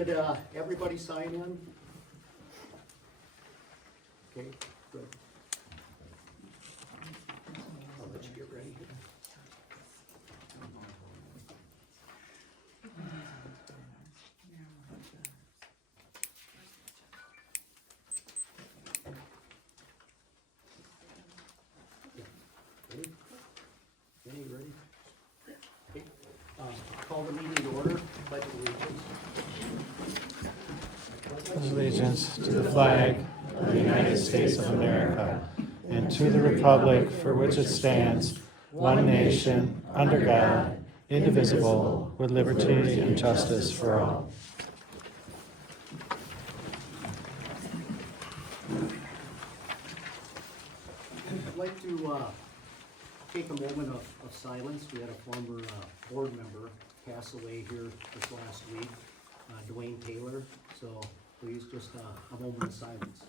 should everybody sign in? Okay, good. I'll let you get ready. Ready? Ready, ready? Okay. Call the meeting to order. Pledge of allegiance. Allegiance to the flag of the United States of America and to the republic for which it stands, one nation, under God, indivisible, with liberty and justice for all. I'd like to take a moment of silence. We had a former board member pass away here this last week, Dwayne Taylor. So please just a moment of silence.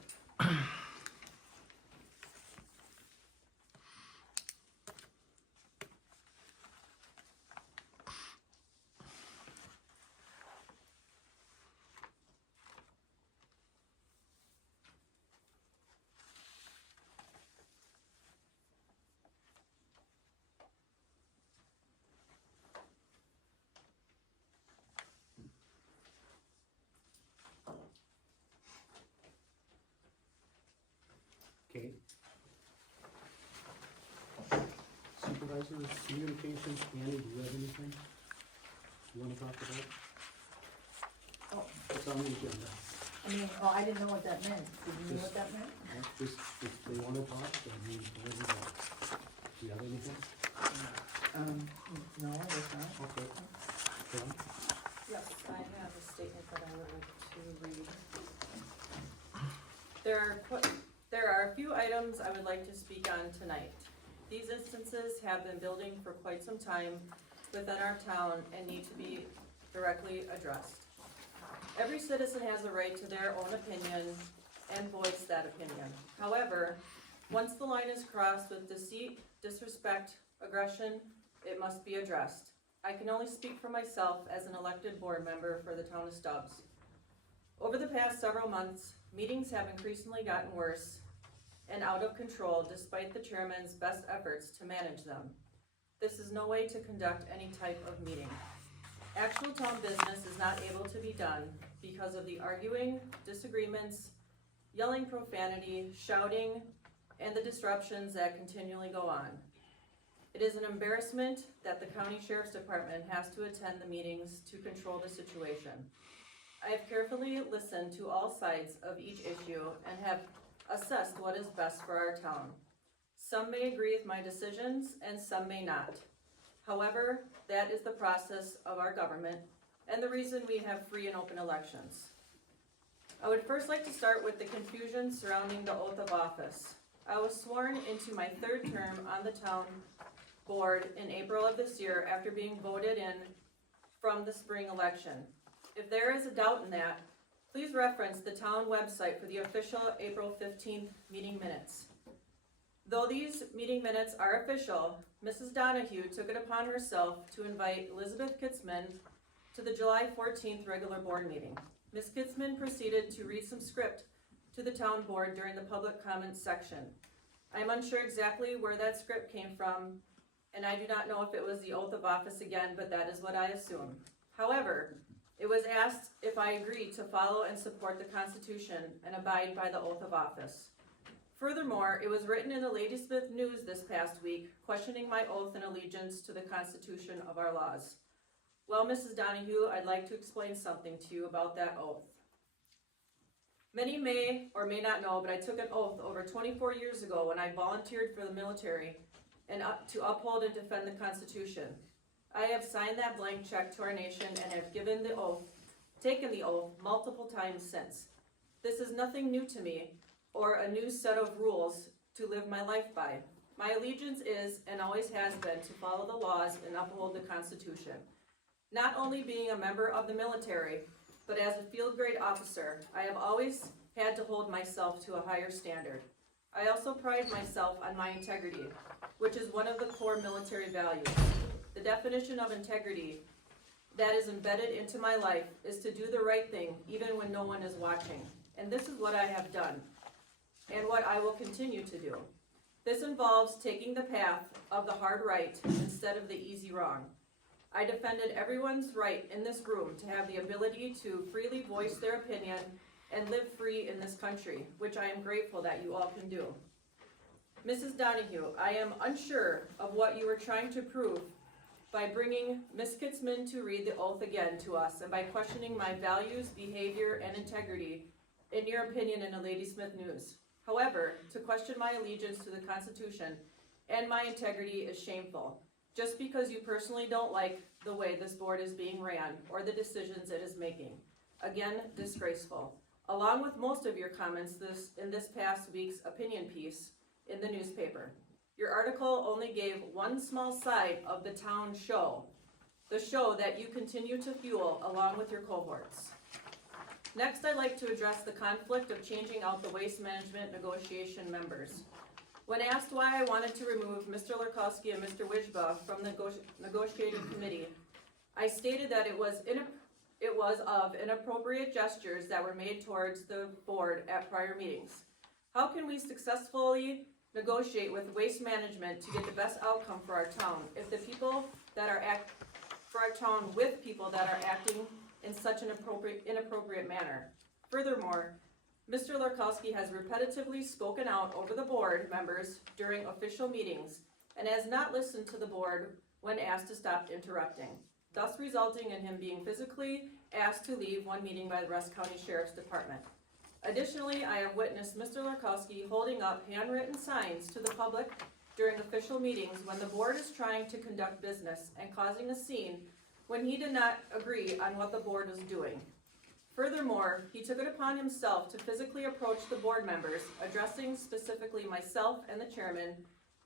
Okay. Supervisor, communications, Annie, do you have anything you want to talk about? Oh, It's on the agenda. I mean, oh, I didn't know what that meant. Did you know what that meant? Just, if they want to talk, then you can let me know. Do you have anything? No, I guess not. Okay. John? Yes, I have a statement that I would like to read. There are a few items I would like to speak on tonight. These instances have been building for quite some time within our town and need to be directly addressed. Every citizen has a right to their own opinion and voice that opinion. However, once the line is crossed with deceit, disrespect, aggression, it must be addressed. I can only speak for myself as an elected board member for the town of Stubbs. Over the past several months, meetings have increasingly gotten worse and out of control despite the chairman's best efforts to manage them. This is no way to conduct any type of meeting. Actual town business is not able to be done because of the arguing, disagreements, yelling profanity, shouting, and the disruptions that continually go on. It is an embarrassment that the county sheriff's department has to attend the meetings to control the situation. I have carefully listened to all sides of each issue and have assessed what is best for our town. Some may agree with my decisions and some may not. However, that is the process of our government and the reason we have free and open elections. I would first like to start with the confusion surrounding the oath of office. I was sworn into my third term on the town board in April of this year after being voted in from the spring election. If there is a doubt in that, please reference the town website for the official April 15th meeting minutes. Though these meeting minutes are official, Mrs. Donahue took it upon herself to invite Elizabeth Kitzman to the July 14th regular board meeting. Ms. Kitzman proceeded to read some script to the town board during the public comments section. I am unsure exactly where that script came from, and I do not know if it was the oath of office again, but that is what I assume. However, it was asked if I agreed to follow and support the Constitution and abide by the oath of office. Furthermore, it was written in the Ladysmith News this past week, questioning my oath and allegiance to the Constitution of our laws. Well, Mrs. Donahue, I'd like to explain something to you about that oath. Many may or may not know, but I took an oath over 24 years ago when I volunteered for the military and to uphold and defend the Constitution. I have signed that blank check to our nation and have taken the oath multiple times since. This is nothing new to me or a new set of rules to live my life by. My allegiance is and always has been to follow the laws and uphold the Constitution. Not only being a member of the military, but as a field grade officer, I have always had to hold myself to a higher standard. I also pride myself on my integrity, which is one of the core military values. The definition of integrity that is embedded into my life is to do the right thing even when no one is watching. And this is what I have done and what I will continue to do. This involves taking the path of the hard right instead of the easy wrong. I defended everyone's right in this room to have the ability to freely voice their opinion and live free in this country, which I am grateful that you all can do. Mrs. Donahue, I am unsure of what you were trying to prove by bringing Ms. Kitzman to read the oath again to us and by questioning my values, behavior, and integrity in your opinion in the Ladysmith News. However, to question my allegiance to the Constitution and my integrity is shameful, just because you personally don't like the way this board is being ran or the decisions it is making. Again, disgraceful. Along with most of your comments in this past week's opinion piece in the newspaper. Your article only gave one small side of the town show, the show that you continue to fuel along with your cohorts. Next, I'd like to address the conflict of changing out the waste management negotiation members. When asked why I wanted to remove Mr. Lurkowski and Mr. Wijba from the negotiating committee, I stated that it was of inappropriate gestures that were made towards the board at prior meetings. How can we successfully negotiate with waste management to get the best outcome for our town if the people that are with people that are acting in such an inappropriate manner? Furthermore, Mr. Lurkowski has repetitively spoken out over the board members during official meetings and has not listened to the board when asked to stop interrupting, thus resulting in him being physically asked to leave one meeting by the Rusk County Sheriff's Department. Additionally, I have witnessed Mr. Lurkowski holding up handwritten signs to the public during official meetings when the board is trying to conduct business and causing a scene when he did not agree on what the board was doing. Furthermore, he took it upon himself to physically approach the board members, addressing specifically myself and the chairman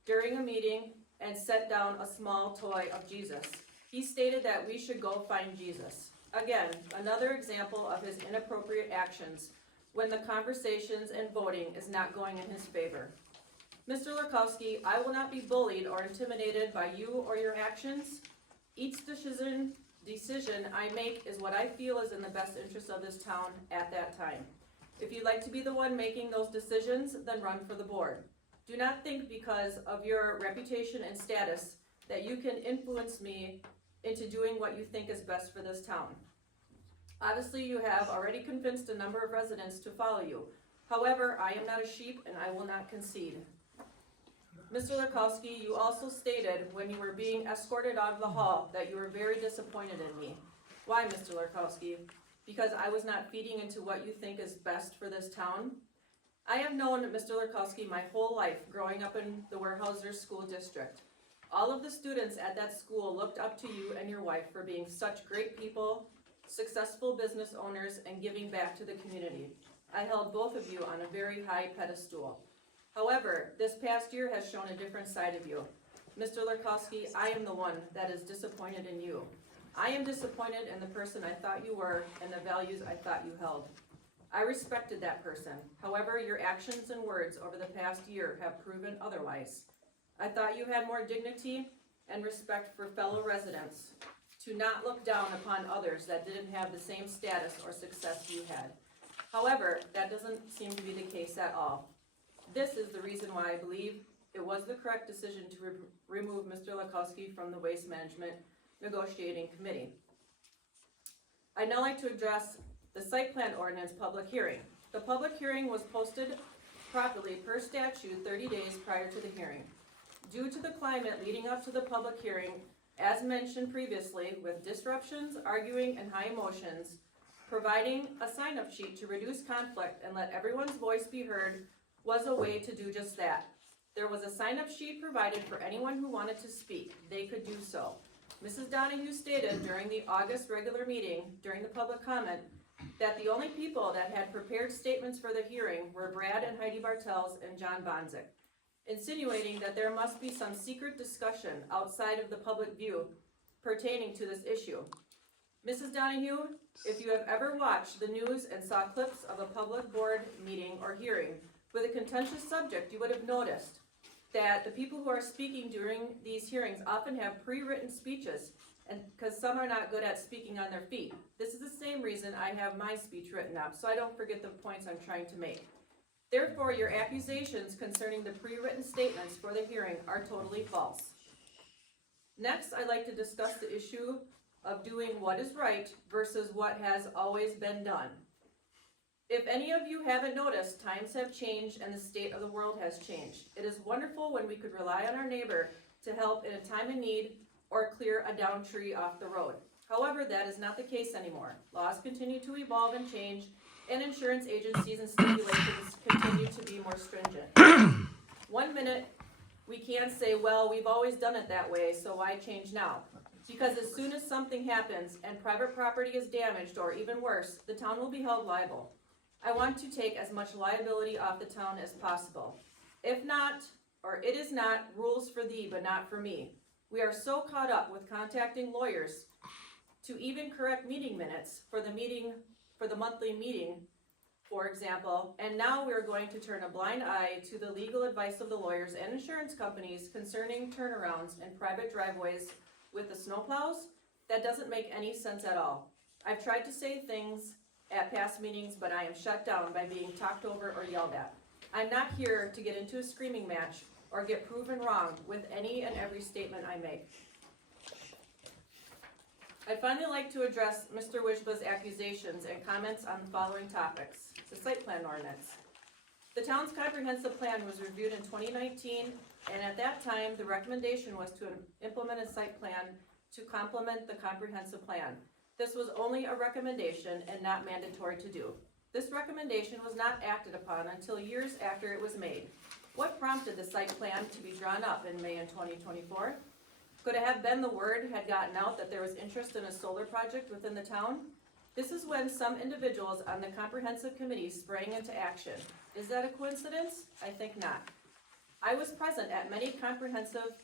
during a meeting, and set down a small toy of Jesus. He stated that we should go find Jesus. Again, another example of his inappropriate actions when the conversations and voting is not going in his favor. Mr. Lurkowski, I will not be bullied or intimidated by you or your actions. Each decision I make is what I feel is in the best interest of this town at that time. If you'd like to be the one making those decisions, then run for the board. Do not think because of your reputation and status that you can influence me into doing what you think is best for this town. Obviously, you have already convinced a number of residents to follow you. However, I am not a sheep and I will not concede. Mr. Lurkowski, you also stated when you were being escorted out of the hall that you were very disappointed in me. Why, Mr. Lurkowski? Because I was not feeding into what you think is best for this town? I have known Mr. Lurkowski my whole life growing up in the Weyerhaeuser School District. All of the students at that school looked up to you and your wife for being such great people, successful business owners, and giving back to the community. I held both of you on a very high pedestal. However, this past year has shown a different side of you. Mr. Lurkowski, I am the one that is disappointed in you. I am disappointed in the person I thought you were and the values I thought you held. I respected that person. However, your actions and words over the past year have proven otherwise. I thought you had more dignity and respect for fellow residents, to not look down upon others that didn't have the same status or success you had. However, that doesn't seem to be the case at all. This is the reason why I believe it was the correct decision to remove Mr. Lurkowski from the Waste Management Negotiating Committee. I'd now like to address the site plan ordinance public hearing. The public hearing was posted properly per statute 30 days prior to the hearing. Due to the climate leading up to the public hearing, as mentioned previously, with disruptions, arguing, and high emotions, providing a sign-up sheet to reduce conflict and let everyone's voice be heard was a way to do just that. There was a sign-up sheet provided for anyone who wanted to speak. They could do so. Mrs. Donahue stated during the August regular meeting, during the public comment, that the only people that had prepared statements for the hearing were Brad and Heidi Bartels and John Bonzik, insinuating that there must be some secret discussion outside of the public view pertaining to this issue. Mrs. Donahue, if you have ever watched the news and saw clips of a public board meeting or hearing with a contentious subject, you would have noticed that the people who are speaking during these hearings often have pre-written speeches and because some are not good at speaking on their feet. This is the same reason I have my speech written up, so I don't forget the points I'm trying to make. Therefore, your accusations concerning the pre-written statements for the hearing are totally false. Next, I'd like to discuss the issue of doing what is right versus what has always been done. If any of you haven't noticed, times have changed and the state of the world has changed. It is wonderful when we could rely on our neighbor to help in a time of need or clear a down tree off the road. However, that is not the case anymore. Laws continue to evolve and change, and insurance agencies and stipulations continue to be more stringent. 1 minute, we can't say, well, we've always done it that way, so why change now? Because as soon as something happens and private property is damaged, or even worse, the town will be held liable. I want to take as much liability off the town as possible. If not, or it is not, rules for thee, but not for me. We are so caught up with contacting lawyers to even correct meeting minutes for the monthly meeting, for example, and now we are going to turn a blind eye to the legal advice of the lawyers and insurance companies concerning turnarounds and private driveways with the snowplows. That doesn't make any sense at all. I've tried to say things at past meetings, but I am shut down by being talked over or yelled at. I'm not here to get into a screaming match or get proven wrong with any and every statement I make. I'd finally like to address Mr. Wishba's accusations and comments on the following topics. The site plan ordinance. The town's comprehensive plan was reviewed in 2019, and at that time, the recommendation was to implement a site plan to complement the comprehensive plan. This was only a recommendation and not mandatory to do. This recommendation was not acted upon until years after it was made. What prompted the site plan to be drawn up in May of 2024? Could it have been the word had gotten out that there was interest in a solar project within the town? This is when some individuals on the comprehensive committee sprang into action. Is that a coincidence? I think not. I was present at many comprehensive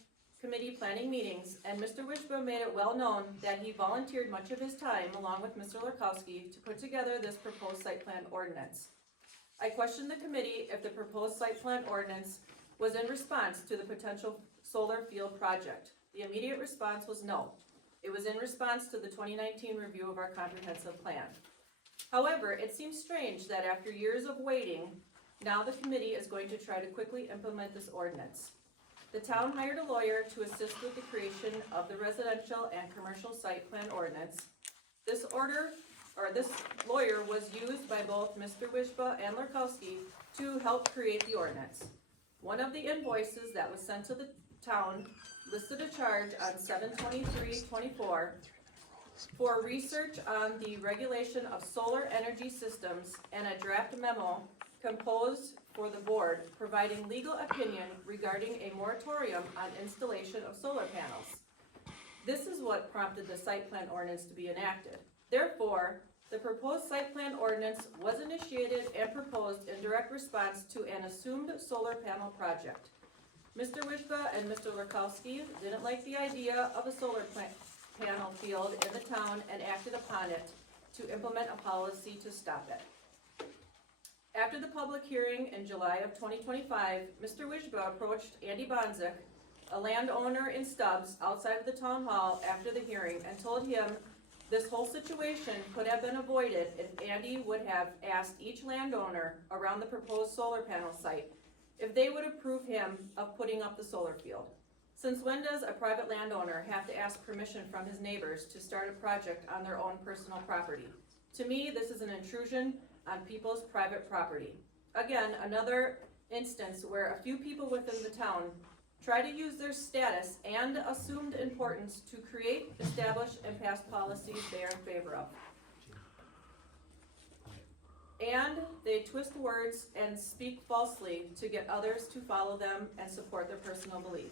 committee planning meetings, and Mr. Wishba made it well known that he volunteered much of his time, along with Mr. Lurkowski, to put together this proposed site plan ordinance. I questioned the committee if the proposed site plan ordinance was in response to the potential solar field project. The immediate response was no. It was in response to the 2019 review of our comprehensive plan. However, it seems strange that after years of waiting, now the committee is going to try to quickly implement this ordinance. The town hired a lawyer to assist with the creation of the residential and commercial site plan ordinance. This lawyer was used by both Mr. Wishba and Lurkowski to help create the ordinance. One of the invoices that was sent to the town listed a charge on 7/23/24 for research on the regulation of solar energy systems and a draft memo composed for the board providing legal opinion regarding a moratorium on installation of solar panels. This is what prompted the site plan ordinance to be enacted. Therefore, the proposed site plan ordinance was initiated and proposed in direct response to an assumed solar panel project. Mr. Wishba and Mr. Lurkowski didn't like the idea of a solar panel field in the town and acted upon it to implement a policy to stop it. After the public hearing in July of 2025, Mr. Wishba approached Andy Bonzik, a landowner in Stubbs outside of the town hall after the hearing, and told him this whole situation could have been avoided if Andy would have asked each landowner around the proposed solar panel site if they would approve him of putting up the solar field. Since when does a private landowner have to ask permission from his neighbors to start a project on their own personal property? To me, this is an intrusion on people's private property. Again, another instance where a few people within the town try to use their status and assumed importance to create, establish, and pass policies they are in favor of. And they twist words and speak falsely to get others to follow them and support their personal belief.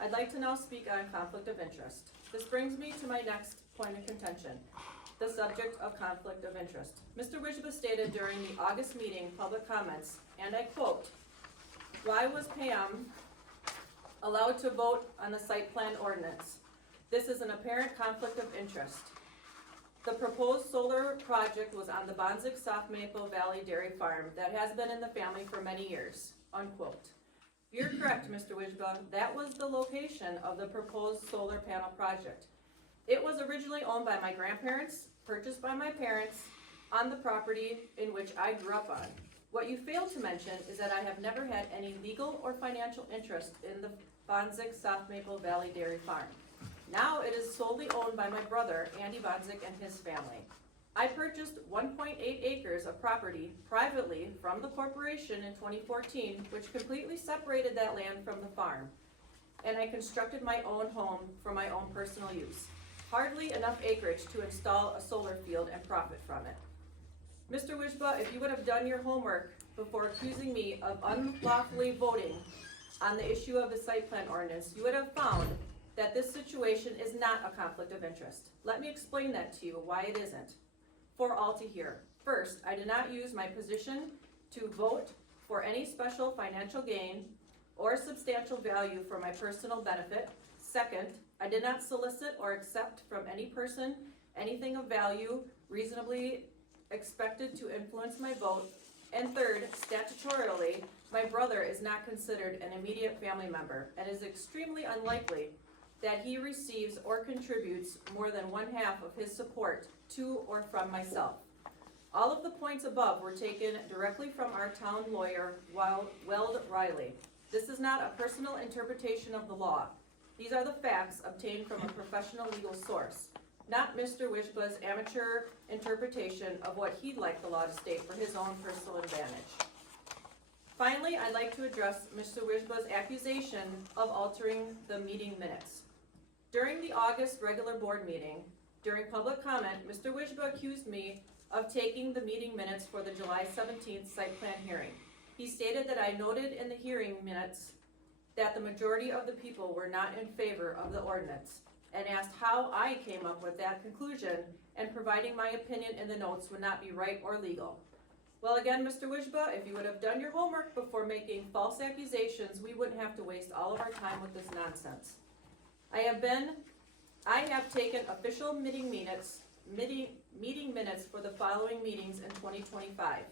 I'd like to now speak on conflict of interest. This brings me to my next point of contention, the subject of conflict of interest. Mr. Wishba stated during the August meeting public comments, and I quote, "Why was Pam allowed to vote on the site plan ordinance? This is an apparent conflict of interest. The proposed solar project was on the Bonzik Soft Maple Valley Dairy Farm that has been in the family for many years," unquote. You're correct, Mr. Wishba, that was the location of the proposed solar panel project. It was originally owned by my grandparents, purchased by my parents, on the property in which I grew up on. What you failed to mention is that I have never had any legal or financial interest in the Bonzik South Maple Valley Dairy Farm. Now it is solely owned by my brother, Andy Bonzik, and his family. I purchased 1.8 acres of property privately from the corporation in 2014, which completely separated that land from the farm. And I constructed my own home for my own personal use. Hardly enough acreage to install a solar field and profit from it. Mr. Wishba, if you would have done your homework before accusing me of unlawfully voting on the issue of the site plan ordinance, you would have found that this situation is not a conflict of interest. Let me explain that to you, why it isn't, for all to hear. First, I did not use my position to vote for any special financial gain or substantial value for my personal benefit. Second, I did not solicit or accept from any person anything of value reasonably expected to influence my vote. And third, statutorily, my brother is not considered an immediate family member and is extremely unlikely that he receives or contributes more than 1/2 of his support to or from myself. All of the points above were taken directly from our town lawyer, Weld Riley. This is not a personal interpretation of the law. These are the facts obtained from a professional legal source, not Mr. Wishba's amateur interpretation of what he'd like the law to state for his own personal advantage. Finally, I'd like to address Mr. Wishba's accusation of altering the meeting minutes. During the August regular board meeting, during public comment, Mr. Wishba accused me of taking the meeting minutes for the July 17th site plan hearing. He stated that I noted in the hearing minutes that the majority of the people were not in favor of the ordinance, and asked how I came up with that conclusion, and providing my opinion in the notes would not be right or legal. Well, again, Mr. Wishba, if you would have done your homework before making false accusations, we wouldn't have to waste all of our time with this nonsense. I have taken official meeting minutes for the following meetings in 2025.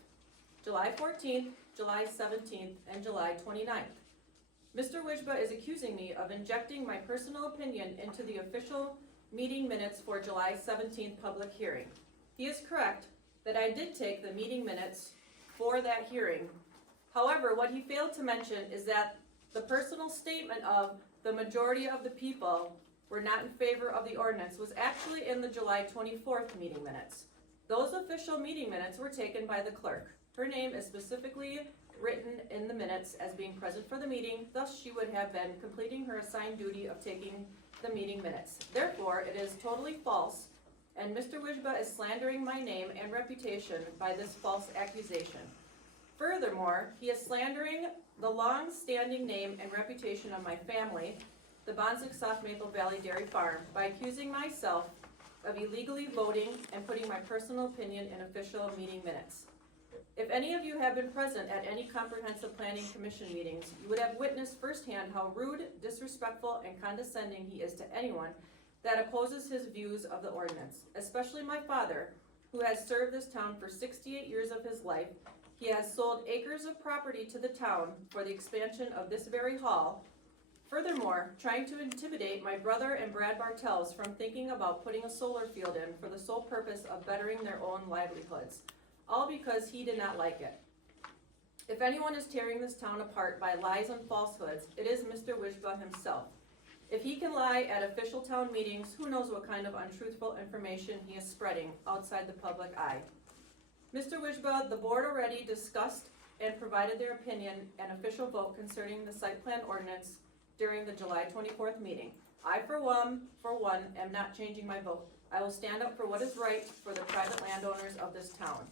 July 14th, July 17th, and July 29th. Mr. Wishba is accusing me of injecting my personal opinion into the official meeting minutes for July 17th public hearing. He is correct that I did take the meeting minutes for that hearing. However, what he failed to mention is that the personal statement of the majority of the people were not in favor of the ordinance was actually in the July 24th meeting minutes. Those official meeting minutes were taken by the clerk. Her name is specifically written in the minutes as being present for the meeting, thus she would have been completing her assigned duty of taking the meeting minutes. Therefore, it is totally false, and Mr. Wishba is slandering my name and reputation by this false accusation. Furthermore, he is slandering the long-standing name and reputation of my family, the Bonzik South Maple Valley Dairy Farm, by accusing myself of illegally voting and putting my personal opinion in official meeting minutes. If any of you have been present at any comprehensive planning commission meetings, you would have witnessed firsthand how rude, disrespectful, and condescending he is to anyone that opposes his views of the ordinance, especially my father, who has served this town for 68 years of his life. He has sold acres of property to the town for the expansion of this very hall. Furthermore, trying to intimidate my brother and Brad Bartels from thinking about putting a solar field in for the sole purpose of bettering their own livelihoods, all because he did not like it. If anyone is tearing this town apart by lies and falsehoods, it is Mr. Wishba himself. If he can lie at official town meetings, who knows what kind of untruthful information he is spreading outside the public eye. Mr. Wishba, the board already discussed and provided their opinion and official vote concerning the site plan ordinance during the July 24th meeting. I, for one, am not changing my vote. I will stand up for what is right for the private landowners of this town.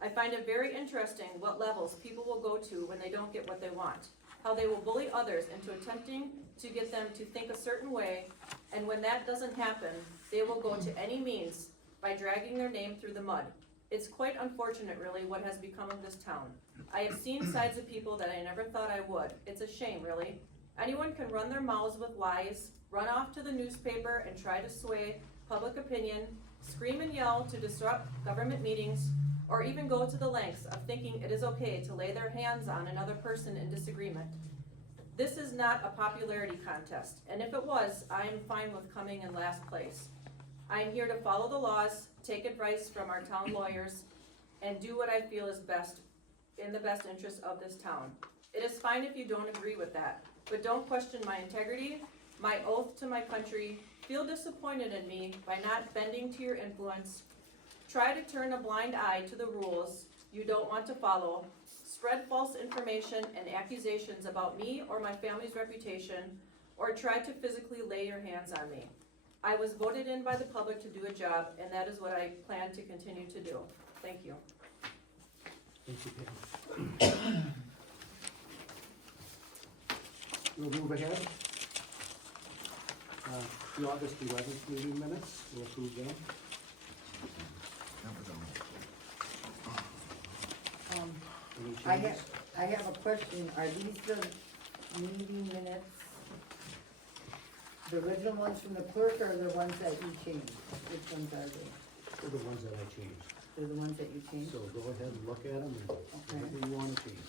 I find it very interesting what levels people will go to when they don't get what they want, how they will bully others into attempting to get them to think a certain way, and when that doesn't happen, they will go to any means by dragging their name through the mud. It's quite unfortunate, really, what has become of this town. I have seen sides of people that I never thought I would. It's a shame, really. Anyone can run their mouths with lies, run off to the newspaper and try to sway public opinion, scream and yell to disrupt government meetings, or even go to the lengths of thinking it is okay to lay their hands on another person in disagreement. This is not a popularity contest, and if it was, I am fine with coming in last place. I am here to follow the laws, take advice from our town lawyers, and do what I feel is best, in the best interest of this town. It is fine if you don't agree with that, but don't question my integrity, my oath to my country, feel disappointed in me by not bending to your influence, try to turn a blind eye to the rules you don't want to follow, spread false information and accusations about me or my family's reputation, or try to physically lay your hands on me. I was voted in by the public to do a job, and that is what I plan to continue to do. Thank you. Thank you, Pam. We'll move ahead. The August 11th meeting minutes, we'll approve them. Any changes? I have a question, are these the meeting minutes? The original ones from the clerk or the ones that you changed? Which ones are they? They're the ones that I changed. They're the ones that you changed? So go ahead and look at them and whatever you want to change.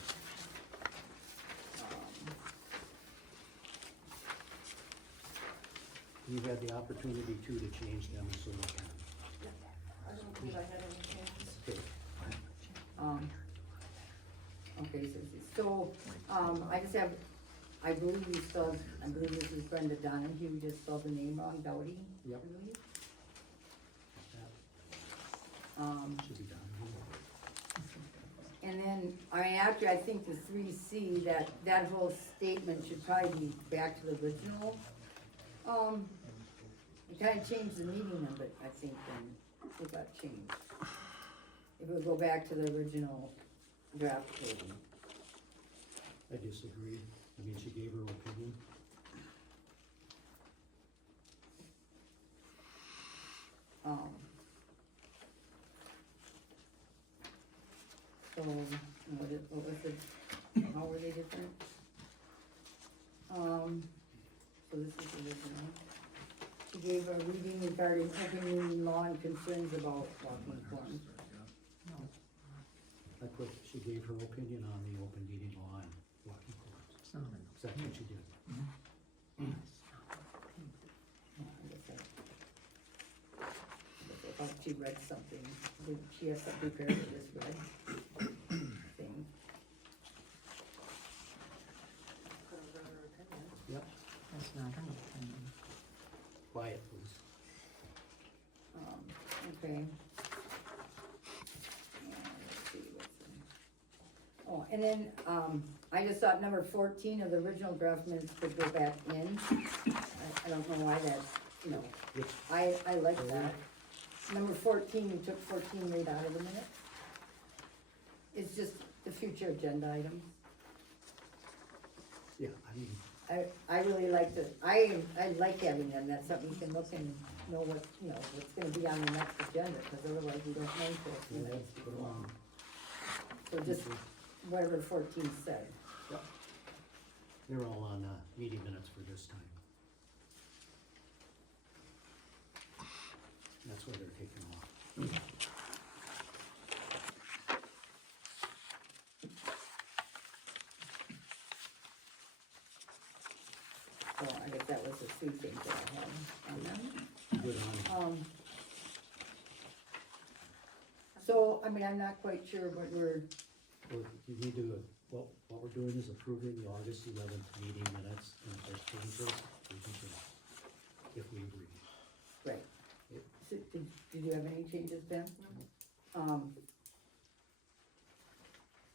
You had the opportunity to change them, so you can. I don't believe I had any changes. Okay. Okay, so, I just have, I believe you spelled, I believe this is Brenda Donahue, you just spelled the name wrong, Dowdy? Yep. I believe. That should be done. And then, I think the 3C, that whole statement should probably be back to the original. It kinda changed the meaning of it, I think, when it got changed. If it would go back to the original draft version. I disagree. I mean, she gave her opinion. So, what was it, how were they different? So this is the original. She gave a reading regarding open meeting law and concerns about walking forms. I put, she gave her opinion on the open meeting law and walking forms. Is that what she did? I thought she read something, did she have something prepared for this read thing? Could have read her opinion. Yep. That's not her opinion. Quiet, please. Okay. Let's see what's in. Oh, and then, I just thought number 14 of the original draft minutes could go back in. I don't know why that's, you know, Which, I like that. Number 14, you took 14 right out of the minutes. It's just the future agenda items. yeah, I mean, I really like the, I like having them, that's something you can look and know what, you know, what's gonna be on the next agenda, cause otherwise we don't know for a few minutes to go on. So just whatever 14 said. they're all on, meeting minutes for this time. That's why they're taken off. So I guess that was the three things that I had on them. Good on. So, I mean, I'm not quite sure what we're, Well, you need to, what we're doing is approving the August 11th meeting minutes, and if there's changes, we can do it, if we agree. right. Yep. So, did you have any changes, Ben?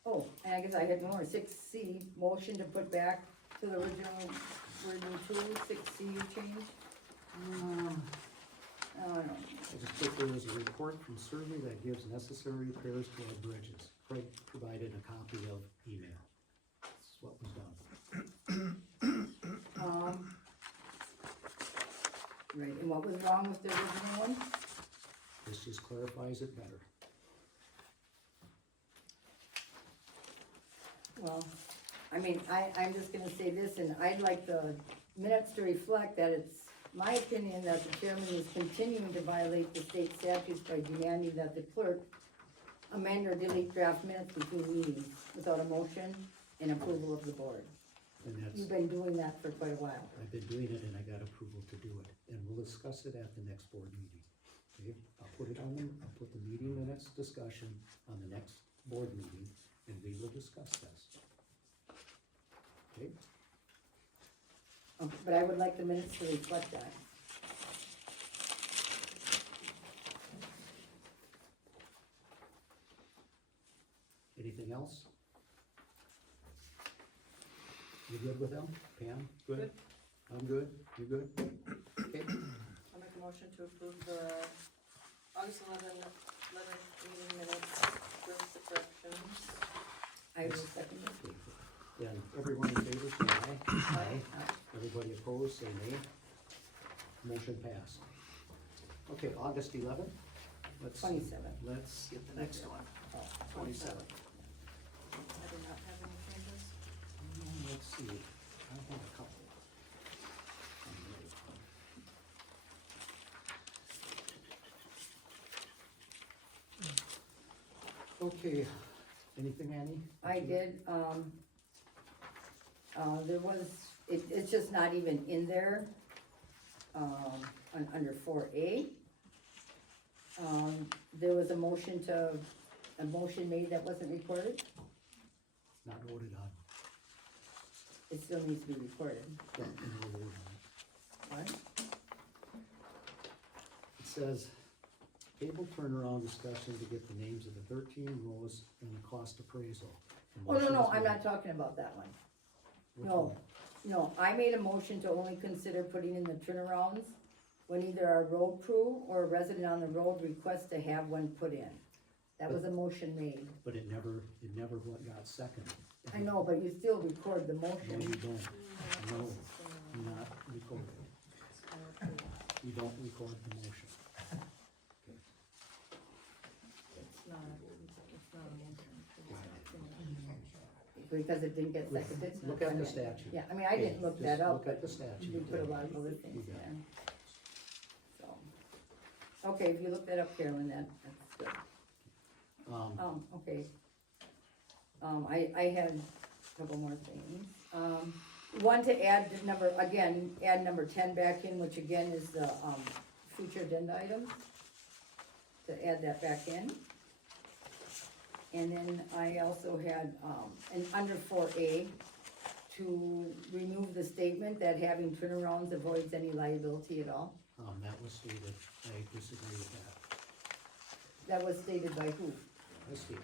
Oh, and I guess I had more, 6C, motion to put back to the original wording too, 6C you changed? I don't know. I just put there as a report from survey that gives necessary repairs to our bridges. Craig provided a copy of email. That's what was done. Right, and what was wrong with the original one? This just clarifies it better. Well, I mean, I'm just gonna say this, and I'd like the minutes to reflect that it's my opinion that the chairman is continuing to violate the state statutes by demanding that the clerk amend or delete draft minutes between meetings without a motion and approval of the board. And that's, You've been doing that for quite a while. I've been doing it and I got approval to do it. And we'll discuss it at the next board meeting. Okay, I'll put the meeting minutes discussion on the next board meeting, and we will discuss this. Okay, But I would like the minutes to reflect that. anything else? You good with them? Pam, good? Good. I'm good, you good? Okay, I'll make a motion to approve the August 11th meeting minutes with the corrections. I will second it. okay. Then everyone in favor, say aye. Aye. Everybody opposed, say nay. Motion passed. Okay, August 11th. Let's 27. Let's get the next one. 27. I did not have any changes. Let's see, I have a couple. Okay, anything, Annie? I did, there was, it's just not even in there, under 4A. There was a motion made that wasn't recorded, Not voted on. it still needs to be recorded. Don't know voted on. What? It says, table turnaround discussion to get the names of the 13 rows and the cost appraisal. The Oh, no, motion no, is I'm made. not talking about that one. Which No, one? no, I made a motion to only consider putting in the turnarounds when either a road crew or a resident on the road requests to have one put in. That was a motion made. But it never got seconded. I know, but you still record the No, motion. you don't. No, you not record it. You don't record the motion. Okay. It's not a motion. Because it didn't get seconded. Look at the statute. Yeah, I mean, I didn't look that Just up, Look at but the statute. we put a lot of other things You in got there. it. So, okay, if you look that up, Carolyn, that's good. Okay. I had a couple more things. One to add add number 10 back in, which again is the, future agenda items. To add that back in. And then I also had, under 4A, to remove the statement that having turnarounds avoids any liability at all. That was stated, I disagree with that. That was stated by who? I stated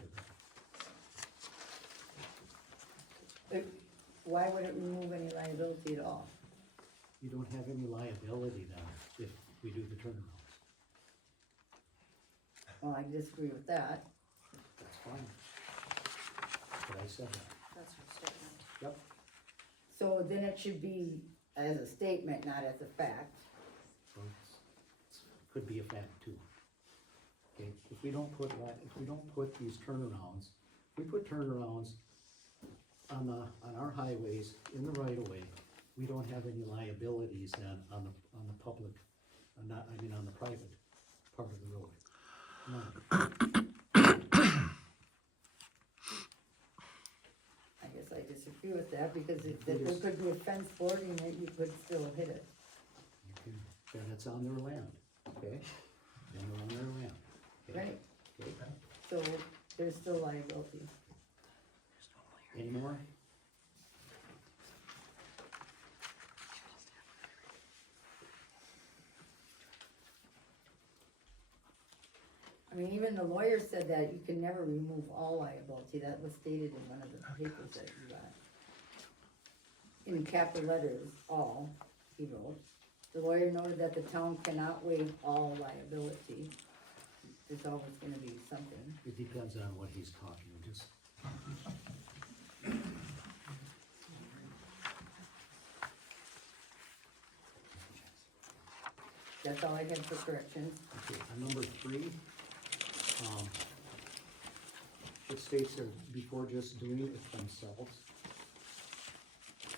that. Why would it remove any liability at all? You don't have any liability then if we do the turnarounds. Well, I disagree with that. That's fine. But I said that. That's her statement. Yep. So then it should be as a statement, not as a fact. So could be a fact too. Okay, if we don't put these turnarounds, we put turnarounds on our highways in the right of way, we don't have any liabilities then on the public, on the private part of the road. None. I guess I disagree with that, because if there could be a fence bordering it, you could still hit it. Okay, then it's on their land, okay? Then they're on their land. Okay? Right. Okay, So there's still liability. any more? I mean, even the lawyer said that you can never remove all liability. That was stated in one of the papers that you got. In capital letters, all, he wrote. The lawyer noted that the town cannot waive all liability. There's always gonna be something. It depends on what he's talking, just. That's all I had for corrections. Okay, on number 3, it states there, before just doing it themselves.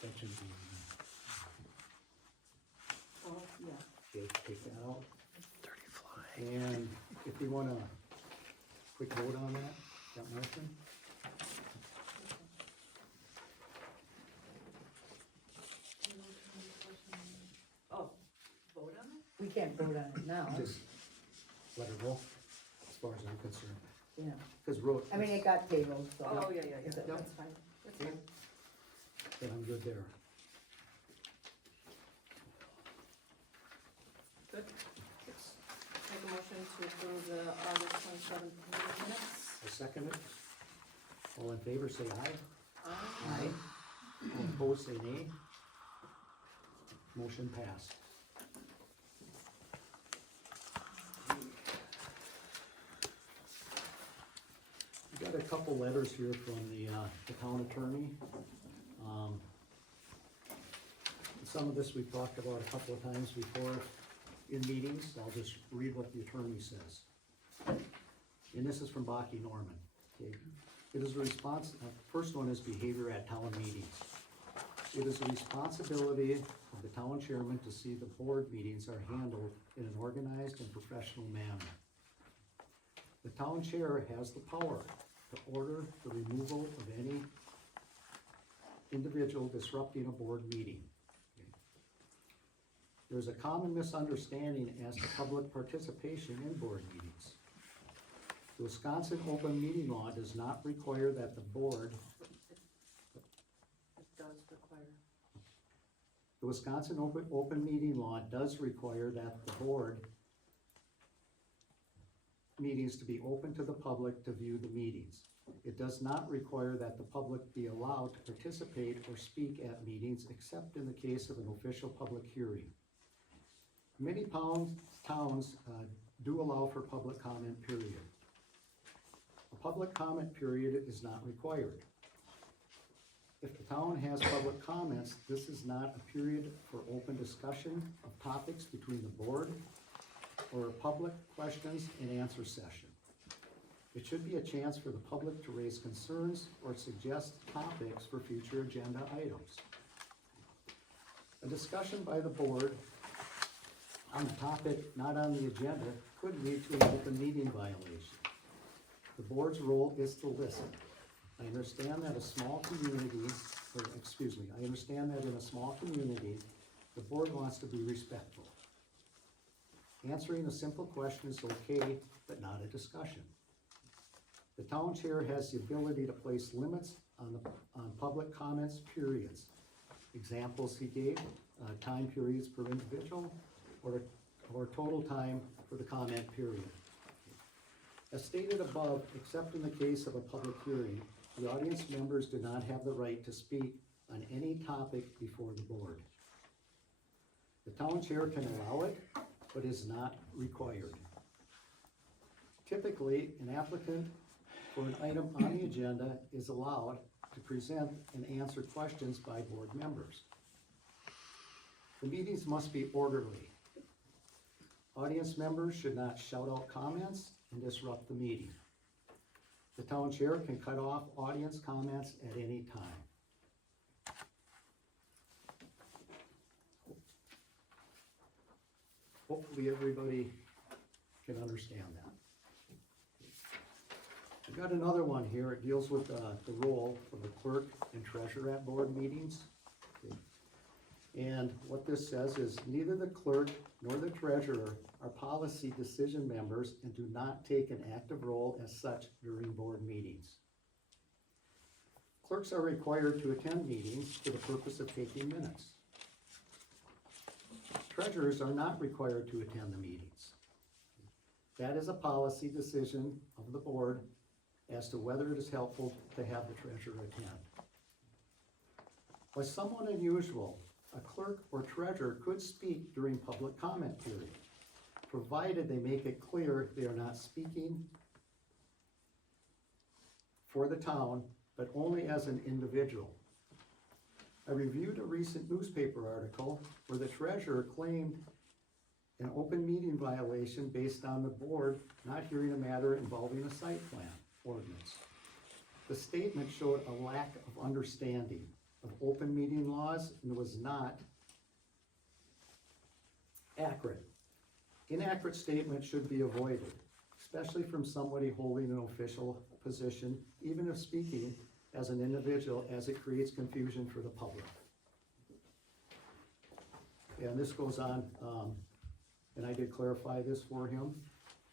That should be, Oh, yeah. okay, take that out. And if we wanna quick vote on that motion? Oh, vote on it? We can't vote on it now. Just let her go, as far as I'm concerned. Yeah, Cause road. I mean, it got tabled, so. Oh, yeah, Is it- that's fine, that's fine. Then I'm good there. Good. Make a motion to approve the August 27th meeting minutes. I second it. All in favor, say aye. Aye. All opposed, say nay. Motion passed. We got a couple letters here from the town attorney. Some of this we've talked about a couple of times before in meetings. I'll just read what the attorney says. And this is from Baki Norman. Okay. It is a response, first one is behavior at town meetings. It is a responsibility of the town chairman to see the board meetings are handled in an organized and professional manner. The town chair has the power to order the removal of any individual disrupting a board meeting. There's a common misunderstanding as to public participation in board meetings. The Wisconsin open meeting law does not require that the board, It does require. the Wisconsin open meeting law does require that the board meetings to be open to the public to view the meetings. It does not require that the public be allowed to participate or speak at meetings except in the case of an official public hearing. Many towns do allow for public comment period. A public comment period is not required. If the town has public comments, this is not a period for open discussion of topics between the board or a public questions and answer session. It should be a chance for the public to raise concerns or suggest topics for future agenda items. A discussion by the board on a topic not on the agenda could lead to an open meeting violation. The board's role is to listen. I understand that I understand that in a small community, the board wants to be respectful. Answering a simple question is okay, but not a discussion. The town chair has the ability to place limits on public comments periods. Examples he gave, time periods per individual, or total time for the comment period. As stated above, except in the case of a public hearing, the audience members do not have the right to speak on any topic before the board. The town chair can allow it, but is not required. Typically, an applicant for an item on the agenda is allowed to present and answer questions by board members. The meetings must be orderly. Audience members should not shout out comments and disrupt the meeting. The town chair can cut off audience comments at any time. Hopefully everybody can understand that. I've got another one here. It deals with the role of the clerk and treasurer at board meetings. And what this says is neither the clerk nor the treasurer are policy decision members and do not take an active role as such during board meetings. Clerks are required to attend meetings for the purpose of taking minutes. Treasurers are not required to attend the meetings. That is a policy decision of the board as to whether it is helpful to have the treasurer attend. While somewhat unusual, a clerk or treasurer could speak during public comment period, provided they make it clear they are not speaking for the town, but only as an individual. I reviewed a recent newspaper article where the treasurer claimed an open meeting violation based on the board not hearing a matter involving a site plan ordinance. The statement showed a lack of understanding of open meeting laws and was not accurate. Inaccurate statements should be avoided, especially from somebody holding an official position, even if speaking as an individual, as it creates confusion for the public. And this goes on, and I did clarify this for him,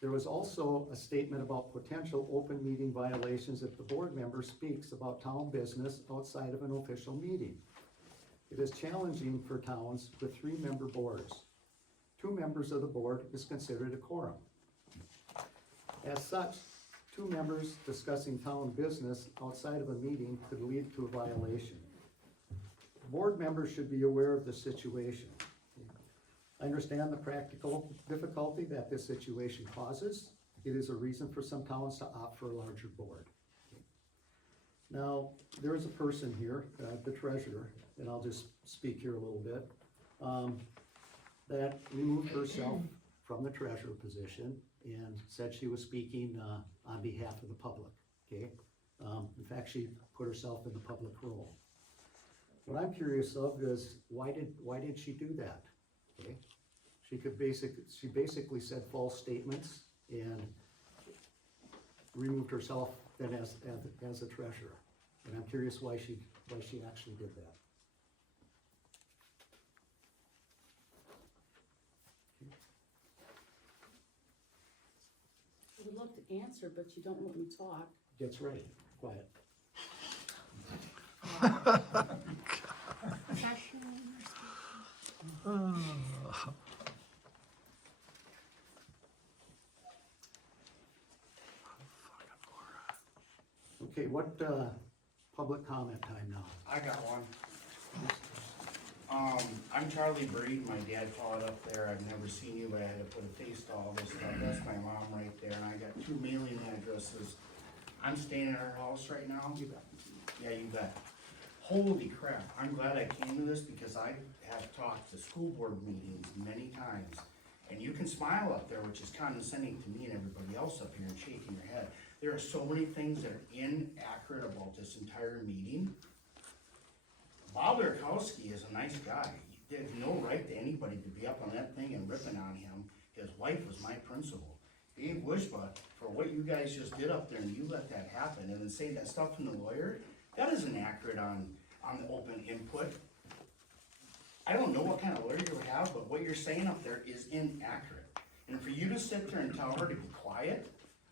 There was also a statement about potential open meeting violations if the board member speaks about town business outside of an official meeting. It is challenging for towns with 3-member boards. 2 members of the board is considered a quorum. As such, 2 members discussing town business outside of a meeting could lead to a violation. Board members should be aware of the situation. I understand the practical difficulty that this situation causes. It is a reason for some towns to opt for a larger board. Now, there is a person here, the treasurer, and I'll just speak here a little bit, that removed herself from the treasurer position and said she was speaking on behalf of the public, okay? In fact, she put herself in the public role. What I'm curious of is, why did she do that, okay? She basically said false statements and removed herself then as a treasurer. And I'm curious why she actually did that. I would love to answer, but you don't let me talk. Gets ready, quiet. Okay, what, public comment time now? I got one. I'm Charlie Breed, my dad called up there, I've never seen you, but I had to put a face to all this stuff, that's my mom right there, and I got 2 mailing addresses. I'm staying at her house right now. You bet. Yeah, you bet. Holy crap, I'm glad I came to this because I have talked to school board meetings many times. And you can smile up there, which is condescending to me and everybody else up here and shaking your head. There are so many things that are inaccurate about this entire meeting. Bob Erkowski is a nice guy. There's no right to anybody to be up on that thing and ripping on him. His wife was my principal. Dave Wishba, for what you guys just did up there and you let that happen and then say that stuff from the lawyer, that is inaccurate on the open input. I don't know what kind of lawyer you have, but what you're saying up there is inaccurate. And for you to sit there and tell her to be quiet,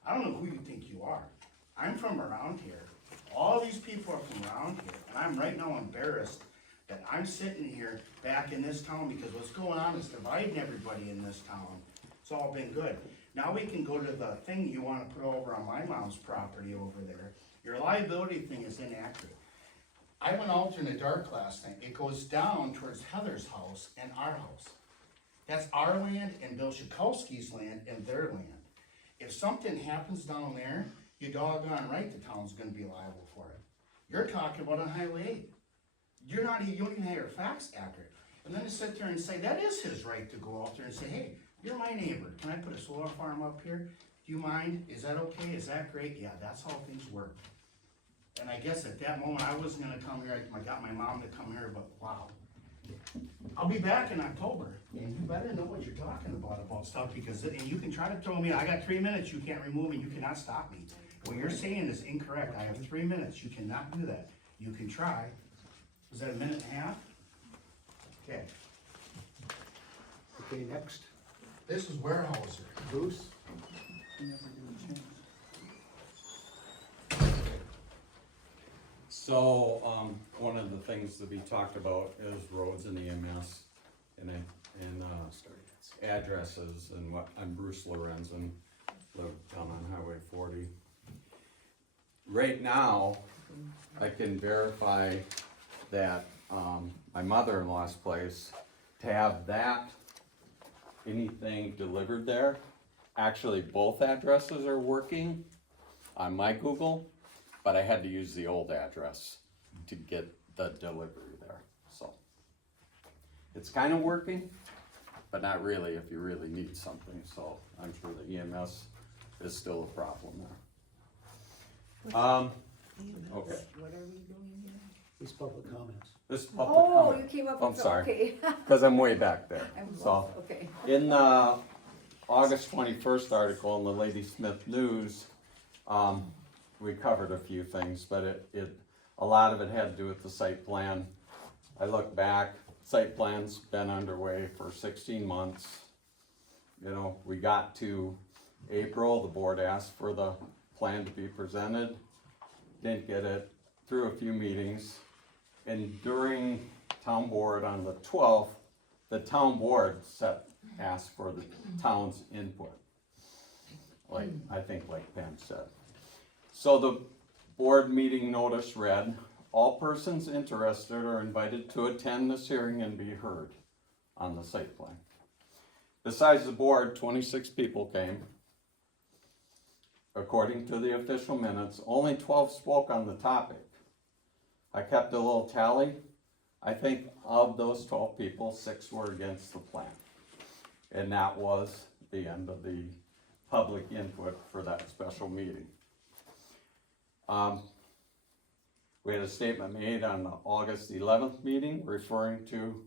I don't know who you think you are. I'm from around here. All these people are from around here, and I'm right now embarrassed that I'm sitting here back in this town because what's going on is dividing everybody in this town. It's all been good. Now we can go to the thing you wanna put over on my mom's property over there. Your liability thing is inaccurate. I went out in the dark last night. It goes down towards Heather's house and our house. That's our land and Bill Schakowski's land and their land. If something happens down there, you doggone right the town's gonna be liable for it. You're talking about on Highway 8. You don't even have your facts accurate. And then to sit there and say, that is his right to go out there and say, hey, you're my neighbor. Can I put a solar farm up here? Do you mind? Is that okay? Is that great? Yeah, that's how things work. And I guess at that moment, I wasn't gonna come here, I got my mom to come here, but wow. I'll be back in October, and you better know what you're talking about stuff, because, and you can try to throw me, I got 3 minutes, you can't remove me, you cannot stop me. What you're saying is incorrect, I have 3 minutes, you cannot do that. You can try. Was that a minute and a half? Okay, Okay, next, this is Warehouser. Bruce? So, one of the things to be talked about is roads and EMS and addresses and what, I'm Bruce Lorenzen, live down on Highway 40. Right now, I can verify that, my mother-in-law's place, to have that, anything delivered there, actually both addresses are working on my Google, but I had to use the old address to get the delivery there, so. It's kind of working, but not really if you really need something, so I'm sure the EMS is still a problem there. Okay, What are we doing here? These public comments. this is public Oh, you comment, came up I'm with, sorry. okay. cause I'm way back there, I'm so. lost, okay. In the August 21st article in the Lady Smith News, we covered a few things, but a lot of it had to do with the site plan. I look back, site plan's been underway for 16 months. You know, we got to April, the board asked for the plan to be presented, didn't get it, through a few meetings. And during town board on the 12th, the town board asked for the town's input. Like, I think like Pam said. So the board meeting notice read, all persons interested are invited to attend this hearing and be heard on the site plan. Besides the board, 26 people came. According to the official minutes, only 12 spoke on the topic. I kept a little tally. I think of those 12 people, 6 were against the plan. And that was the end of the public input for that special meeting. We had a statement made on the August 11th meeting referring to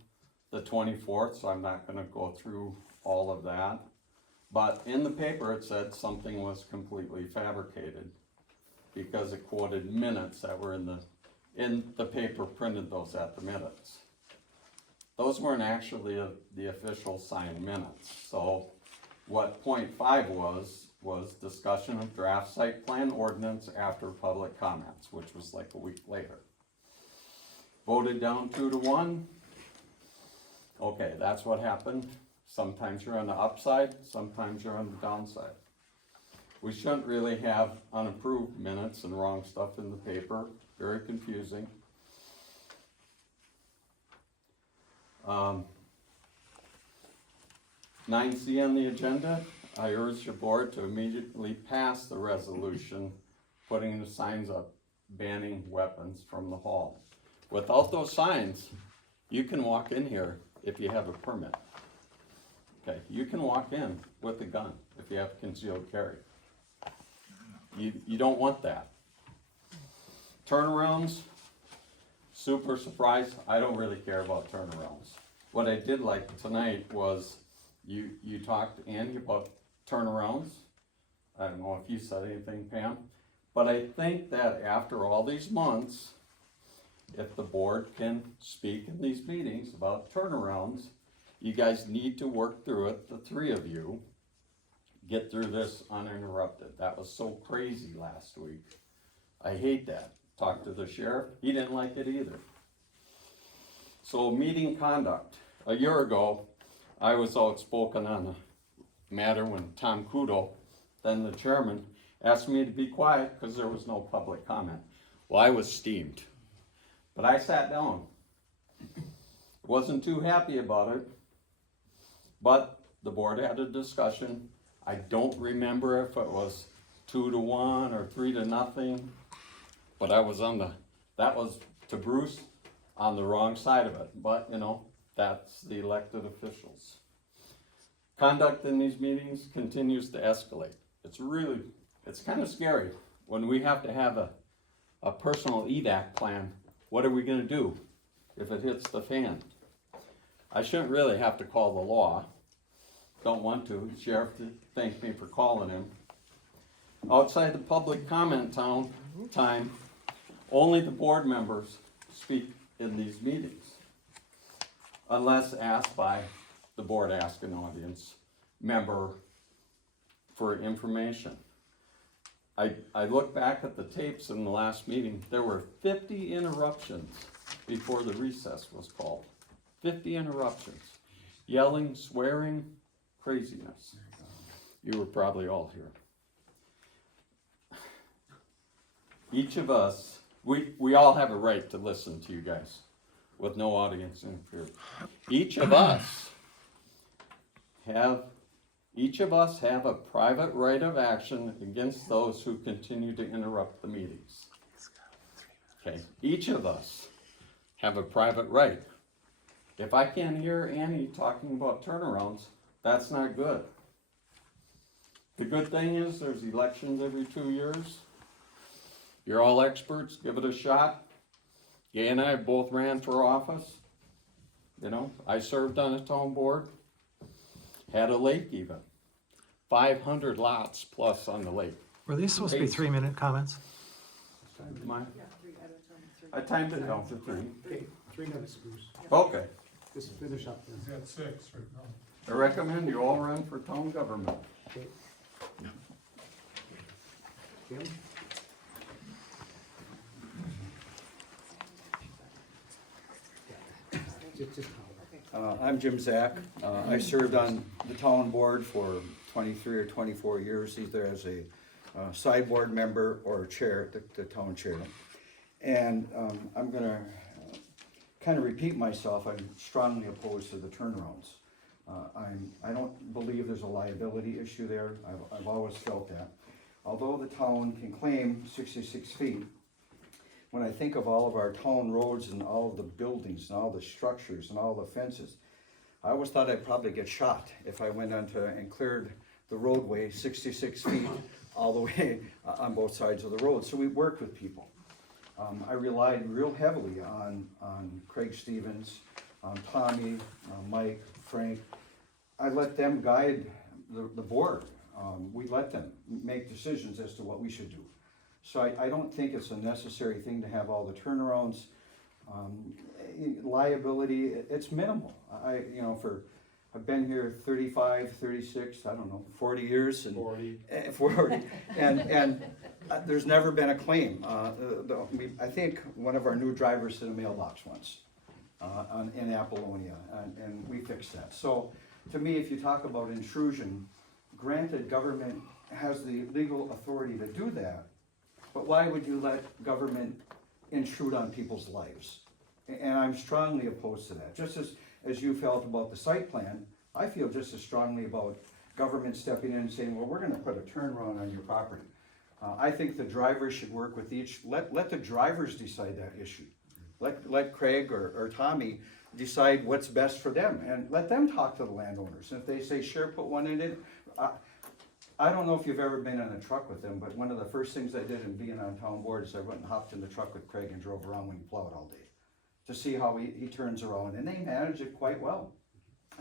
the 24th, so I'm not gonna go through all of that. But in the paper, it said something was completely fabricated because it quoted minutes that were in the paper, printed those at the minutes. Those weren't actually the official signed minutes. So what point 5 was discussion of draft site plan ordinance after public comments, which was like a week later. Voted down 2-1. Okay, that's what happened. Sometimes you're on the upside, sometimes you're on the downside. We shouldn't really have unapproved minutes and wrong stuff in the paper, very confusing. 9C on the agenda, I urge your board to immediately pass the resolution putting the signs up banning weapons from the hall. Without those signs, you can walk in here if you have a permit. Okay, you can walk in with a gun if you have concealed carry. You don't want that. Turnarounds, super surprised. I don't really care about turnarounds. What I did like tonight was you talked, Andy, about turnarounds. I don't know if you said anything, Pam, but I think that after all these months, if the board can speak in these meetings about turnarounds, you guys need to work through it, the 3 of you, get through this uninterrupted. That was so crazy last week. I hate that. Talked to the sheriff, he didn't like it either. So meeting conduct. A year ago, I was outspoken on a matter when Tom Kudo, then the chairman, asked me to be quiet because there was no public comment. Well, I was steamed, but I sat down. Wasn't too happy about it, but the board had a discussion. I don't remember if it was 2-1 or 3-0, but I was that was to Bruce on the wrong side of it, but you know, that's the elected officials. Conduct in these meetings continues to escalate. It's kind of scary when we have to have a personal evac plan. What are we gonna do if it hits the fan? I shouldn't really have to call the law. Don't want to. The sheriff thanked me for calling him. Outside the public comment time, only the board members speak in these meetings, unless asked by the board, ask an audience member for information. I look back at the tapes in the last meeting, there were 50 interruptions before the recess was called. 50 interruptions. Yelling, swearing, craziness. You were probably all here. Each of us, we all have a right to listen to you guys with no audience interference. Each of us have a private right of action against those who continue to interrupt the meetings. Okay, each of us have a private right. If I can't hear Annie talking about turnarounds, that's not good. The good thing is there's elections every 2 years. You're all experts, give it a shot. Gay and I both ran for office. You know, I served on a town board, had a lake even. 500 lots plus on the lake. Were these supposed to be 3-minute comments? I timed it down to 3. Okay, 3 minutes, Bruce. Okay. Just finish up then. He's got 6 right now. I recommend you all run for town government. Okay. Jim? Just I'm Jim Zach. I served on the town board for 23 or 24 years, either as a sideboard member or chair, the town chair. And I'm gonna kind of repeat myself. I'm strongly opposed to the turnarounds. I don't believe there's a liability issue there. I've always felt that. Although the town can claim 66 feet, when I think of all of our town roads and all of the buildings and all the structures and all the fences, I always thought I'd probably get shot if I went onto and cleared the roadway 66 feet all the way on both sides of the road. So we worked with people. I relied real heavily on Craig Stevens, Tommy, Mike, Frank. I let them guide the board. We let them make decisions as to what we should do. So I don't think it's a necessary thing to have all the turnarounds. Liability, it's minimal. I've been here 35, 36, I don't know, 40 years. And 40. 40. And there's never been a claim. I think one of our new drivers hit a mailbox once in Apollonia, and we fixed that. So to me, if you talk about intrusion, granted, government has the legal authority to do that, but why would you let government intrude on people's lives? And I'm strongly opposed to that. Just as you felt about the site plan, I feel just as strongly about government stepping in and saying, well, we're gonna put a turnaround on your property. I think the drivers should work with let the drivers decide that issue. Let Craig or Tommy decide what's best for them, and let them talk to the landowners. And if they say, sure, put one in it, I don't know if you've ever been in a truck with them, but one of the first things I did in being on town board is I went and hopped in the truck with Craig and drove around when he plowed all day to see how he turns around, and they manage it quite well.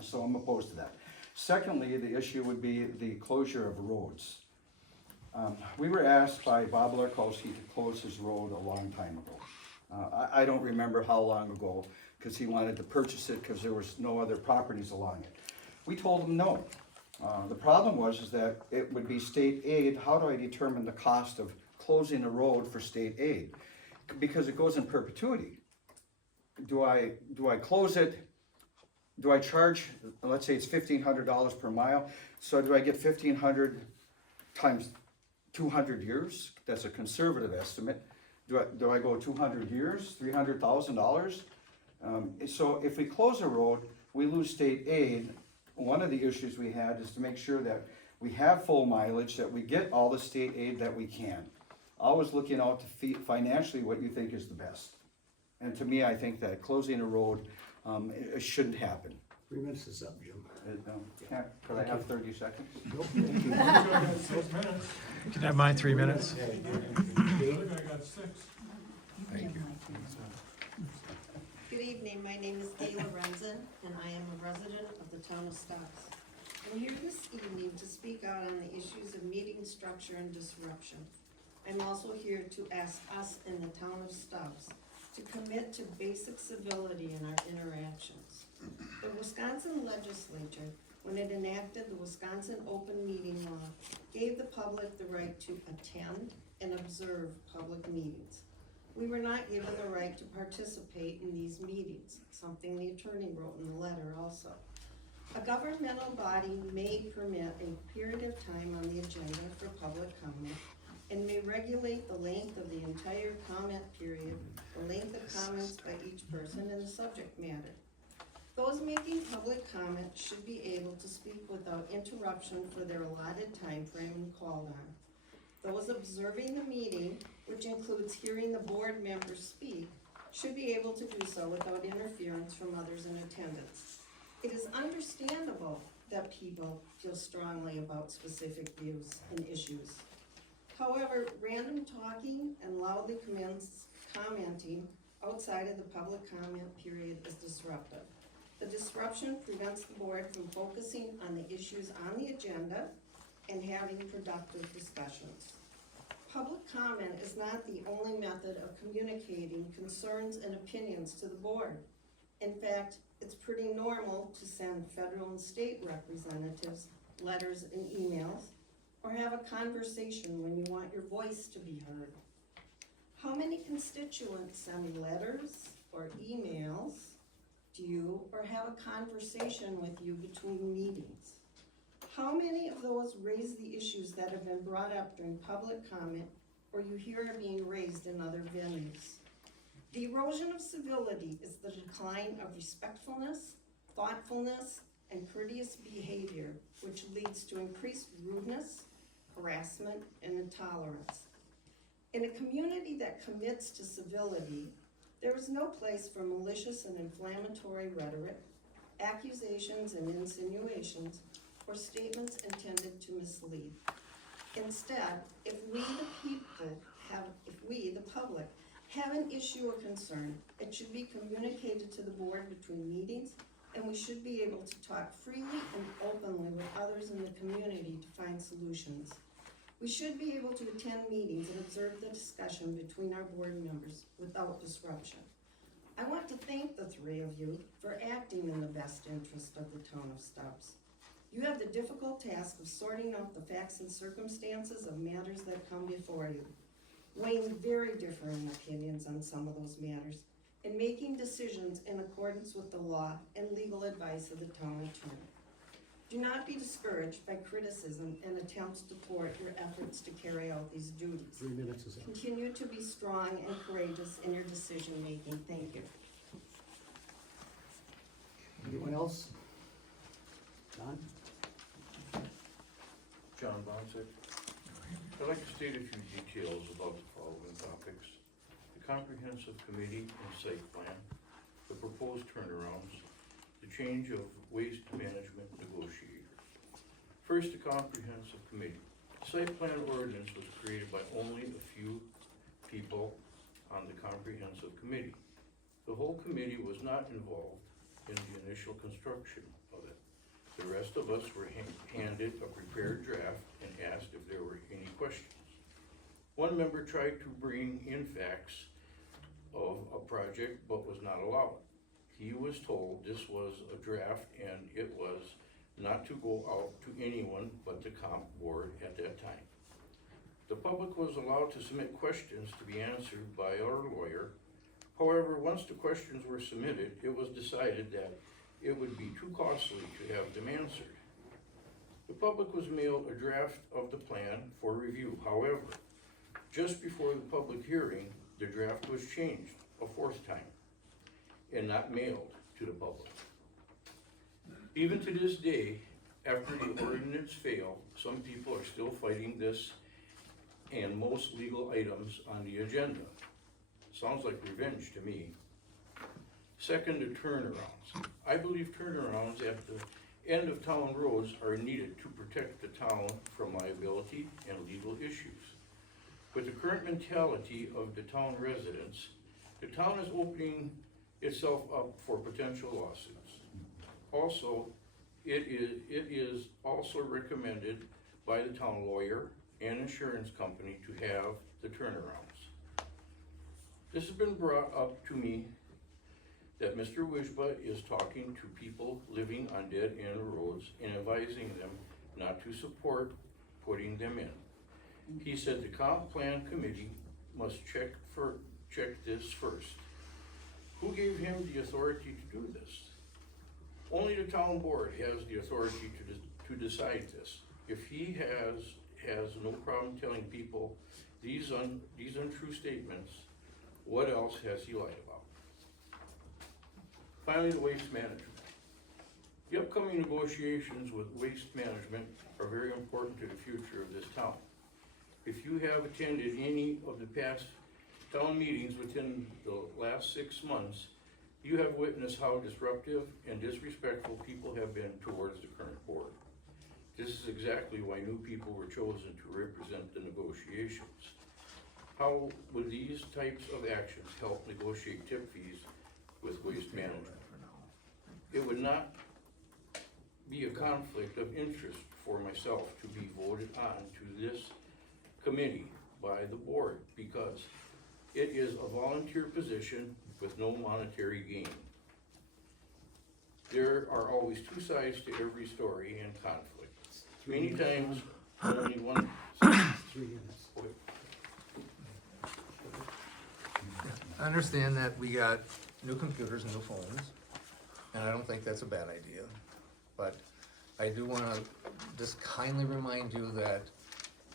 So I'm opposed to that. Secondly, the issue would be the closure of roads. We were asked by Bob Larkowski to close his road a long time ago. I don't remember how long ago, because he wanted to purchase it because there was no other properties along it. We told him no. The problem was that it would be state aid. How do I determine the cost of closing a road for state aid? Because it goes in perpetuity. Do I close it? Do I charge, let's say it's $1,500 per mile, so do I get 1,500 times 200 years? That's a conservative estimate. Do I go 200 years, $300,000? So if we close a road, we lose state aid. One of the issues we had is to make sure that we have full mileage, that we get all the state aid that we can. Always looking out to financially what you think is the best. And to me, I think that closing a road, it shouldn't happen. 3 minutes is up, Jim. Could I have 30 seconds? Nope, thank you. You can have mine 3 minutes. Thank you. Good evening, my name is Gayla Renzen, and I am a resident of the town of Stubbs. I'm here this evening to speak out on the issues of meeting structure and disruption. I'm also here to ask us in the town of Stubbs to commit to basic civility in our interactions. The Wisconsin legislature, when it enacted the Wisconsin Open Meeting Law, gave the public the right to attend and observe public meetings. We were not given the right to participate in these meetings, something the attorney wrote in the letter also. A governmental body may permit a period of time on the agenda for public comment and may regulate the length of the entire comment period, the length of comments by each person, and the subject matter. Those making public comment should be able to speak without interruption for their allotted time frame when called on. Those observing the meeting, which includes hearing the board members speak, should be able to do so without interference from others in attendance. It is understandable that people feel strongly about specific views and issues. However, random talking and loudly commenting outside of the public comment period is disruptive. The disruption prevents the board from focusing on the issues on the agenda and having productive discussions. Public comment is not the only method of communicating concerns and opinions to the board. In fact, it's pretty normal to send federal and state representatives letters and emails, or have a conversation when you want your voice to be heard? How many constituents send letters or emails to you or have a conversation with you between meetings? How many of those raise the issues that have been brought up during public comment or you hear are being raised in other venues? The erosion of civility is the decline of respectfulness, thoughtfulness, and courteous behavior, which leads to increased rudeness, harassment, and intolerance. In a community that commits to civility, there is no place for malicious and inflammatory rhetoric, accusations and insinuations, or statements intended to mislead. Instead, if we, the public, have an issue or concern, it should be communicated to the board between meetings, and we should be able to talk freely and openly with others in the community to find solutions. We should be able to attend meetings and observe the discussion between our board members without disruption. I want to thank the three of you for acting in the best interest of the town of Stubbs. You have the difficult task of sorting out the facts and circumstances of matters that come before you, weighing very differing opinions on some of those matters, and making decisions in accordance with the law and legal advice of the town attorney. Do not be discouraged by criticism and attempts to thwart your efforts to carry out these duties. 3 minutes is up. Continue to be strong and courageous in your decision-making. Thank you. Anyone else? John? John Bonsick. I'd like to state a few details about the following topics: the comprehensive committee and site plan, the proposed turnarounds, the change of waste management negotiator. First, the comprehensive committee. Site plan ordinance was created by only a few people on the comprehensive committee. The whole committee was not involved in the initial construction of it. The rest of us were handed a prepared draft and asked if there were any questions. One member tried to bring in facts of a project but was not allowed. He was told this was a draft and it was not to go out to anyone but the comp board at that time. The public was allowed to submit questions to be answered by our lawyer. However, once the questions were submitted, it was decided that it would be too costly to have them answered. The public was mailed a draft of the plan for review. However, just before the public hearing, the draft was changed a fourth time and not mailed to the public. Even to this day, after the ordinance failed, some people are still fighting this and most legal items on the agenda. Sounds like revenge to me. Second, the turnarounds. I believe turnarounds at the end of town roads are needed to protect the town from liability and legal issues. With the current mentality of the town residents, the town is opening itself up for potential lawsuits. Also, it is also recommended by the town lawyer and insurance company to have the turnarounds. This has been brought up to me that Mr. Wishba is talking to people living on dead-end roads and advising them not to support putting them in. He said the comp plan committee must check this first. Who gave him the authority to do this? Only the town board has the authority to decide this. If he has no problem telling people these untrue statements, what else has he lied about? Finally, the waste management. The upcoming negotiations with waste management are very important to the future of this town. If you have attended any of the past town meetings within the last 6 months, you have witnessed how disruptive and disrespectful people have been towards the current board. This is exactly why new people were chosen to represent the negotiations. How would these types of actions help negotiate tip fees with waste management? It would not be a conflict of interest for myself to be voted on to this committee by the board because it is a volunteer position with no monetary gain. There are always two sides to every story and conflict. Many times Only one, 3 minutes. I understand that we got new computers and new phones, and I don't think that's a bad idea. But I do wanna just kindly remind you that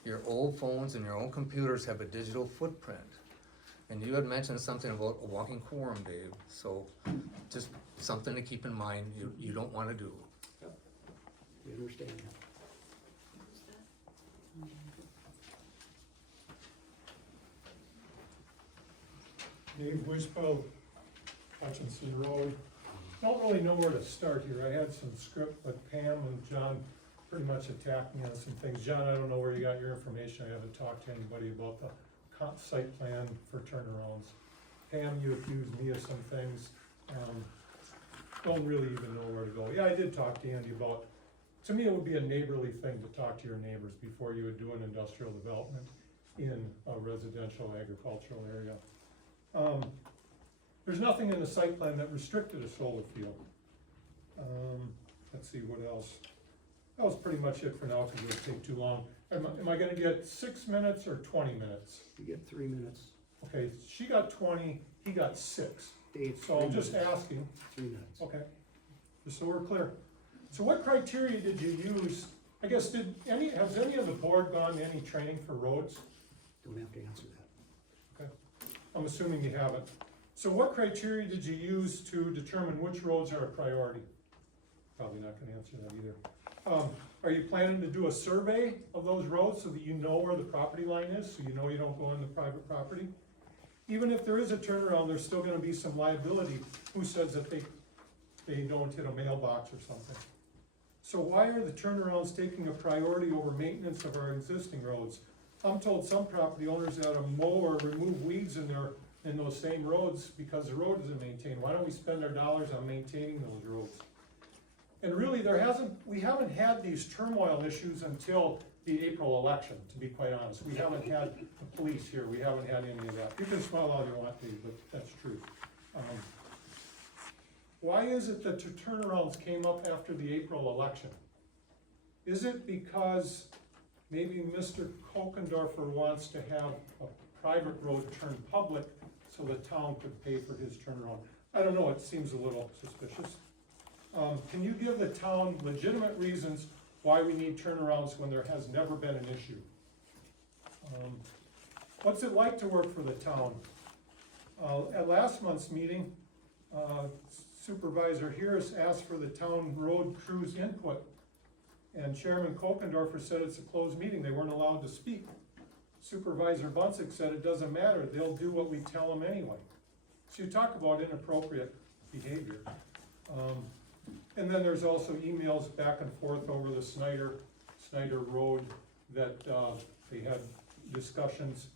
your old phones and your old computers have a digital footprint. And you had mentioned something about a walking quorum, Dave, so just something to keep in mind, you don't wanna do. We understand that. Dave Wispo, Hutchinson Road. Don't really know where to start here. I had some script, but Pam and John pretty much attacked me on some things. John, I don't know where you got your information. I haven't talked to anybody about the site plan for turnarounds. Pam, you accused me of some things. Don't really even know where to go. Yeah, I did talk to Andy about, to me, it would be a neighborly thing to talk to your neighbors before you would do an industrial development in a residential agricultural area. There's nothing in the site plan that restricted a solar field. Let's see, what else? That was pretty much it for now, because it would take too long. Am I gonna get 6 minutes or 20 minutes? You get 3 minutes. Okay, she got 20, he got 6. Dave, So 3 I'm just minutes. asking, 3 minutes. okay, just so we're clear. So what criteria did you use? I guess, has any of the board gone to any training for roads? Don't have to answer that. I'm assuming you haven't. So what criteria did you use to determine which roads are a priority? Probably not gonna answer that either. Are you planning to do a survey of those roads so that you know where the property line is, so you know you don't go on the private property? Even if there is a turnaround, there's still gonna be some liability. Who says that they don't hit a mailbox or something? So why are the turnarounds taking a priority over maintenance of our existing roads? I'm told some property owners had to mow or remove weeds in those same roads because the road isn't maintained. Why don't we spend our dollars on maintaining those roads? And really, we haven't had these turmoil issues until the April election, to be quite honest. We haven't had the police here, we haven't had any of that. You can smile all you want to, but that's true. Why is it that the turnarounds came up after the April election? Is it because maybe Mr. Kokendorfer wants to have a private road turned public so the town could pay for his turnaround? I don't know, it seems a little suspicious. Can you give the town legitimate reasons why we need turnarounds when there has never been an issue? What's it like to work for the town? At last month's meeting, Supervisor Harris asked for the town road crew's input, and Chairman Kokendorfer said it's a closed meeting, they weren't allowed to speak. Supervisor Bunsick said it doesn't matter, they'll do what we tell them anyway. So you talk about inappropriate behavior. And then there's also emails back and forth over the Snyder Road that they had discussions.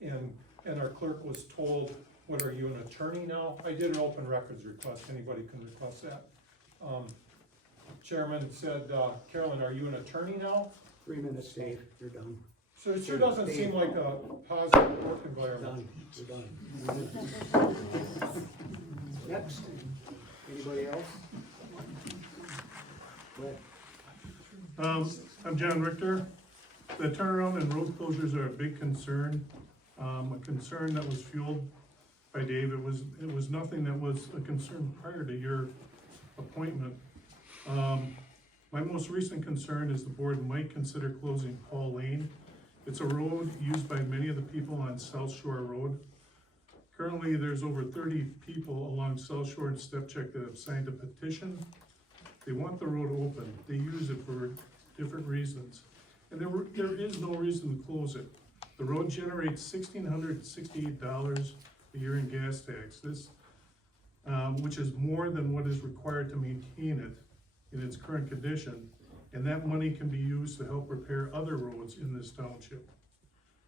And our clerk was told, what, are you an attorney now? I did an open records request, anybody can request that. Chairman said, Carolyn, are you an attorney now? 3 minutes, Dave, you're done. So it sure doesn't seem like a positive work environment. Done, you're done. Next, anybody else? Go ahead. I'm John Richter. The turnaround and road closures are a big concern. A concern that was fueled by Dave. It was nothing that was a concern prior to your appointment. My most recent concern is the board might consider closing Paul Lane. It's a road used by many of the people on South Shore Road. Currently, there's over 30 people along South Shore and Stepcheck that have signed a petition. They want the road open. They use it for different reasons. And there is no reason to close it. The road generates $1,668 a year in gas taxes, which is more than what is required to maintain it in its current condition. And that money can be used to help repair other roads in this township.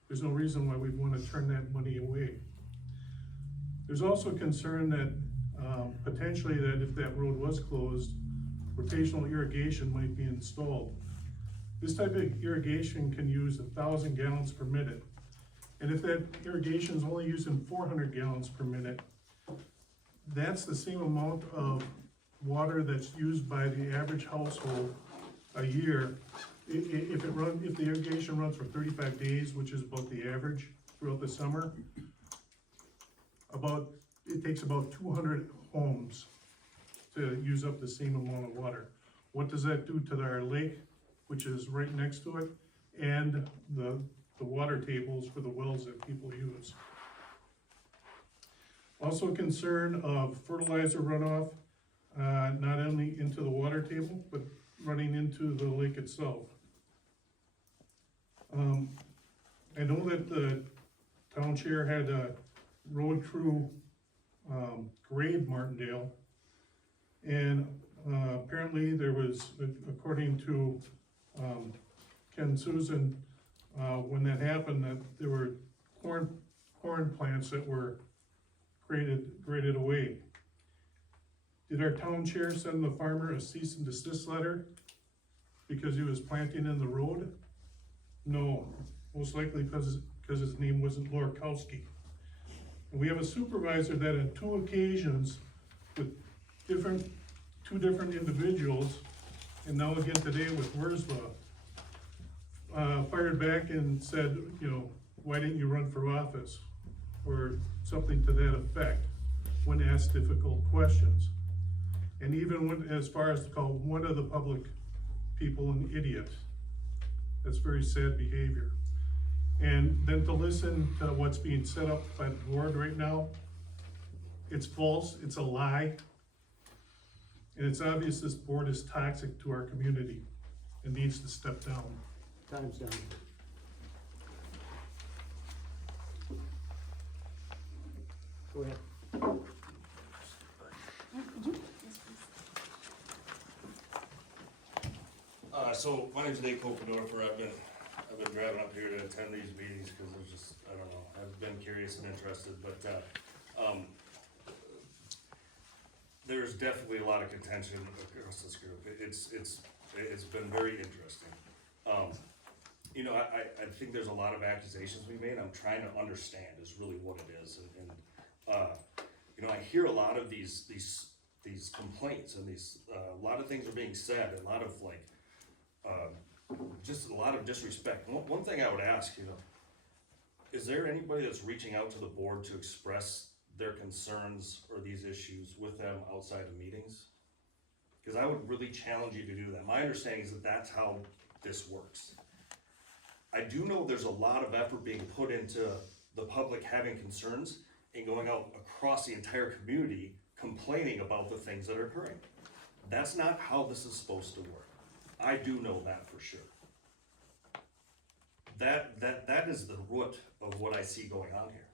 There's no reason why we'd want to turn that money away. There's also concern that potentially that if that road was closed, rotational irrigation might be installed. This type of irrigation can use 1,000 gallons per minute. And if that irrigation is only using 400 gallons per minute, that's the same amount of water that's used by the average household a year if the irrigation runs for 35 days, which is about the average throughout the summer, it takes about 200 homes to use up the same amount of water. What does that do to our lake, which is right next to it, and the water tables for the wells that people use? Also concern of fertilizer runoff, not only into the water table, but running into the lake itself. I know that the town chair had a road crew grade Martindale, and apparently there was, according to Ken Susan, when that happened, that there were corn plants that were graded away. Did our town chair send the farmer a cease and desist letter because he was planting in the road? No, most likely because his name wasn't Lorkowski. And we have a supervisor that on 2 occasions with two different individuals, and now again today with Wurzba, fired back and said, why didn't you run for office? Or something to that effect when asked difficult questions. And even went as far as to call one of the public people an idiot. That's very sad behavior. And then to listen to what's being set up by the board right now, it's false, it's a lie. And it's obvious this board is toxic to our community and needs to step down. Time's done. Go ahead. So my name's Nate Kopendorfer. I've been driving up here to attend these meetings because there's just, I don't know, I've been curious and interested, but, there's definitely a lot of contention across this group. It's been very interesting. I think there's a lot of accusations we made. I'm trying to understand is really what it is. And I hear a lot of these complaints and a lot of things are being said, and a lot of just a lot of disrespect. One thing I would ask, is there anybody that's reaching out to the board to express their concerns or these issues with them outside of meetings? Because I would really challenge you to do that. My understanding is that that's how this works. I do know there's a lot of effort being put into the public having concerns and going out across the entire community complaining about the things that are occurring. That's not how this is supposed to work. I do know that for sure. That is the root of what I see going on here.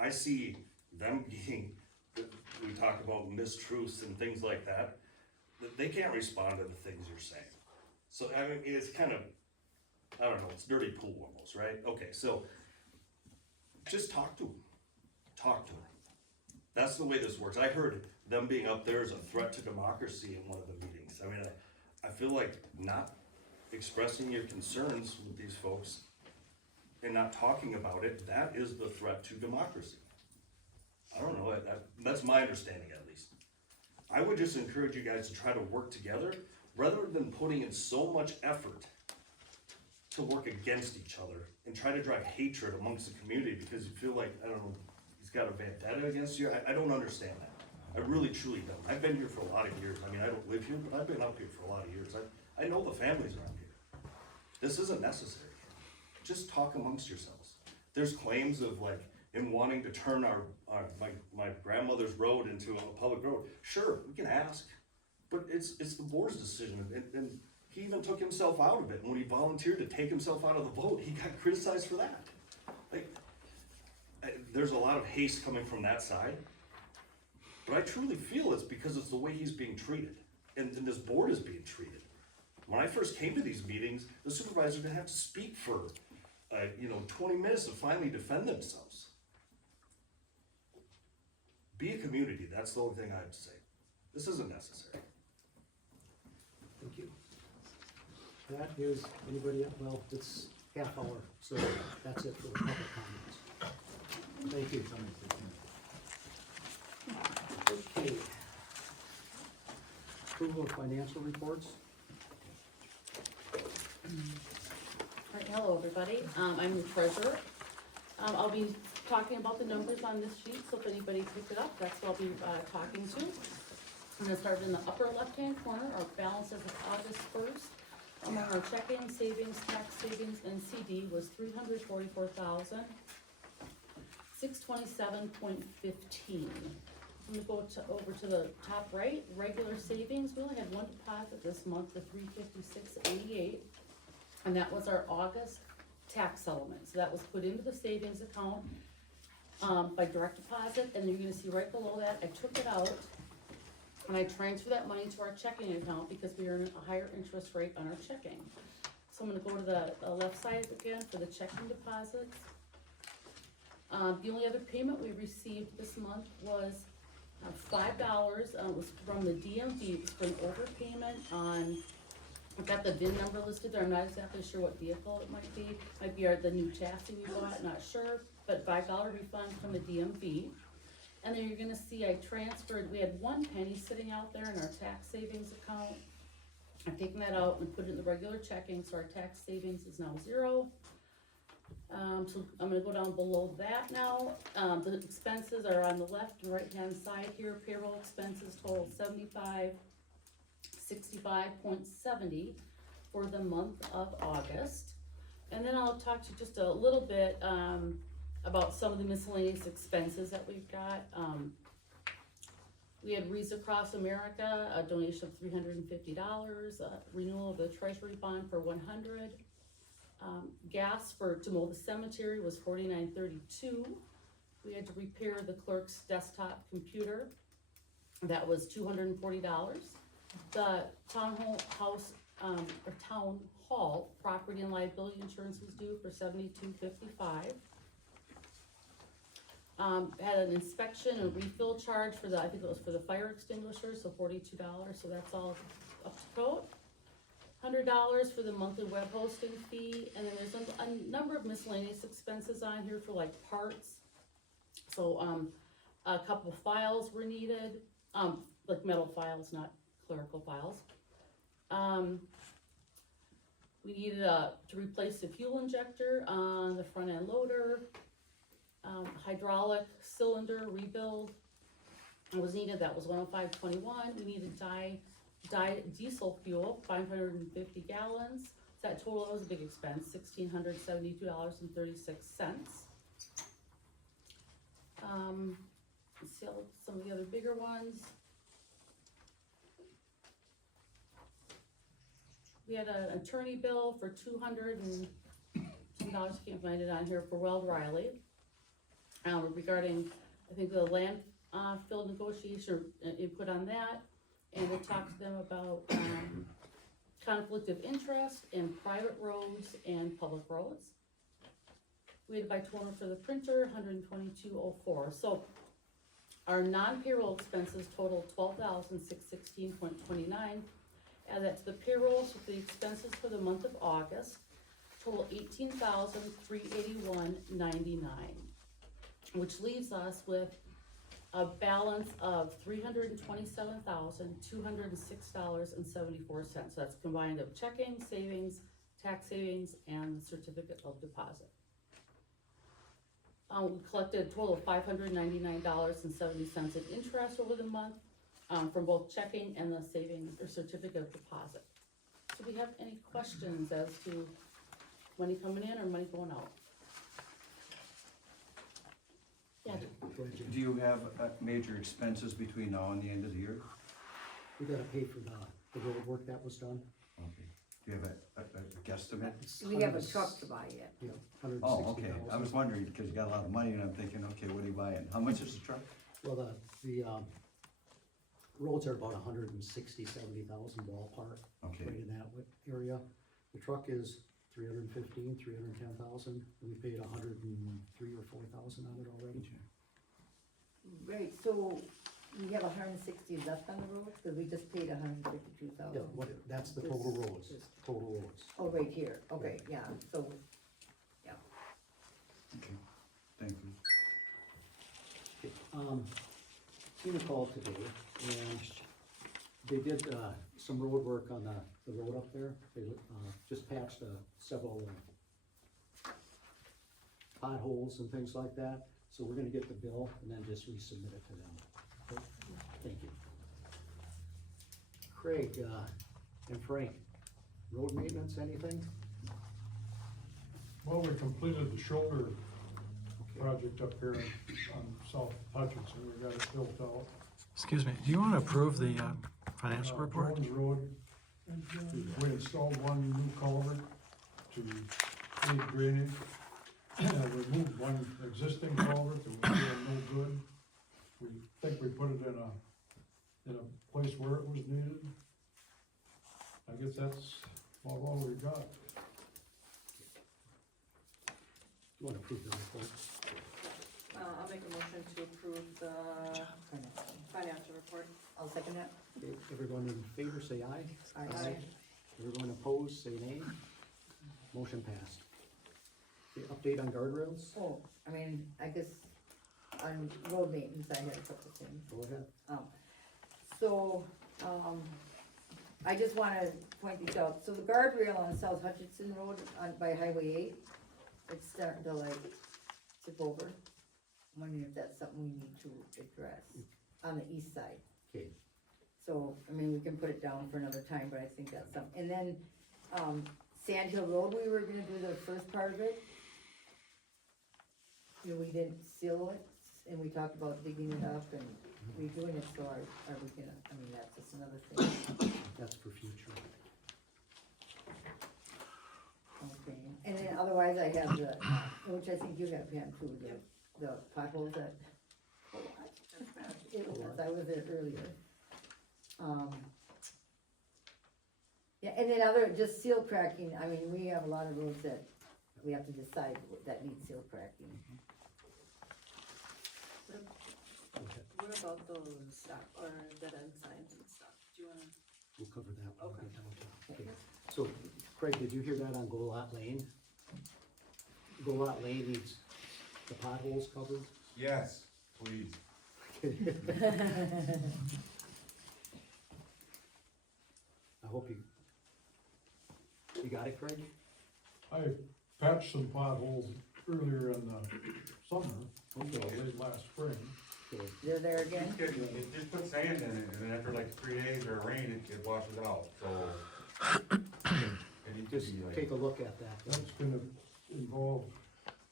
I see them being, we talk about mistruths and things like that they can't respond to the things you're saying. So, I mean, it's kind of, I don't know, it's dirty pool almost, right? Okay, so just talk to them. Talk to them. That's the way this works. I heard them being up there as a threat to democracy in one of the meetings. I mean, I feel like not expressing your concerns with these folks and not talking about it, that is the threat to democracy. I don't know, that's my understanding at least. I would just encourage you guys to try to work together rather than putting in so much effort to work against each other and try to drive hatred amongst the community because you feel like, I don't know, he's got a vendetta against you. I don't understand that. I really, truly don't. I've been here for a lot of years. I mean, I don't live here, but I've been up here for a lot of years. I know the families around here. This isn't necessary. Just talk amongst yourselves. There's claims of like, in wanting to turn my grandmother's road into a public road. Sure, we can ask, but it's the board's decision. And he even took himself out of it. And when he volunteered to take himself out of the vote, he got criticized for that. Like, there's a lot of haste coming from that side. But I truly feel it's because it's the way he's being treated. And this board is being treated. When I first came to these meetings, the supervisor didn't have to speak for 20 minutes to finally defend themselves. Be a community, that's the only thing I have to say. This isn't necessary. Thank you. That is, anybody else? Well, it's half hour, so that's it for the public comments. Thank you. Okay. Approval of financial reports. Alright, hello, everybody. I'm the treasurer. I'll be talking about the numbers on this sheet, so if anybody picked it up, that's what I'll be, talking to. I'm gonna start in the upper left-hand corner. Our balance as of August first, among our checking, savings, tax savings, and CD was $344,627.15. I'm gonna go over to the top right, regular savings. We only had one deposit this month, the $356.88. And that was our August tax settlement, so that was put into the savings account, by direct deposit, and you're gonna see right below that, I took it out, and I transferred that money to our checking account, because we earn a higher interest rate on our checking. So I'm gonna go to the left side again for the checking deposits. The only other payment we received this month was $5, it was from the DMV, it was for an overpayment on, I've got the VIN number listed there, I'm not exactly sure what vehicle it might be the new chassis we bought, not sure, but $5 refund from the DMV. And then you're gonna see I transferred, we had 1 penny sitting out there in our tax savings account. I've taken that out and put it in the regular checking, so our tax savings is now 0. So I'm gonna go down below that now. The expenses are on the left and right-hand side here. Payroll expenses total $65.70 for the month of August. And then I'll talk to you just a little bit, about some of the miscellaneous expenses that we've got. We had Rees Across America, a donation of $350, renewal of the treasury bond for $100. Gas to mow the cemetery was $49.32. We had to repair the clerk's desktop computer. That was $240. The town hall property and liability insurance was due for $72.55. Had an inspection and refill charge for I think it was for the fire extinguisher, so $42, so that's all up to code. $100 for the monthly web hosting fee, and then there's a number of miscellaneous expenses on here for like parts. So, a couple files were needed, like metal files, not clerical files. We needed to replace the fuel injector on the front end loader. Hydraulic cylinder rebuild was needed, that was $105.21. We needed diesel fuel, 550 gallons. That total was a big expense, $1,672.36. Let's see some of the other bigger ones. We had an attorney bill for $210, can't find it on here, for Weld Riley. Regarding, I think, the landfill negotiation, input on that, and we talked to them about conflict of interest in private roads and public roads. We had to buy toner for the printer, $122.04. So our non-payroll expenses totaled $12,616.29. Add that to the payrolls with the expenses for the month of August, total $18,381.99. Which leaves us with a balance of $327,206.74. So that's combined of checking, savings, tax savings, and certificate of deposit. We collected a total of $599.70 in interest over the month from both checking and the savings or certificate of deposit. Do we have any questions as to money coming in or money going out? Yeah. Do you have major expenses between now and the end of the year? We gotta pay for the road work that was done. Okay. Do you have a guesstimate? We have a truck to buy yet. Yeah, $160. Oh, okay, I was wondering, because you got a lot of money, and I'm thinking, okay, what are you buying? How much is the truck? Well, the roads are about 70,000 ballpark. Okay. Right in that area. The truck is 310,000, and we paid 103 or 4,000 on it already. Right, so we have 160 left on the road, because we just paid 152,000. Yeah, that's the total roads, total roads. Oh, right here, okay, yeah, so, yeah. Okay, thank you. Okay, Tina called today, and they did, some road work on the road up there. They, just patched, several, potholes and things like that. So we're gonna get the bill and then just resubmit it to them. Okay? Thank you. Craig, and Frank, road maintenance, anything? Well, we completed the shoulder Okay. project up here on South Hutchinson, we got it built out. Excuse me, do you want to approve the financial report? Jones Road, we installed one new culvert to aid drainage. We moved one existing culvert that was doing no good. We think we put it in a place where it was needed. I guess that's about all we got. You wanna approve the report? I'll make a motion to approve the financial report. I'll second that. Okay, everyone in favor, say aye. Aye. Everyone opposed, say nay. Motion passed. Okay, update on guardrails? Oh, I mean, I guess on road maintenance, I had a couple things. Go ahead. So, I just wanna point these out, so the guardrail on South Hutchinson Road by Highway 8, it's starting to like tip over. I'm wondering if that's something we need to address on the east side. Okay, So, I mean, we can put it down for another time, but I think that's something, and then, Sand Hill Road, we were gonna do the first part of it. You know, we didn't seal it, and we talked about digging it up and redoing it, so are we gonna, I mean, that's just another thing. that's for future. Okay, and then otherwise I have the, which I think you got, Pam, too, the potholes that. It was, I was there earlier. Yeah, and then other, just seal cracking, I mean, we have a lot of roads that we have to decide that need seal cracking. What about those stop or dead end signs and stuff? Do you wanna? We'll cover that when we Okay. get down to it. Okay, so Craig, did you hear that on Golot Lane? Golot Lane needs the potholes covered? Yes, please. I hope you got it, Craig? I patched some potholes earlier in the summer, Okay. late last spring. Okay. They're there again? It just put sand in it, and then after like 3 days or rain, it washes out, so. It needs to Just be like. take a look at that. then. That's gonna involve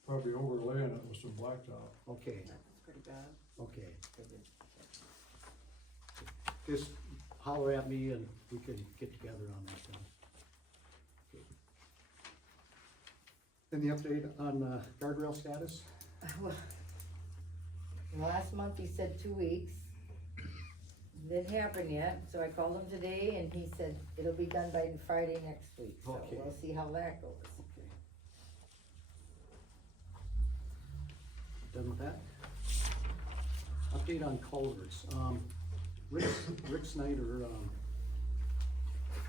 probably overlaying it with some blacktop. Okay, That's pretty bad. okay. Just holler at me and we can get together on that then. Okay. Any update on guardrail status? Well, last month he said 2 weeks. Didn't happen yet, so I called him today and he said it'll be done by Friday next week, so Okay. we'll see how that goes. Okay. Done with that? Update on culverts. Rick Snyder,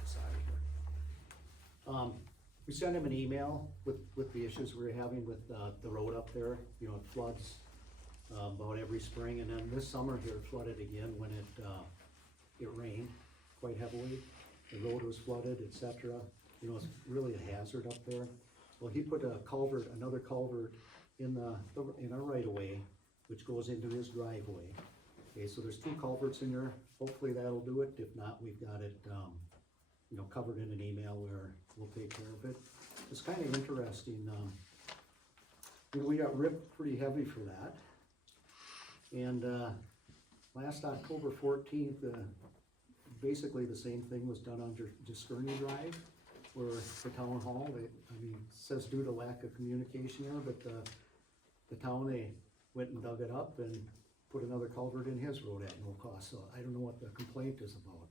sorry. We sent him an email with the issues we were having with the road up there. You know, it floods about every spring, and then this summer here it flooded again when it rained quite heavily. The road was flooded, et cetera. You know, it's really a hazard up there. Well, he put a culvert, another culvert in our right of way, which goes into his driveway. Okay, so there's 2 culverts in there. Hopefully that'll do it. If not, we've got it, you know, covered in an email where we'll take care of it. It's kind of interesting. You know, we got ripped pretty heavy for that. And last October 14th, basically the same thing was done on Discerny Drive, where the town hall, it says due to lack of communication there, but the town, they went and dug it up and put another culvert in his road at no cost, so I don't know what the complaint is about.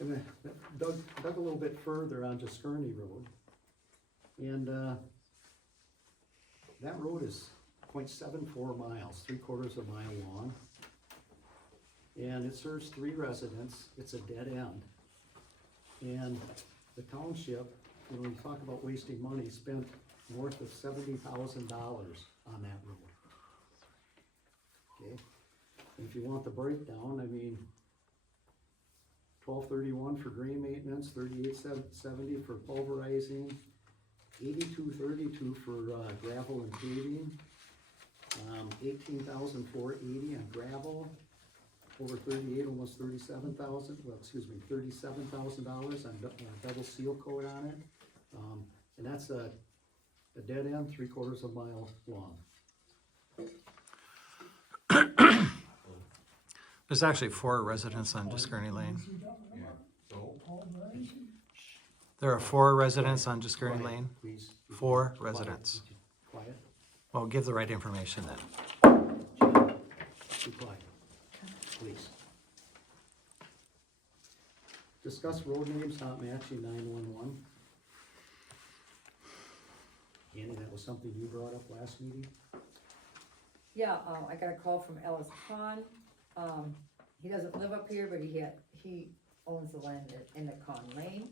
And then dug a little bit further on Discerny Road, and that road is 0.74 miles, 3/4 of a mile long. And it serves 3 residents, it's a dead end. And the township, when we talk about wasting money, spent north of $70,000 on that road. Okay, and if you want the breakdown, 1231 for drain maintenance, 3870 for pulverizing, 8232 for gravel and paving, 18,480 on gravel, over 38, almost 37,000, well, excuse me, $37,000 on double seal coat on it. And that's a dead end, 3/4 of a mile long. There's actually 4 residents on Discarney Lane. Yeah, so, There are 4 residents on Discarney Quiet, Lane. please. 4 Quiet. residents. Quiet, Well, give the right information then. be quiet, please. Discuss road names not matching 911. Andy, that was something you brought up last meeting? Yeah, I got a call from Ellis Kahn. He doesn't live up here, but he owns the land in the Kahn Lane.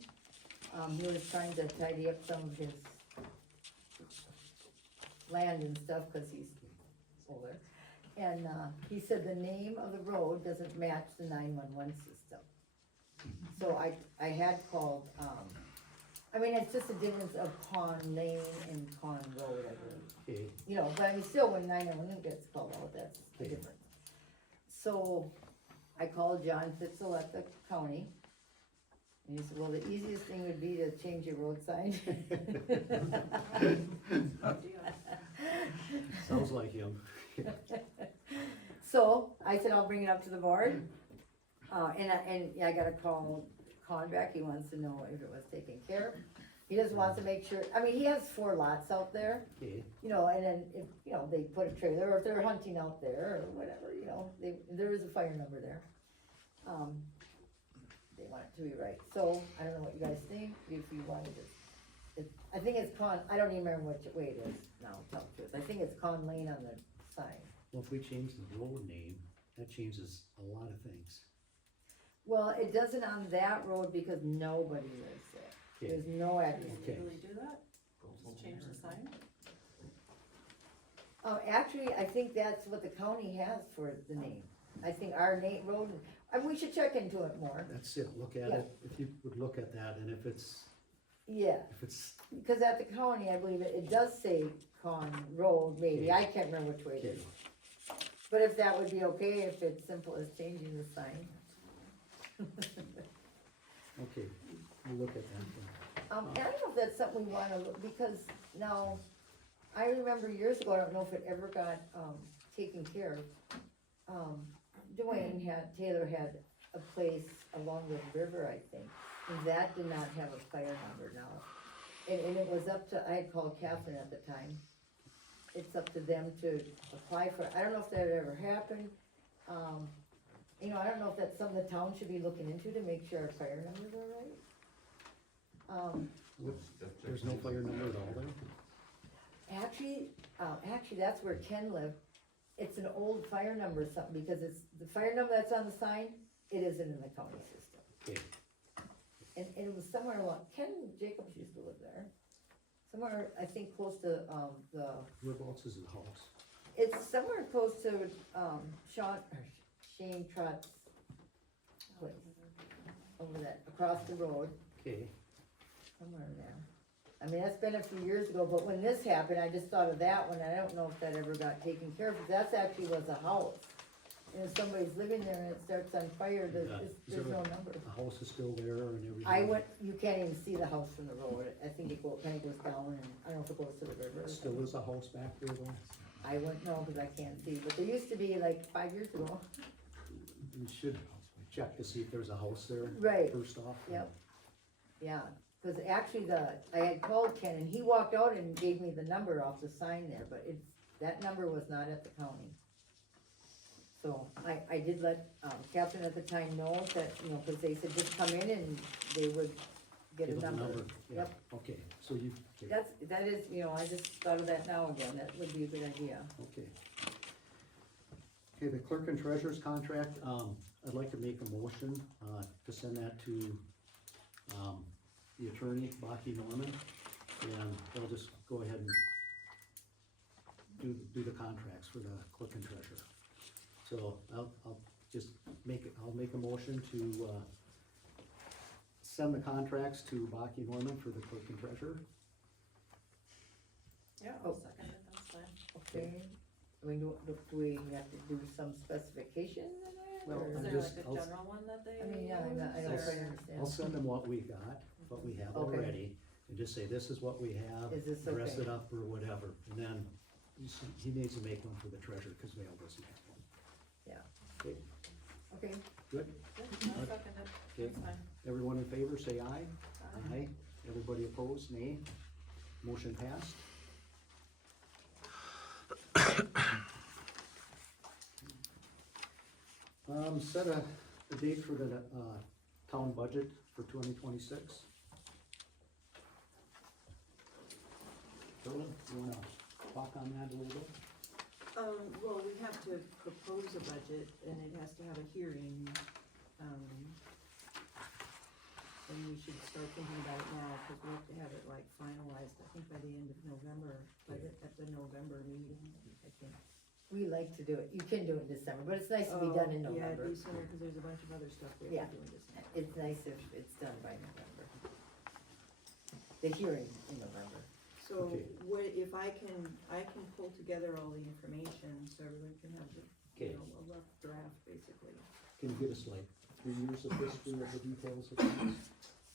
He was trying to tidy up some of his land and stuff, cause he's older. And, he said the name of the road doesn't match the 911 system. So I had called, I mean, it's just a difference of Kahn Lane and Kahn Road, I believe. Okay, You know, but I mean, still, when 911 gets called out, that's the Okay. difference. So, I called John Fitzel at the county, and he said, well, the easiest thing would be to change your road sign. sounds like him. So, I said, I'll bring it up to the board, and I got a call back, he wants to know if it was taken care of. He just wants to make sure, I mean, he has 4 lots out there, Okay, you know, and then if, you know, they put a trailer, or if they're hunting out there, or whatever, you know, there is a fire number there. They want it to be right, so, I don't know what you guys think, if you wanted to, I think it's I don't even remember which way it is now, to tell the truth, I think it's Kahn Lane on the sign. well, if we change the road name, that changes a lot of things. Well, it doesn't on that road because nobody lives there, Okay, there's no address. Okay. Really do that? Just change the sign? Actually, I think that's what the county has for the name. I think our road, we should check into it more. that's it, look at Yeah. it, if you would look at that, and if it's, Yeah, because at the county, I believe it does say Con Road, maybe, I can't remember which way it is. But if that would be okay, if it's simple as changing the sign. okay, we'll look at that then. And I don't know if that's something we wanna look, because now, I remember years ago, I don't know if it ever got, taken care of. Taylor had a place along the river, I think, and that did not have a fire number now. And it was up to, I had called Catherine at the time, it's up to them to apply for, I don't know if that ever happened. You know, I don't know if that's something the town should be looking into to make sure our fire numbers are right. There's no fire number at all there? Actually, that's where Ken lived. It's an old fire number or something, because it's, the fire number that's on the sign, it isn't in the county system. Okay, And it was somewhere along, Ken Jacobs used to live there. Somewhere, I think, close to, whereabouts is the house? it's somewhere close to, Shane Trott's place. Over that, across the road, Okay, somewhere in there. I mean, that's been a few years ago, but when this happened, I just thought of that one, I don't know if that ever got taken care of, but that's actually was a house. And if somebody's living there and it starts on fire, there's there no number. the house is still there and everything? You can't even see the house from the road, I think it kinda goes down, and I don't know if it goes to the river. or Still something. is a house back there though? I wouldn't know, cause I can't see, but there used to be like 5 years ago. We should check to see if there's a house there. Right. First off. Yep. Yeah, cause actually I had called Ken and he walked out and gave me the number off the sign there, but that number was not at the county. So I did let, Catherine at the time know that, you know, cause they said just come in and they would get Give a them number. Yeah, Yep, okay, so you, that is, you know, I just thought of that now again, that would be a good idea. okay. Okay, the clerk and treasurer's contract, I'd like to make a motion, to send that to, the attorney, Baki Norman, and they'll just go ahead and do the contracts for the clerk and treasurer. So I'll make a motion to, send the contracts to Baki Norman for the clerk and treasurer. Yeah, I'll second it, that's fine. Okay, I mean, do we have to do some specifications in there? Well, or- Is I'm there just- like a I'll- general one that they I mean, yeah, I don't use, quite or- understand. I'll send them what we got, what we have Okay. already, and just say, this is what we have, Is this dress okay? it up or whatever, and then he needs to make one for the treasurer, cause Val doesn't have one. Yeah. Okay, Okay, good, Yeah, I'll second it, Okay. that's fine. everyone in favor, say aye. Aye. Everybody opposed, nay. Motion passed. Set a date for the, town budget for 2026. Carolyn, you wanna talk on that a little bit? Well, we have to propose a budget and it has to have a hearing, and we should start thinking about it now, cause we have to have it like finalized, I think by the end of November, at the November meeting, I think. we like to do it, you can do it in December, but it's nice to be done in Oh, yeah, November. it'd be sooner, cause there's a bunch of other stuff we Yeah. have to do in December. It's nice if it's done by November. The hearing in November. So, Okay. what, if I can pull together all the information, so everyone can have the, Okay. a rough draft, basically. Can you give us like 3 years of history of the details of things?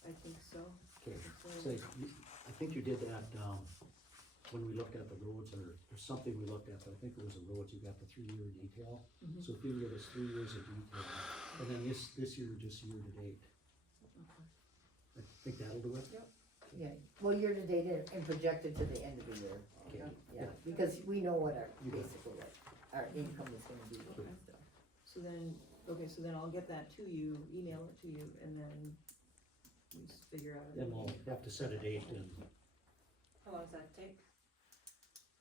I think so. Okay, So- say, I think you did that, when we looked at the roads, or something we looked at, but I think it was the roads, you got the 3-year detail. Mhm. So if you can give us 3 years of detail, and then this year, just year to date, I think that'll do it. Yeah, well, year to date and projected to the end of the year. Okay. Yeah, because we know what our, You got it. basically what our income is gonna be. Okay. so. So then, okay, so then I'll get that to you, email it to you, and then we just figure out. Then we'll have to set a date and, How long does that take?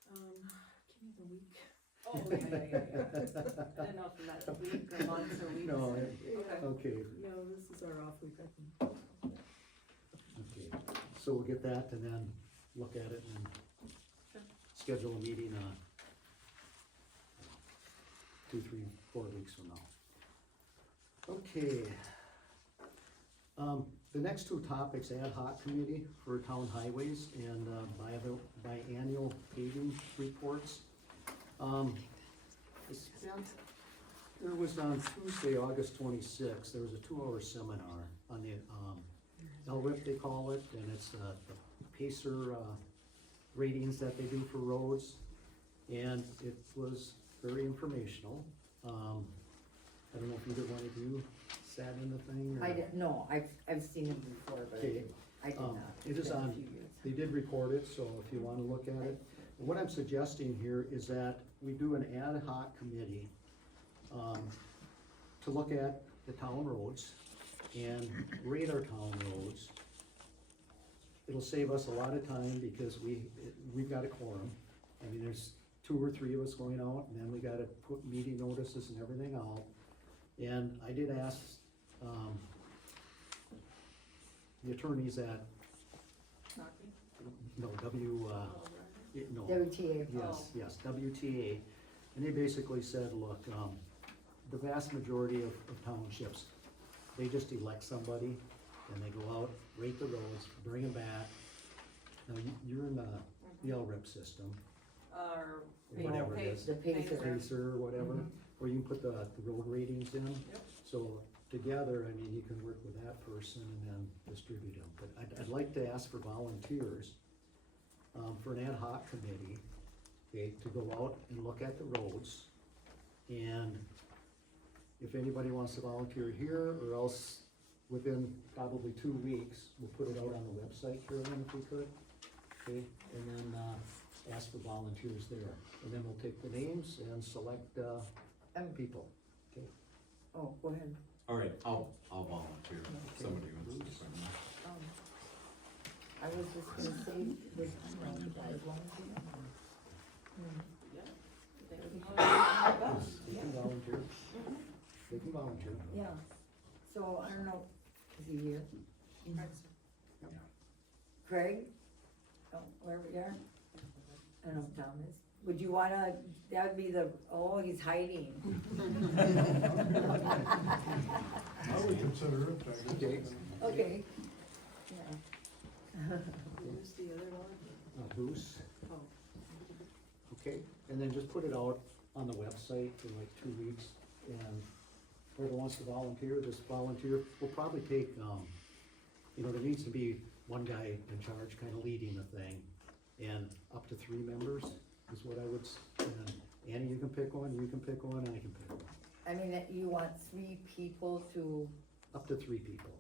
Give me the week. Oh, yeah. I didn't know if you meant a week or months or weeks. No, or- Yeah. okay, No, this is our off week, I think. okay. So we'll get that and then look at it and Sure. schedule a meeting, 2, 3, 4 weeks from now. Okay. The next 2 topics, ad hoc committee for town highways and, biannual paving reports. There was on Tuesday, August 26th, there was a 2-hour seminar on the, LRIP they call it, and it's, the Pacer, ratings that they do for roads. And it was very informational. I don't know if either one of you sat in the thing or. I didn't, no, I've seen it before, but Okay. I did not. It It's is been a on, few years. they did record it, so if you wanna look at it. What I'm suggesting here is that we do an ad hoc committee, to look at the town roads and rate our town roads. It'll save us a lot of time because we've got a quorum. I mean, there's 2 or 3 of us going out, and then we gotta put meeting notices and everything out. And I did ask, the attorneys at, Rocky? no, no. WTA. Yes, WTA, and they basically said, look, the vast majority of townships, they just elect somebody, and they go out, rate the roads, bring them back. Now, you're in the LRIP system, Or. whatever it is, The Pacer. Pacer or whatever, where you can put the road ratings in. Yep. So together, I mean, you can work with that person and then distribute them, but I'd like to ask for volunteers, for an ad hoc committee, okay, to go out and look at the roads. And if anybody wants to volunteer here, or else within probably 2 weeks, we'll put it out on the website, Carolyn, if we could, okay? And then, ask for volunteers there, and then we'll take the names and select, people, okay? Oh, go ahead. All right, I'll volunteer, if somebody wants to sign up. I was just gonna say, this, as long as you know. Yeah. They can go. They can volunteer, they can volunteer. Yeah, so I don't know, is he here? Craig? Oh, where we are? I don't know if Tom is. Would you wanna, that'd be the, oh, he's hiding. I would consider it, I guess. Okay. Okay, Who's the other one? Who's, Oh, okay, and then just put it out on the website for like 2 weeks, and whoever wants to volunteer, just volunteer. We'll probably take, you know, there needs to be one guy in charge, kinda leading the thing, and up to 3 members is what I would, and Annie, you can pick one, you can pick one, I can pick one. I mean, that you want 3 people to Up to 3 people,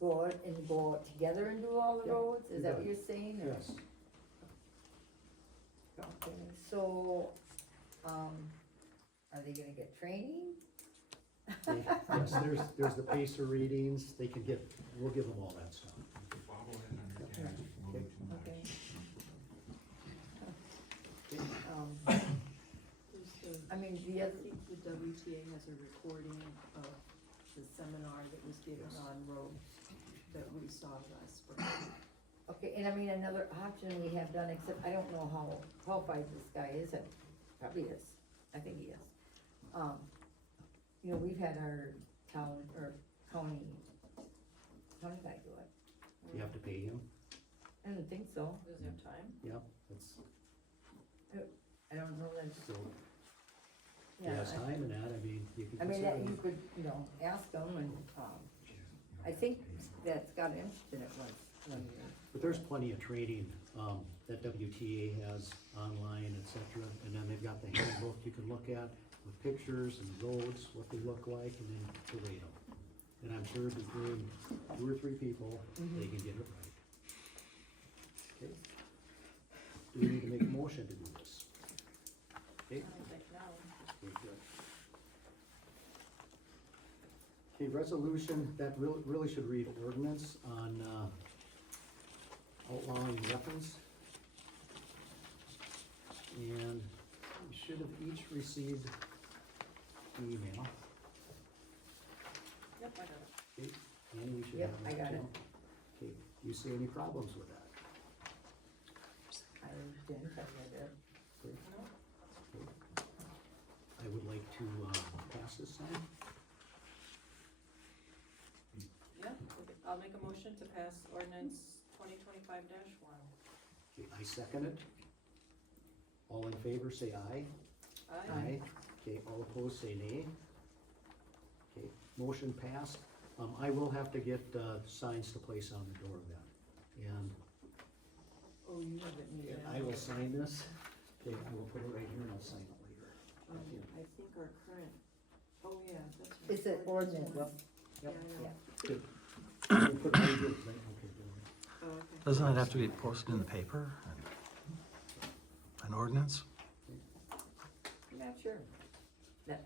go out and go out together and do all the Yep, roads? Is you that got what it. you're saying? or- yes. Okay, so, are they gonna get training? Yes, there's the pacer readings, they can get, we'll give them all that stuff. Okay. who's the, I mean, I the other, think the WTA has a recording of the seminar that was given on roads that we saw last spring. okay, and I mean, another option we have done, except I don't know how qualified this guy is, and probably is, I think he is. You know, we've had our town, or county guy do it. You have to pay him, I don't think so, Does he have time? yeah, that's, I don't know that, so, he yeah. has time in that, I mean, you can I mean, that consider you him. could, you know, ask them, and, I think that's got interested in it one year. But there's plenty of training, that WTA has online, et cetera, and then they've got the handbook you can look at with pictures and roads, what they look like, and then to rate them. And I'm sure between 2 or 3 people, they can get it right. Okay? Do we need to make a motion to do this? Okay, I don't think now. very good. Okay, resolution, that really should read ordinance on, outlawing weapons. And we should have each received an email. Yep, I got it. Okay, Annie, you should Yep, have I that got too. Okay, do you see any problems with that? I didn't, I read it. Okay. Okay. I would like to, pass this on. Yeah, okay. I'll make a motion to pass ordinance 2025-1. Okay, I second it. All in favor, say aye. Aye. Okay, all opposed, say nay. Okay, motion passed. I will have to get, signs to place on the door then. And Oh, you have it in I will sign this. Okay, I will put it right here and I'll sign it later. I think our current, oh, yeah, that's right. It's an ordinance. Yep. Yeah, Yep. I know. Good. I'll put it right here, right, okay, good. Oh, okay. Doesn't it have to be posted in the paper? An ordinance? I'm not sure. That,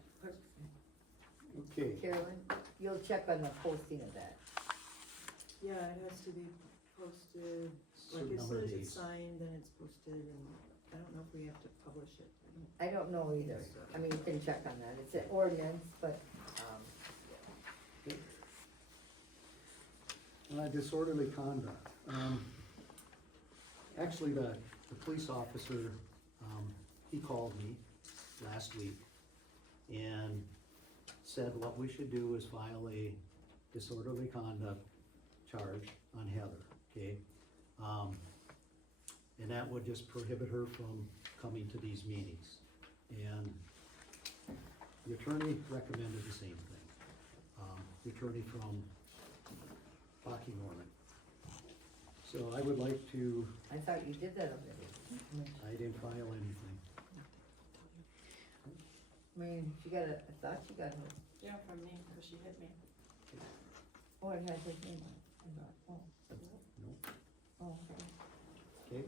Okay, Carolyn, you'll check on the posting of that. Yeah, it has to be posted, like certain as number soon of as days. it's signed, then it's posted, and I don't know if we have to publish it. I don't know either. I mean, you can check on that. It's an ordinance, but, disorderly conduct. Actually, the police officer, he called me last week and said what we should do is file a disorderly conduct charge on Heather, okay? And that would just prohibit her from coming to these meetings. And the attorney recommended the same thing. The attorney from Rocky Norman. So I would like to, I thought you did that already. I didn't file anything. I mean, she got a, I thought she got a, Yeah, from me, because she hit me. oh, it has his name on it. I thought, Nope. oh, okay. Okay.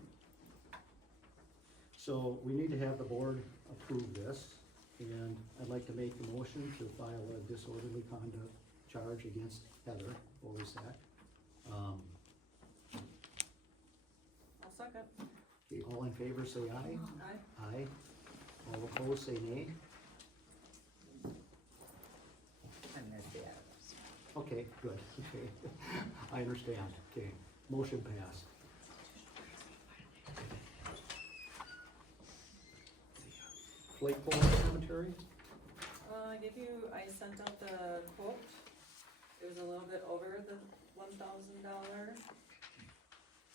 So we need to have the board approve this, and I'd like to make the motion to file a disorderly conduct charge against Heather Olisak. I'll second. Okay, all in favor, say aye. Aye. Aye. All opposed, say nay. I missed the others. Okay, good, okay. I understand, okay. Motion passed. Flagpole Cemetery? I sent out the quote. It was a little bit over the $1,000.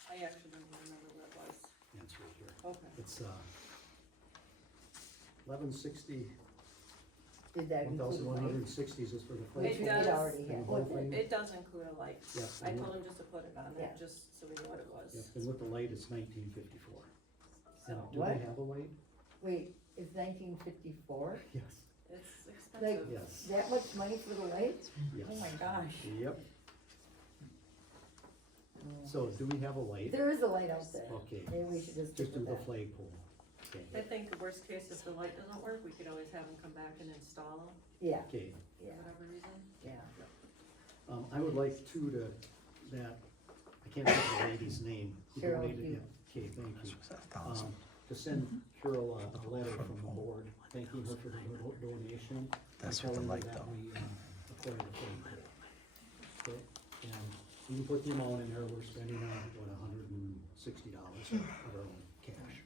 I actually don't even remember what it was. Yeah, it's right here. Okay. It's, 1160, Did that include light? 1,160 is just for the It flagpole. does. already And the had, whole with thing. It does include a light. Yeah, I and told him just to put it on there, Yeah. just so we knew what it was. Yep, and with the light, it's 1954. And So, do What? they have a light? Wait, it's 1954? Yes. it's Like, expensive. Yes. that much money for the light? Yes. Oh my gosh. Yep. So do we have a light? There is a light out there. Okay. Maybe we should just stick Just do with the that. flagpole. I Okay. think the worst case, if the light doesn't work, we could always have them come back and install them, Yeah, Okay. for yeah, whatever reason. yeah. I would like too to, that, I can't think of the lady's name. who Carol donated Hugh. it. Okay, thank you. To send Carol a letter from the board, thanking her for the donation. That's and what the telling her light that though. we, acquired the flagpole. Okay, and you can put the amount in there, we're spending, what, $160 of our own cash.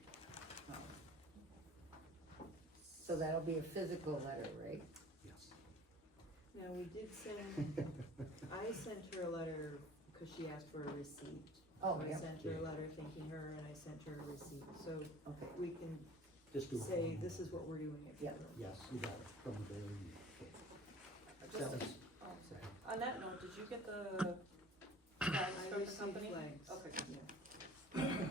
So that'll be a physical letter, right? Yes. Now, we did send, I sent her a letter, cause she asked for a receipt. Oh, So I yeah. sent her a letter thanking her and I sent her a receipt, so Okay. we can Just do it. say, this is what we're doing it Yeah. for. Yes, you got it, from the very, okay. Just- That was, Oh, sorry. On that note, did you get the flags I from the received company? flags. Okay. Yeah.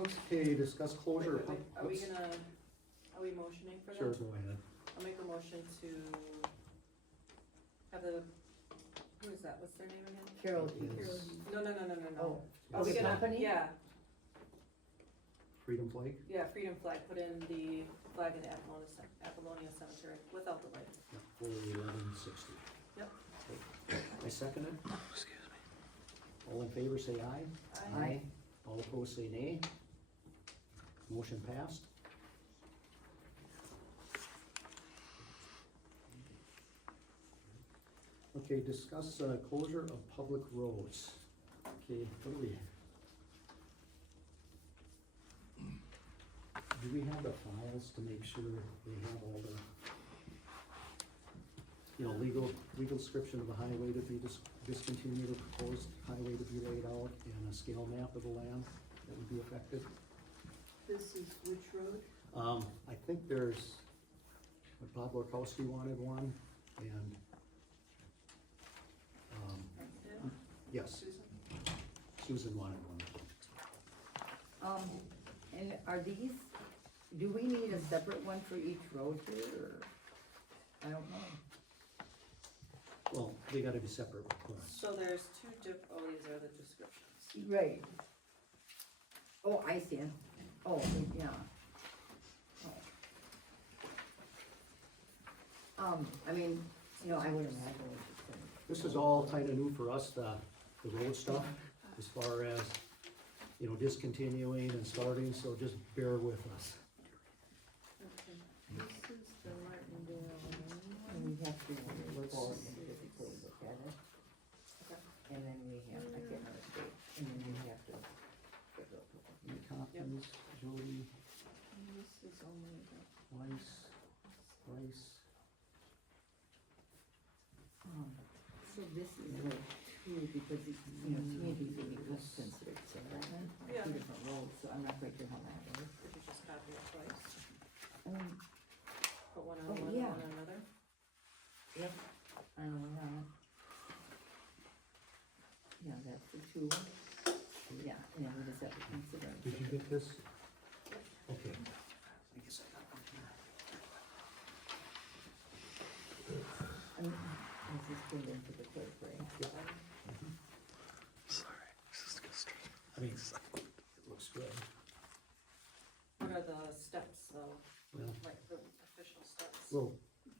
okay, discuss closure. Wait, are we Oops. gonna, are we motioning for that? Sure, go ahead. I'll make a motion to have the, who is that, what's their name again? Carol It Hughes. is No, Oh, Are we the gonna- company? Yeah, Freedom flag? yeah, freedom flag, put in the flag in Apollonia Cemetery without the light. Yep, for 1160. Yep. I second it. Excuse me. All in favor, say aye. Aye. All opposed, say nay. Motion passed. Okay, discuss, closure of public roads. Okay, what do we? Do we have the files to make sure we have all the, legal description of the highway to be discontinued or proposed highway to be laid out, and a scale map of the land that would be affected? This is which road? I think there's, Bob Lorkowski wanted one, and, yes, Susan wanted one. And are these, do we need a separate one for each road here, or? I don't know. Well, they gotta be separate requests. So there's these are the descriptions. Right. Oh, I see it. Oh, yeah. Oh. I mean, I would imagine we should send. This is all kinda new for us, the road stuff, as far as, discontinuing and starting, so just bear with us. Okay, this is the Martindale And we have to look all individually look at it. Okay. And then we have, I get another date, and then we have to. Any copies, Jody, and this is only the. Weiss. So this is road two, because, to me, these would be considered separate, Yeah. two different roads, so I'm not quite sure how that works. Did you just copy it twice? Put one on Oh, one, yeah. one on another? Yep, I don't know how. Yeah, that's the two. Yeah, and then we just have to consider. it. Did you get this? Okay. I guess I got one here. This is put into the clerk, right? Sorry. This is just. I mean, it looks good. What are the steps, though, Well, like the official steps? well,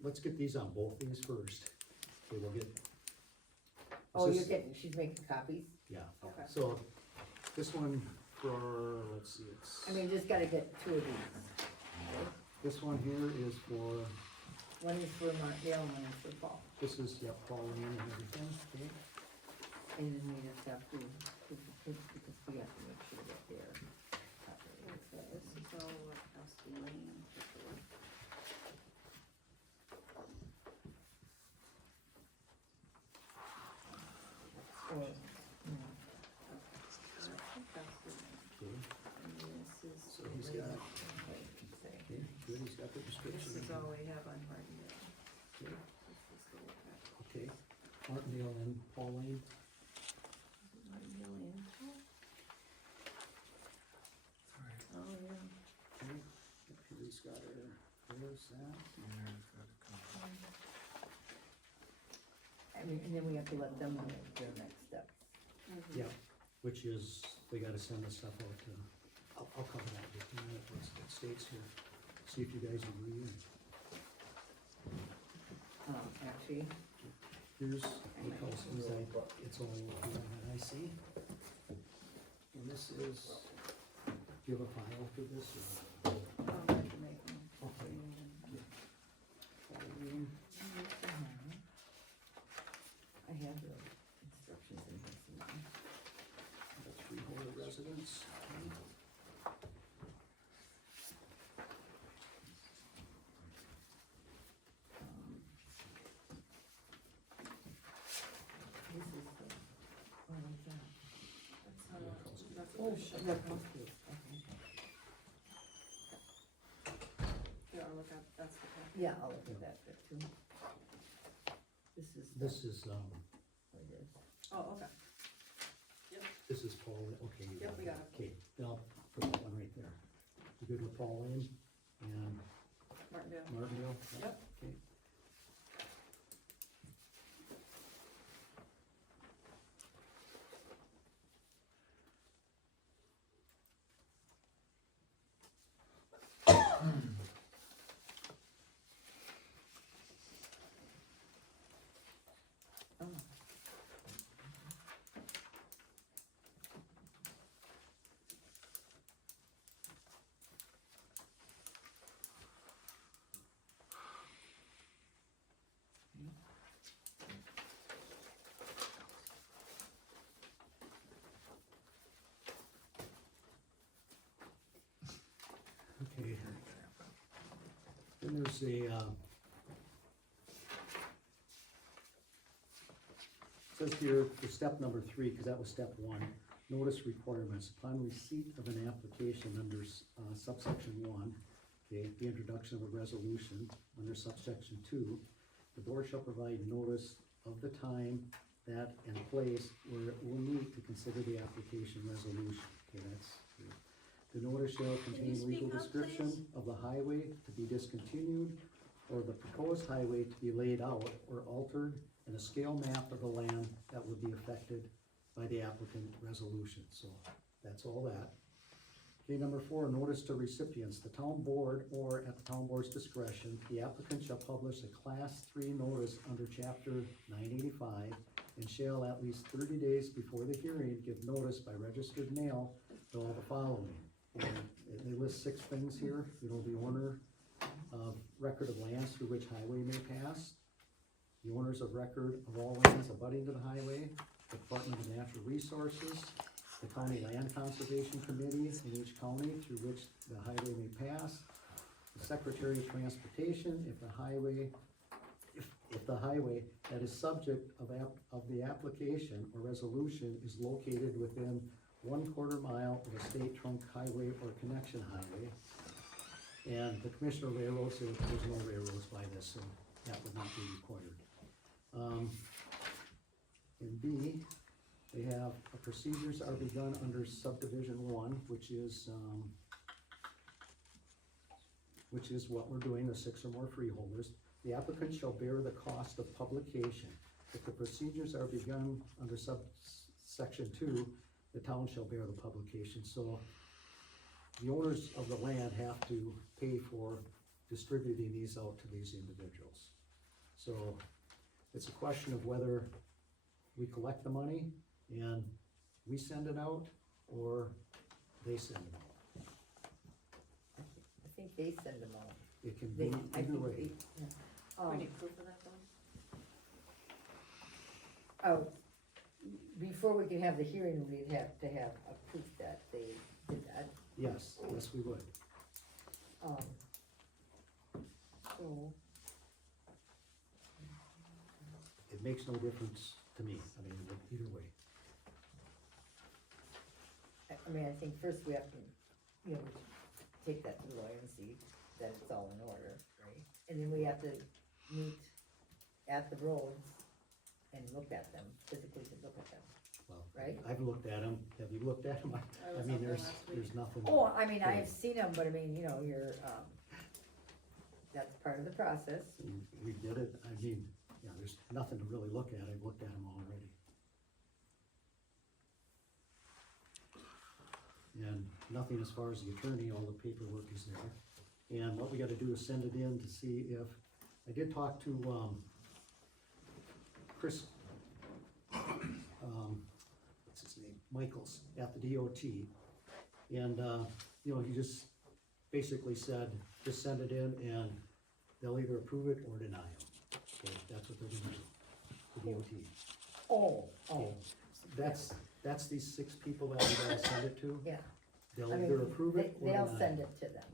let's get these on both these first. Okay, we'll get. Oh, Is you're this- getting, she's making copies? Yeah. Okay. So, this one for, let's see, it's, I mean, just gotta get two of these. this one here is for, One is for Martindale, and one is for Paul. this is, yep, Pauline and everything, okay? And then we just have to, because we have to make sure that they're. So this is all what has to be lane. Or, Martindale and Pauline. Oh, yeah. Okay, he's got her, there's that. I mean, and then we have to let them know their next steps. Yeah, which is, they gotta send the stuff out to, I'll cover that with you, what it states here. See if you guys agree. Actually, Here's, because it's only one that I see. And this is, do you have a file for this? Or? I can make them. Okay. I have the instructions in here somewhere. The freeholder residence. This is the, oh, what's that? That's Oh, what they're showing. the house case, okay. Yeah, I'll look at, that's the one. Yeah, I'll look at that bit too. This is, what it is. Oh, okay. this is Pauline, okay. you Yep, we got it. Okay, then I'll put that one right there. You good with Pauline and Martindale. Martindale? Yep. Okay. Oh. Okay. Then there's a, says here for step number 3, because that was step 1, notice requirements. Upon receipt of an application under subsection 1, okay, the introduction of a resolution under subsection 2, the board shall provide notice of the time, that, and place where it will meet to consider the application resolution. Okay, that's, the notice shall contain speak legal up, description please? of the highway to be discontinued, or the proposed highway to be laid out or altered, and a scale map of the land that would be affected by the applicant resolution, so that's all that. Okay, number 4, notice to recipients. The town board, or at the town board's discretion, the applicant shall publish a class 3 notice under chapter 985, and shall at least 30 days before the hearing give notice by registered mail to all the following. And they list 6 things here, the owner of record of lands through which highway may pass, the owners of record of all lands abutting to the highway, the Department of Natural Resources, the County Land Conservation Committee in each county through which the highway may pass, the Secretary of Transportation, if the highway that is subject of the application or resolution is located within 1/4 mile of a state trunk highway or connection highway. And the Commissioner of Railroads, there's no railroads by this, so that would not be required. In B, they have, procedures are begun under subdivision 1, which is what we're doing, the 6 or more freeholders. The applicant shall bear the cost of publication. If the procedures are begun under subsection 2, the town shall bear the publication. So the owners of the land have to pay for distributing these out to these individuals. So it's a question of whether we collect the money and we send it out, or they send it out. I think they send them out. It can They, be I either think way. they, yeah. We need proof of that though? Oh, before we can have the hearing, we'd have to have a proof that they did that. Yes, we would. So, It makes no difference to me, I mean, either way. I mean, I think first we have to, take that to the lawyer and see that it's all in order, right? And then we have to meet at the roads and looked at them, physically to look at them, Well, right? I've looked at them, have you looked at them? I I was mean, up there there's, last week. there's nothing. Oh, I mean, I've seen them, but I mean, you know, you're, that's part of the process. We did it, I mean, yeah, there's nothing to really look at, I've looked at them already. And nothing as far as the attorney, all the paperwork is there. And what we gotta do is send it in to see if, I did talk to, Chris, what's his name, Michaels at the DOT. And, you know, he just basically said, just send it in and they'll either approve it or deny it. Okay, that's what they're gonna do, the DOT. Oh, Okay, that's these 6 people that we gotta send it to. yeah. They'll I mean, either approve it or deny They'll it. send it to them.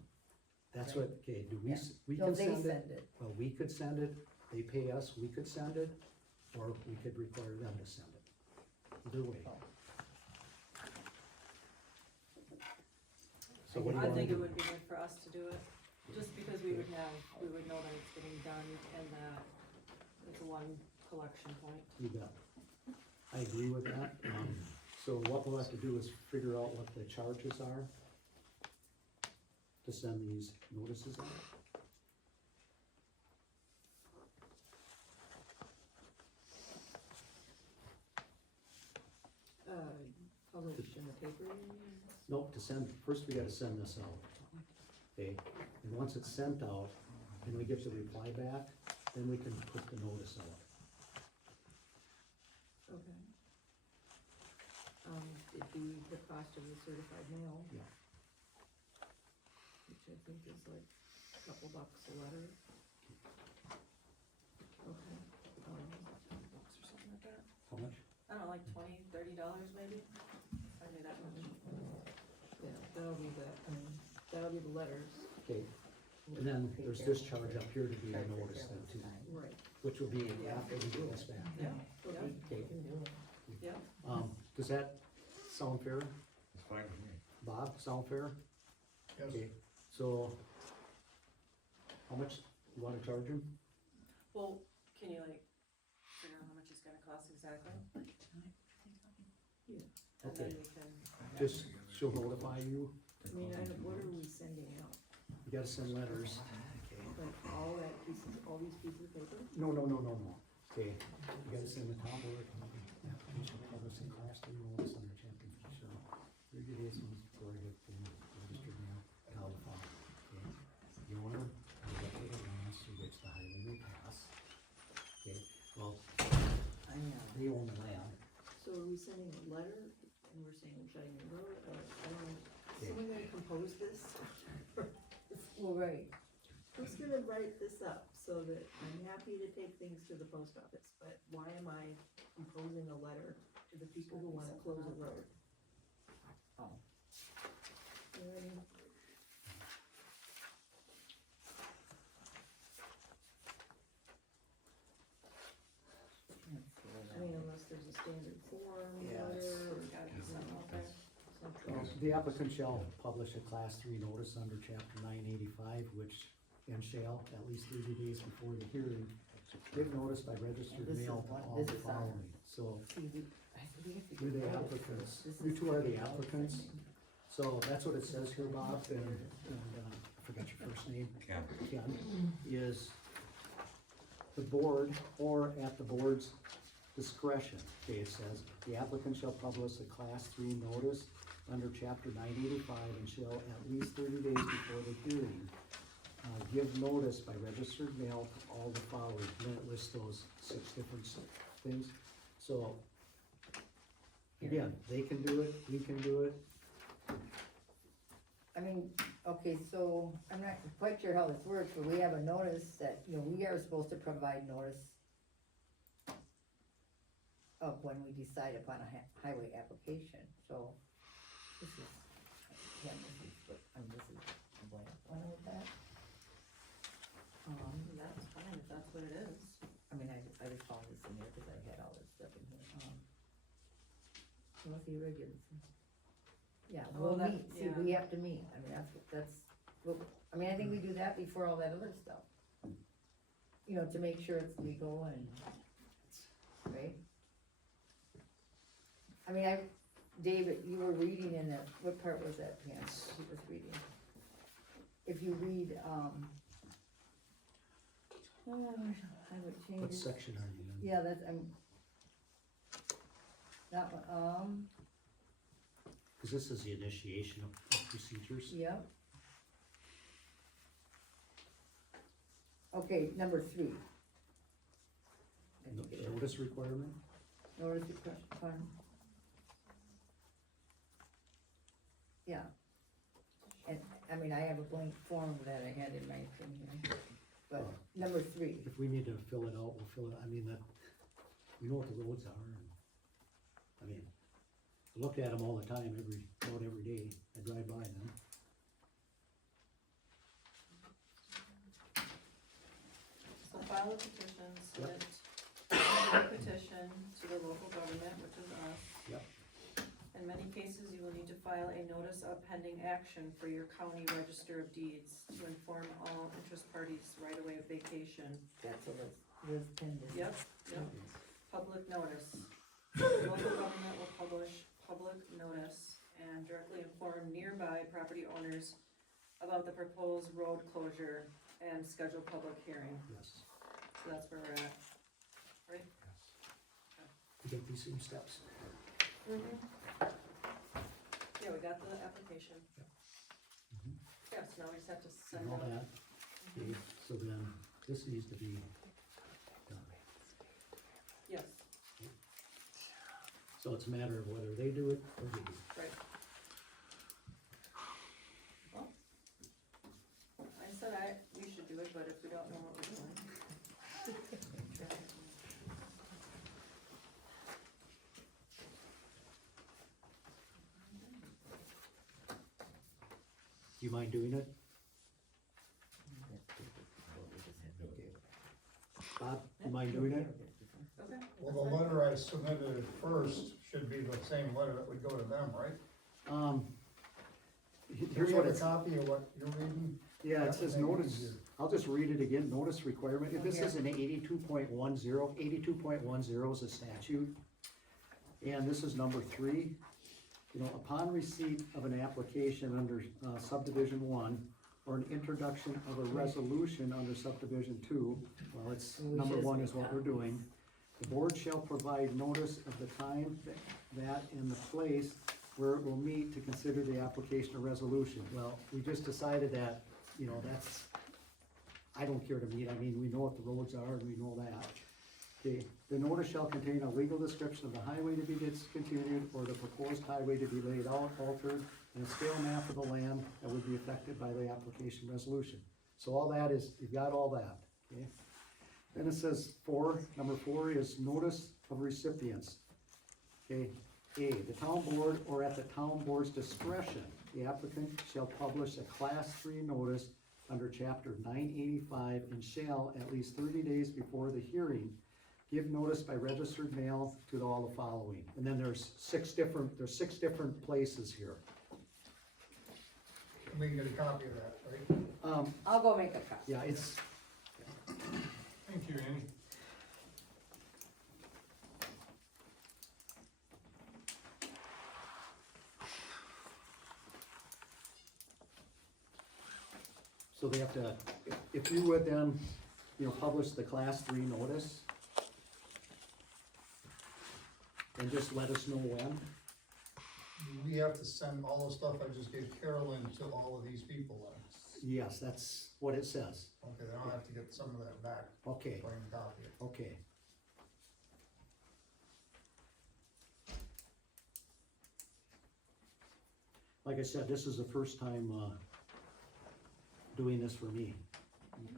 That's what, okay, do we, Yeah. we No, can they send it? send it. Well, we could send it, they pay us, we could send it, or we could require them to send it. Either way. Oh. So what do you I wanna think it do? would be good for us to do it, just because we would know that it's getting done and that it's one collection point. You bet. I agree with that. So what we'll have to do is figure out what the charges are to send these notices out. Published in the paper, you mean? Nope, to send, first we gotta send this out. Okay, and once it's sent out, and we get the reply back, then we can put the notice out. Okay. It'd be the cost of the certified mail. Yeah. Which I think is like a couple bucks a letter. Okay. Bucks or something like that. How much? I don't know, like $20-$30 maybe, maybe that much. Yeah, that'll be that'll be the letters. Okay, and then there's this charge up here to be a notice then too, Right. which will be after we do this back. Yeah, Okay, yeah. does that sound fair? It's fine with me. Bob, sound fair? Yes. Okay, so how much you wanna charge him? Well, can you like figure out how much it's gonna cost exactly? Yeah. And then Okay. we can, Just, she'll notify you, I mean, what are we sending out? you gotta send letters. Like all these pieces of paper? No, okay, you gotta send the town board, application, publish and class 3 notice under chapter 3, 30 days before I get the registered mail, town file, okay? The owner, or the lands through which the highway may pass, okay, well, I know. they own the land, So are we sending a letter and we're saying we're shutting the road, or, I don't know, is Okay. someone gonna compose this? Well, right. Who's gonna write this up so that I'm happy to take things to the post office, but why am I composing a letter to the people who wanna close a road? Oh. You know what I mean? I mean, unless there's a standard form, Yeah, letter, or it's gotta be something out there. something. the applicant shall publish a class 3 notice under chapter 985, which, and shall, at least 30 days before the hearing, give notice by registered This is mail to one- all this the is our- following, so See, I believe we you're the can- applicants, This you is two are the what I was applicants, thinking. so that's what it says here, Bob, and I forgot your first name. Ken. Ken, is the board, or at the board's discretion, okay, it says, the applicant shall publish a class 3 notice under chapter 985 and shall at least 30 days before the hearing, give notice by registered mail to all the following, and then it lists those 6 different things, so, again, they can do it, we can do it, I mean, okay, so I'm not quite sure how this works, but we have a notice that, you know, we are supposed to provide notice of when we decide upon a highway application, so this is, again, this is, this is a blank one with that. That's fine if that's what it is. I mean, I just found this in there because I had all this stuff in here, monthly regulars. Yeah, Oh, we'll that- meet, see, yeah. we have to meet, I mean, I mean, I think we do that before all that other stuff. You know, to make sure it's legal and, right? I mean, David, you were reading in it, what part was that, Pam, he was reading? If you read, I would change What it. section are you in? Yeah, that's, that one, Cause this is the initiation of procedures. yep. Okay, number 3. I think it is. Notice requirement? Notice requirement. Yeah. And, I mean, I have a blank form that I had in my thing here, but number 3. If we need to fill it out, we'll fill it, I mean, that, we know what the roads are, and, I mean, I look at them all the time, about every day, I drive by them. So file a petition, submit a petition to the local government, which is us. Yep. In many cases, you will need to file a notice of pending action for your county register of deeds to inform all interest parties right away of vacation. That's a list pending. Yep. Public notice. The local government will publish public notice and directly inform nearby property owners about the proposed road closure and schedule public hearing. Yes. So that's where we're at, right? You take these same steps. Yeah, we got the application. Mhm. Yeah, so now we just have to send And all out. that, okay, so then, this needs to be done. Yes, So it's a matter of whether they do it or we do it. right. Well, I said we should do it, but if we don't know what we're doing. Do you mind doing it? Bob, do you mind doing it? Okay. Well, the letter I submitted at first should be the same letter that would go to them, right? Do Here's we what have a it's, copy of what you're reading? yeah, That it says would make it notice, easier. I'll just read it again, notice requirement, if this Okay. is an 82.10, 82.10 is a statute. And this is number 3, you know, upon receipt of an application under subdivision 1, or an introduction of a resolution under subdivision 2, well, it's, We number should 1 make is what we're doing. The board shall provide notice of the time that and the place where it will meet to consider the application or resolution. Well, we just decided that, you know, that's, I don't care to meet, I mean, we know what the roads are and we know that. Okay, the notice shall contain a legal description of the highway to be discontinued or the proposed highway to be laid out, altered, and a scale map of the land that would be affected by the application resolution. So all that is, you've got all that, okay? Then it says number 4 is notice of recipients. Okay, A, the town board or at the town board's discretion, the applicant shall publish a class 3 notice under chapter 985 and shall, at least 30 days before the hearing, give notice by registered mail to all the following. And then there's 6 different places here. We can get a copy of that, right? I'll go make a copy. Yeah, it's, Thank you, Andy. so they have to, if you would then, you know, publish the class 3 notice. And just let us know when. We have to send all the stuff I just gave Carolyn to all of these people then. Yes, that's what it says. Okay, then I'll have to get some of that back, Okay, so I can copy it. okay. Like I said, this is the first time, doing this for me.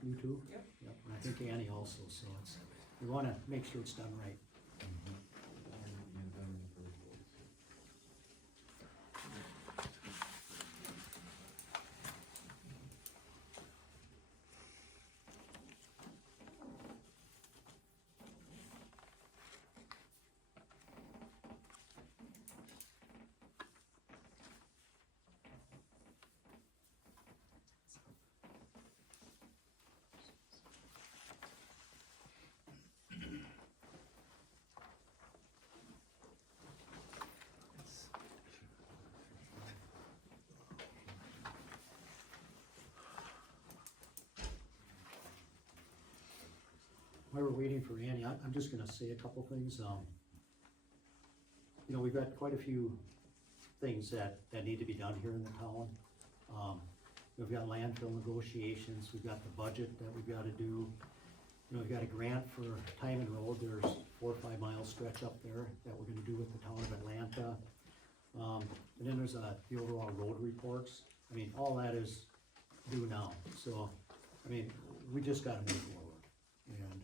You too? Yep. Yep, and I think Annie also, so it's, we wanna make sure it's done right. we're waiting for Annie, I'm just gonna say a couple things, you know, we've got quite a few things that need to be done here in the town. We've got landfill negotiations, we've got the budget that we've gotta do. You know, we've got a grant for Timon Road, there's 4 or 5 mile stretch up there that we're gonna do with the town of Atlanta. And then there's the overall road reports, I mean, all that is due now, so, I mean, we just gotta move forward, and.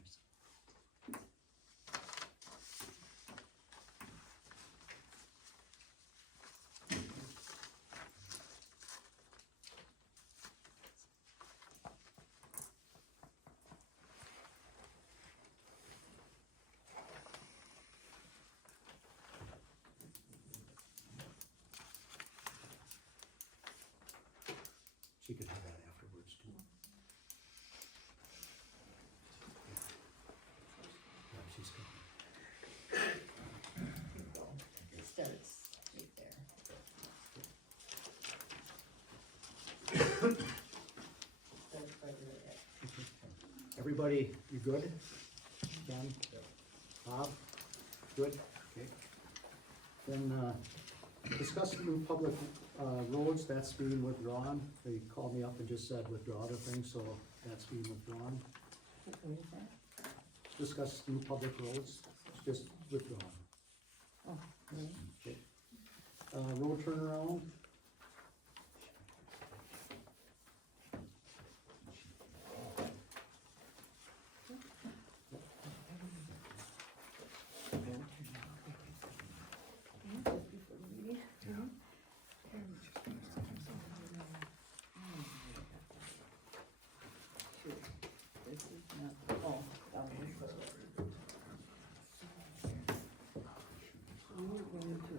She could have that afterwards too. Yeah, she's coming. It starts right there. Starts right there. Everybody, you good? Ken? Bob? Good? Okay. Then, discuss new public, roads, that's being withdrawn. They called me up and just said withdraw the thing, so that's being withdrawn. What is that? Discuss new public roads, it's just withdrawn. Oh, really? Okay. Road turnaround. Just before the meeting? Sure. This is not, oh, down this road. We were going to,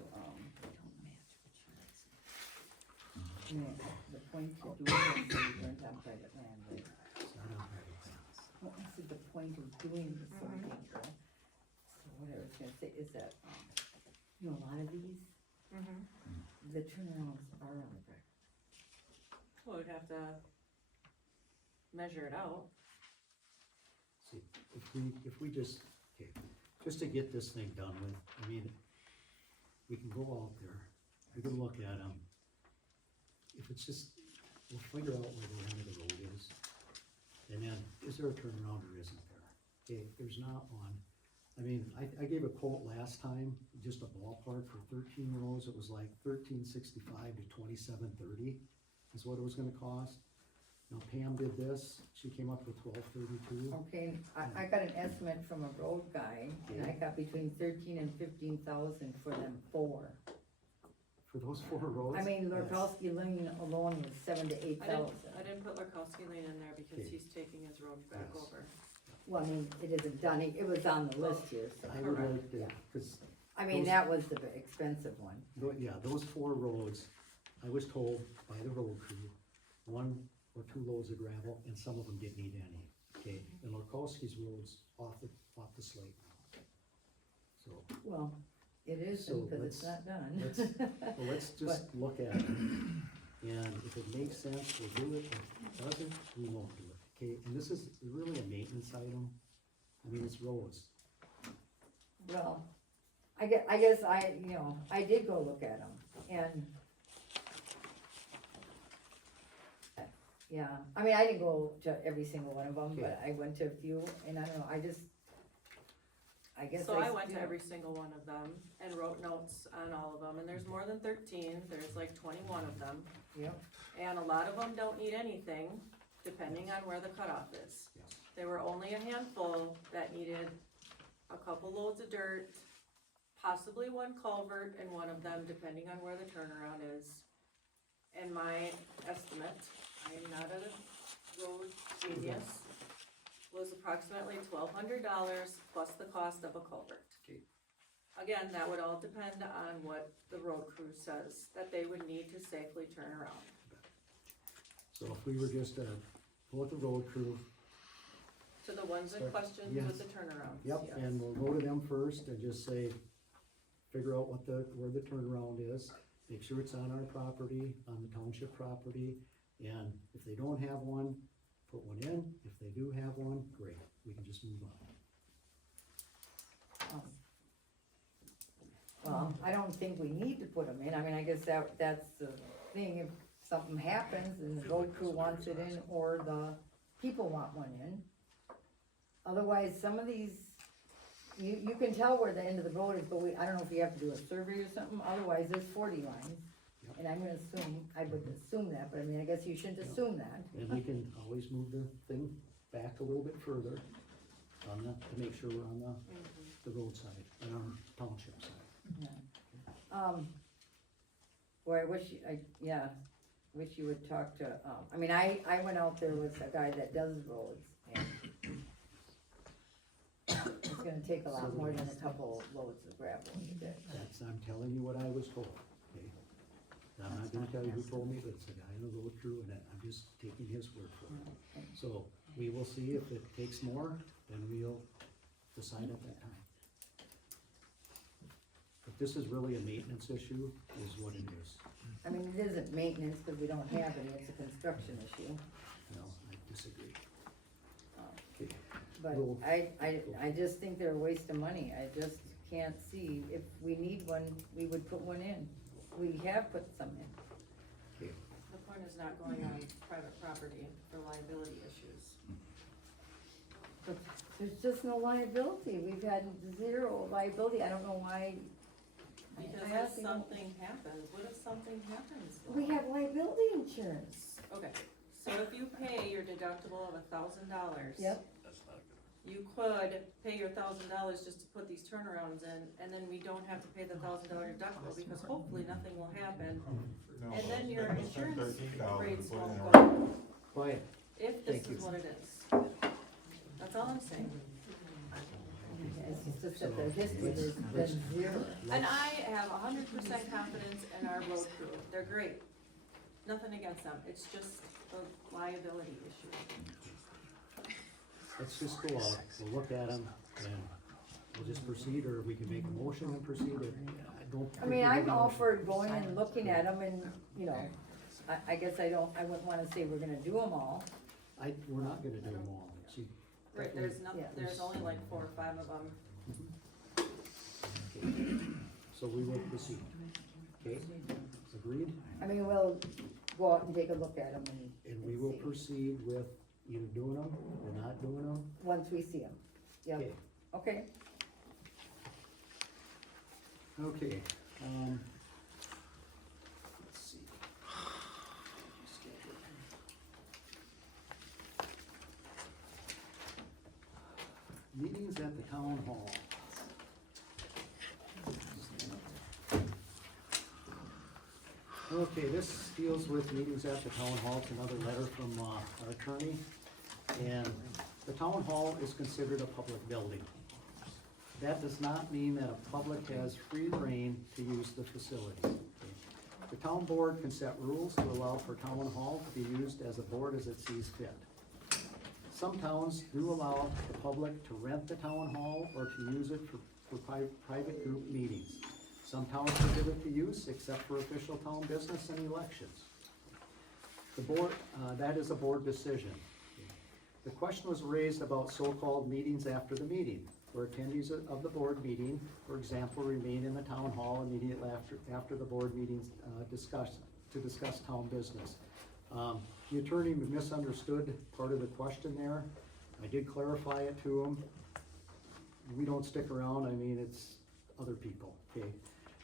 yeah, the point of doing it, so we weren't on private land, right? Well, I said the point of doing this sort of thing, so what I was gonna say is that, you know, a lot of these, the turnarounds are on the back. Well, we'd have to measure it out. See, if we just, okay, just to get this thing done with, I mean, we can go out there, we can look at them. If it's just, we'll figure out where the end of the road is. And then, is there a turnaround or isn't there? Okay, if there's not one, I mean, I gave a quote last time, just a ballpark for 13 rows, it was like $13.65 to $27.30 is what it was gonna cost. Now Pam did this, she came up with $12.32. Okay, I got an estimate from a road guy, and I got between 13 and 15,000 for them 4. For those 4 roads? I mean, That's- Lurkowski Lane alone was 7 to 8,000. I didn't put Lurkowski Lane in there because Okay. he's taking his road back Yes. over. Well, I mean, it isn't done, it was on the list here, so. I would like to, cause. I mean, those- that was the expensive one. Yeah, those 4 roads, I was told by the road crew, 1 or 2 loads of gravel, and some of them didn't need any, okay? And Lurkowski's road's off the slate now. So, Well, it is, So because it's let's- not done. well, let's just look at it, and if it makes sense, we'll do it, if it doesn't, we won't do it, okay? And this is really a maintenance item, I mean, it's roads. Well, I guess I did go look at them, and yeah, I mean, I didn't go to every single one of them, but I went to a few, and I don't know, I guess. So I went to every single one of them and wrote notes on all of them, and there's more than 13, there's like 21 of them. Yep. And a lot of them don't need anything, depending on where the cutoff is. Yes. There were only a handful that needed a couple loads of dirt, possibly 1 culvert in one of them, depending on where the turnaround is. And my estimate, I am not a road genius, was approximately $1,200 plus the cost of a culvert. Okay. Again, that would all depend on what the road crew says that they would need to safely turn around. So if we were just to go with the road crew, To the ones in Start- question yes. with the turnarounds, yep, yes. and we'll go to them first and just say, figure out where the turnaround is, make sure it's on our property, on the township property, and if they don't have one, put one in, if they do have one, great, we can just move on. I don't think we need to put them in, I mean, I guess that's the thing, if something happens and the road crew wants it in, or the people want one in. Otherwise, some of these, you can tell where the end of the road is, but I don't know if you have to do a survey or something, otherwise there's 40 lines. And I'm gonna assume, I would assume that, but I mean, I guess you shouldn't assume that. And we can always move the thing back a little bit further on the, to make sure we're on the roadside, on our township side. Boy, I wish, wish you would talk to, I mean, I went out there with a guy that does roads, and it's gonna take a lot more than a couple loads of gravel in a day. That's, I'm telling you what I was told, okay? I'm not gonna tell you who told me, but it's a guy in the road crew, and I'm just taking his word for it. So, we will see if it takes more, then we'll decide at that time. But this is really a maintenance issue, is what it is. I mean, it isn't maintenance, because we don't have any, it's a construction issue. No, I disagree. Okay. But We'll- I just think they're a waste of money, I just can't see, if we need one, we would put one in. We have put some in. Okay. The point is not going on private property for liability issues. But there's just no liability, we've had zero liability, I don't know why. Because I if asked him- something happens, what if something happens? though? We have liability insurance. Okay, so if you pay your deductible of $1,000. Yep. You could pay your $1,000 just to put these turnarounds in, and then we don't have to pay the $1,000 deductible, because hopefully nothing will happen. And then your insurance rates won't go up, Quiet. if this Thank is you. what it is. That's all I'm saying. It's just that the history has been zero. And I have 100% confidence in our road crew, they're great. Nothing against them, it's just a liability issue. Let's just go out, we'll look at them, and we'll just proceed, or we can make a motion and proceed, or, I don't. I mean, I'm all for going and looking at them and, you know, I guess I wouldn't wanna say we're gonna do them all. We're not gonna do them all, see. Right, there's not, Yeah. there's only like 4 or 5 of them. So we will proceed, okay, agreed? I mean, we'll go out and take a look at them And we will see. proceed with either doing them or not doing them. Once we see them. Yep, Okay. okay. Okay, let's see. Meetings at the town hall. Okay, this deals with meetings at the town hall. It's another letter from, our attorney. And the town hall is considered a public building. That does not mean that a public has free rein to use the facility. The town board can set rules to allow for town hall to be used as a board as it sees fit. Some towns do allow the public to rent the town hall or to use it for private group meetings. Some towns prohibit the use except for official town business and elections. The board, that is a board decision. The question was raised about so-called meetings after the meeting, where attendees of the board meeting, for example, remain in the town hall immediately after the board meetings to discuss town business. The attorney misunderstood part of the question there. I did clarify it to him. We don't stick around, I mean, it's other people, okay?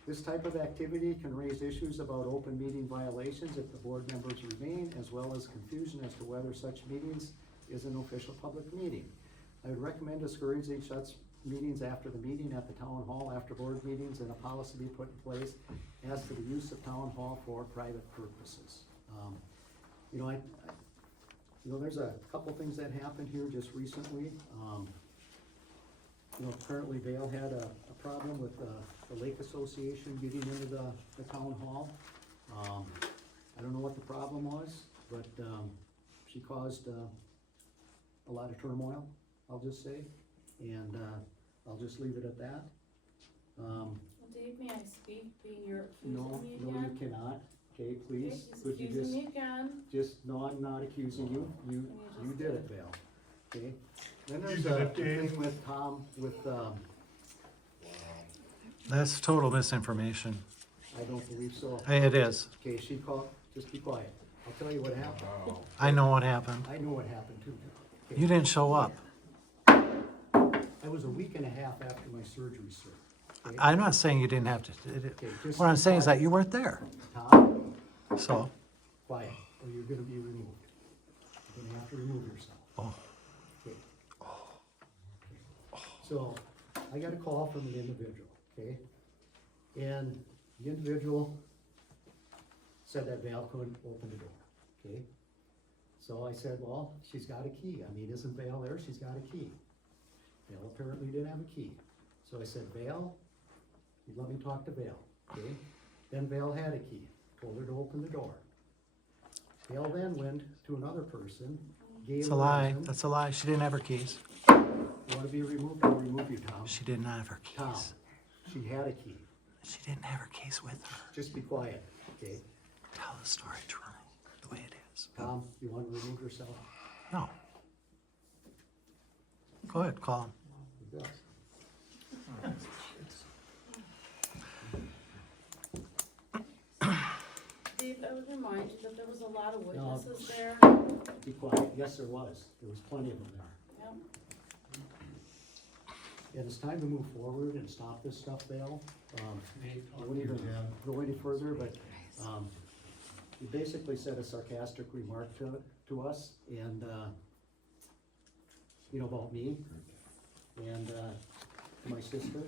This type of activity can raise issues about open meeting violations if the board members remain, as well as confusion as to whether such meetings is an official public meeting. I would recommend discouraging such meetings after the meeting at the town hall, after board meetings, and a policy be put in place as to the use of town hall for private purposes. There's a couple things that happened here just recently. Currently Vale had a problem with the Lake Association getting into the town hall. I don't know what the problem was, but she caused a lot of turmoil, I'll just say, and I'll just leave it at that. Well, Dave, may I speak, being you're accusing No, me no, again? you cannot, okay, please, He's could you accusing me again. no, I'm not accusing you, you just did it, Val, okay? Then You there's did a it, Dave. thing with Tom, with, That's total misinformation. I don't believe so. Hey, it is. Okay, she called, just be quiet. I'll tell you what happened. I know what happened. I know what happened too. You didn't show up. I was a week and a half after my surgery, sir. Okay? I'm not saying you didn't have to. Okay, just What I'm be saying is that quiet. you weren't there. Tom, So, quiet, or you're gonna be removed. You're gonna have to remove yourself. oh, Okay. So, I got a call from an individual, okay? And the individual said that Val couldn't open the door, okay? So I said, well, she's got a key. I mean, isn't Val there? She's got a key. Val apparently didn't have a key. So I said, Val, you let me talk to Val, okay? Then Val had a key, told her to open the door. Val then went to another person, gave it's her a lie. reason. That's a lie. She didn't have her keys. You wanna be removed, I'll remove you, Tom. She did not have her Tom, keys. she had a key. She didn't have her keys with her. Just be quiet, okay? Tell the story truly, the way it is. Tom, you wanna remove yourself? No. Go ahead, call him. You go. Dave, I would remind you that there was a lot of witnesses there. Be quiet. Yes, there was. There was plenty of them there. Yep. And it's time to move forward and stop this stuff, Val. I wouldn't even go any further, but, he basically said a sarcastic remark to us and, you know, about me and, my sister.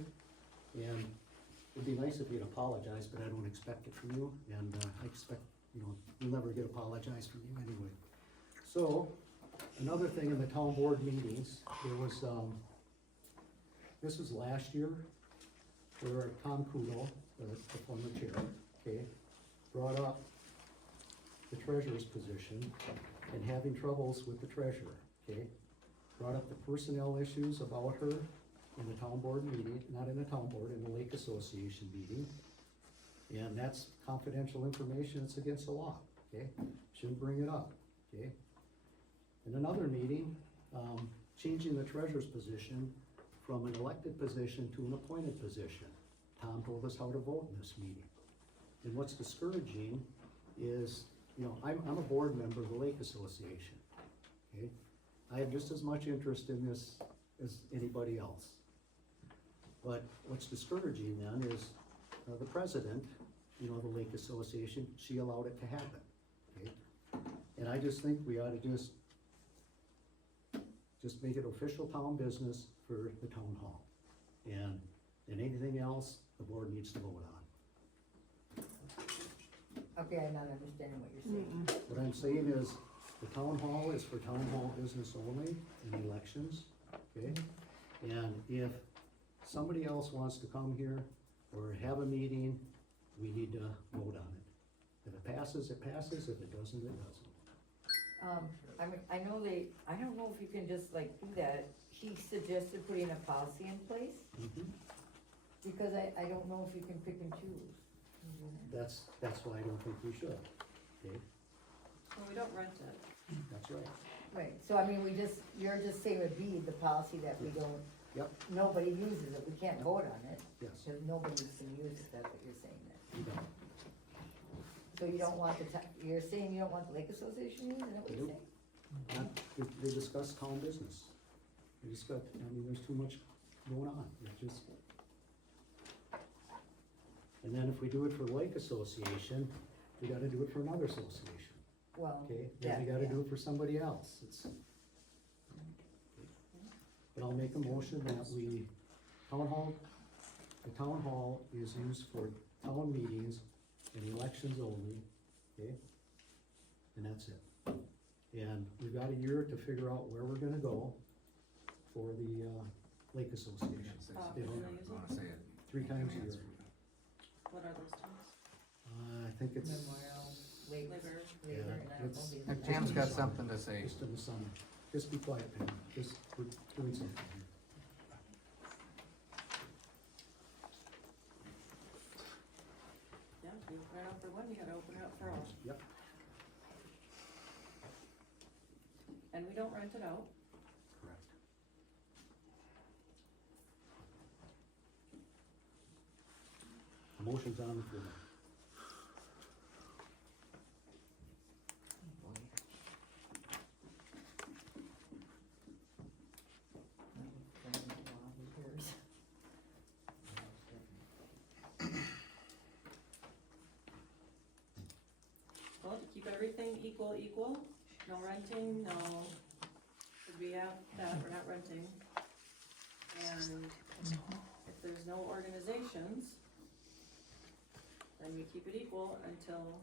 And it'd be nice if you'd apologize, but I don't expect it from you, and, I expect, you know, you'll never get apologized from you anyway. So, another thing in the town board meetings, there was, this was last year, where Tom Kudo, the former chair, okay, brought up the treasurer's position and having troubles with the treasurer, okay? Brought up the personnel issues about her in the town board meeting, not in the town board, in the Lake Association meeting. And that's confidential information, it's against the law, okay? Shouldn't bring it up, okay? In another meeting, changing the treasurer's position from an elected position to an appointed position. Tom told us how to vote in this meeting. And what's discouraging is, you know, I'm a board member of the Lake Association, okay? I have just as much interest in this as anybody else. But what's discouraging then is the president, you know, the Lake Association, she allowed it to happen, okay? And I just think we ought to just make it official town business for the town hall. And anything else, the board needs to vote on. Okay, I'm not understanding what you're saying. What I'm saying is, the town hall is for town hall business only in elections, okay? And if somebody else wants to come here or have a meeting, we need to vote on it. If it passes, it passes, if it doesn't, it doesn't. I mean, I don't know if you can just like do that. He suggested putting a policy in place, because I don't know if you can pick and choose. That's why I don't think we should, okay? Well, we don't rent it. That's right. Right, so I mean, you're just saying would be the policy that we don't, Yep, nobody uses it, we can't vote on it, yes, because nobody's gonna use it, that's what you're saying then. we don't. So you don't want you're saying you don't want the Lake Association using it, is that what you're Nope. saying? They discuss town business. They discuss, I mean, there's too much going on, it's just. And then if we do it for the Lake Association, we gotta do it for another association, Well, okay? yeah, Then we gotta yeah. do it for somebody else, it's. But I'll make a motion that the town hall is used for town meetings and elections only, okay? And that's it. And we've got a year to figure out where we're gonna go for the, Lake Association. Can You know, I use it? 3 times a year. What are those times? I think it's. Memorial, Labor. Labor, and I don't it's- know the And other- Pam's got something to say. Just in the summer. Just be quiet, Pam. Just, we're doing something here. Yeah, if you open it up for one, you gotta open it up for all. Yep. And we don't rent it out. Correct. motion's on the floor. Well, to keep everything equal, no renting, no, could we have that, we're not renting. And if there's no organizations, then we keep it equal until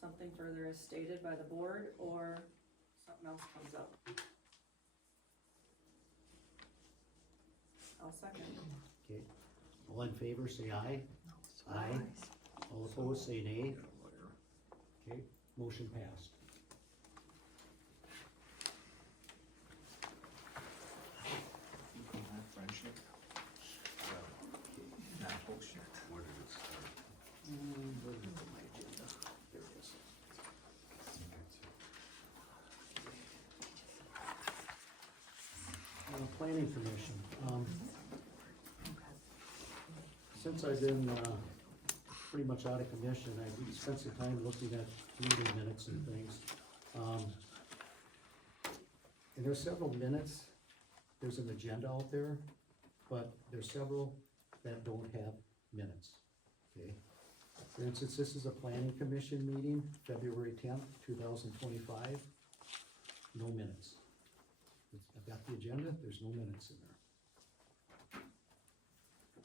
something further is stated by the board or something else comes up. I'll second. Okay, all in favor, say aye. Aye. All opposed, say nay. Okay, motion passed. Where did it start? Where did I put my agenda? There it is. Planning commission, since I've been, pretty much out of commission, I spent some time looking at meeting minutes and things. And there's several minutes, there's an agenda out there, but there's several that don't have minutes, okay? For instance, this is a planning commission meeting, February 10th, 2025, no minutes. I've got the agenda, there's no minutes in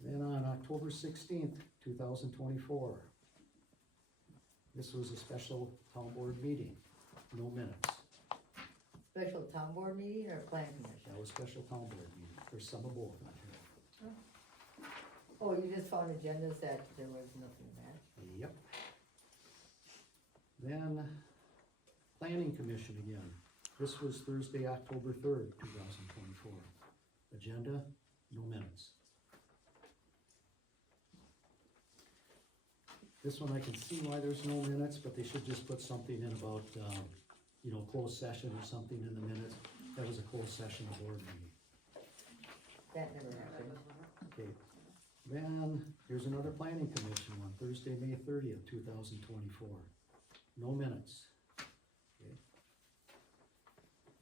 there. Then on October 16th, 2024, this was a special town board meeting, no minutes. Special town board meeting or planning commission? That was special town board meeting, there's some of both on here. Oh, you just found agendas that there was nothing in that? Yep. Then, planning commission again. This was Thursday, October 3rd, 2024. Agenda, no minutes. This one I can see why there's no minutes, but they should just put something in about, you know, closed session or something in the minutes. That was a closed session board meeting. That never happened. Okay, then here's another planning commission one, Thursday, May 30th, 2024. No minutes. Okay.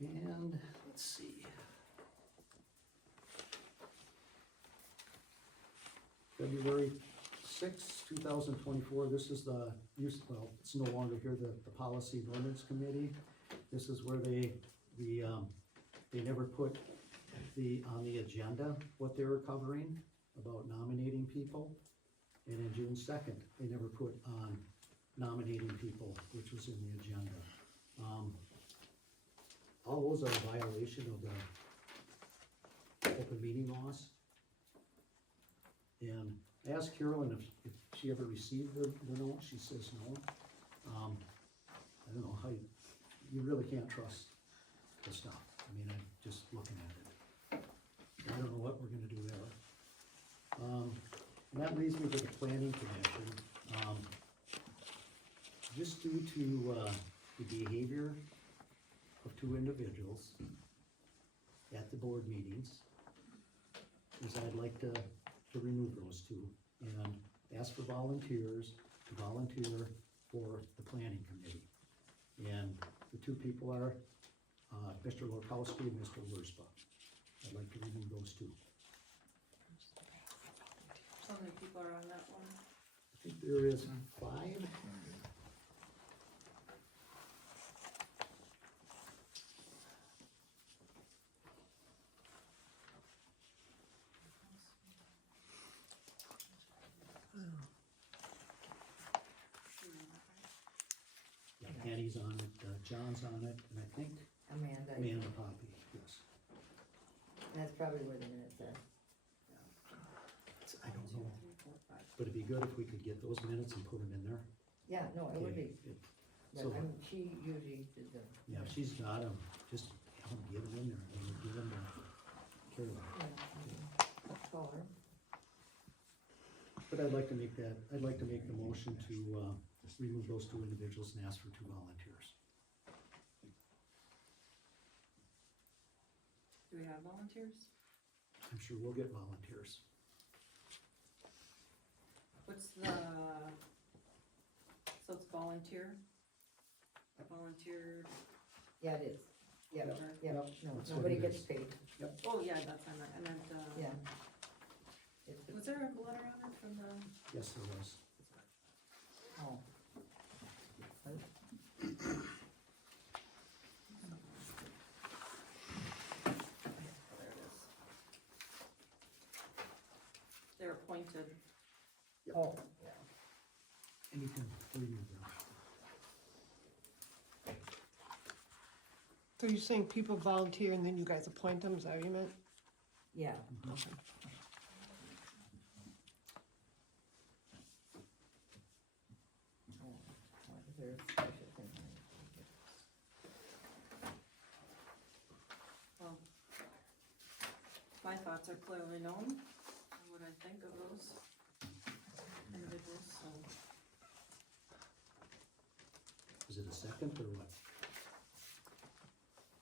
And let's see. February 6th, 2024, this is the use, well, it's no longer here, the policy and ordinance committee. This is where they never put on the agenda what they were covering about nominating people. And in June 2nd, they never put on nominating people, which was in the agenda. All those are a violation of the open meeting laws. And I asked Carolyn if she ever received the note, she says no. I don't know how you really can't trust the stuff. I mean, I'm just looking at it. I don't know what we're gonna do there. And that leads me to the planning commission. Just due to, the behavior of two individuals at the board meetings, is I'd like to remove those two and ask for volunteers to volunteer for the planning committee. And the two people are, Mr. Lorkowski and Mr. Wurzbach. I'd like to remove those two. How many people are on that one? I think there is 5. Yeah, Patty's on it, John's on it, and I think Amanda Poppy, yes. That's probably where the minutes are. I don't know, but it'd be good if we could get those minutes and put them in there. Yeah, no, it would Okay, be. so- But she usually did the. Yeah, if she's got them, just have them get them in there, and we'll give them to Carolyn. Call her. But I'd like to make the motion to, remove those two individuals and ask for 2 volunteers. Do we have volunteers? I'm sure we'll get volunteers. What's the, so it's volunteer? A volunteer, Yeah, it is. Yeah, Sure. yeah, no, That's what nobody it gets is. paid. oh yeah, that's, I meant, Yeah. It's, was there a letter on it from the? Yes, there was. oh. There it is. They're appointed. Oh, yeah. Anything for you, Bill? So you're saying people volunteer and then you guys appoint them, is that what you meant? Yeah. There's special thing. Well, my thoughts are clearly known, and what I think of those individuals, so. Is it a second or what?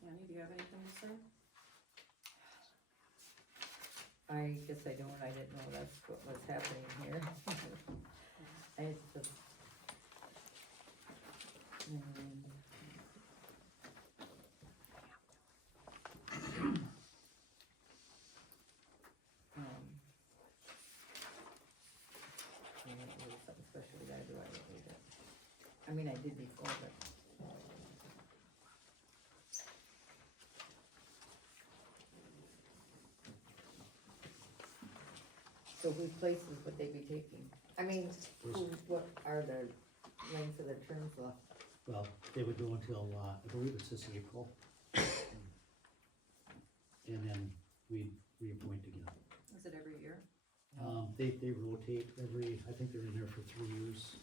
Annie, do you have anything to say? I guess I don't, I didn't know that's what was happening here. I just. Something special we gotta do, I don't need it. I mean, I did before, but. So whose places would they be taking? I mean, what are the lengths of the terms left? Well, they would go until, I believe it's this April. And then we reappoint again. Is it every year? They rotate every, I think they're in there for 3 years.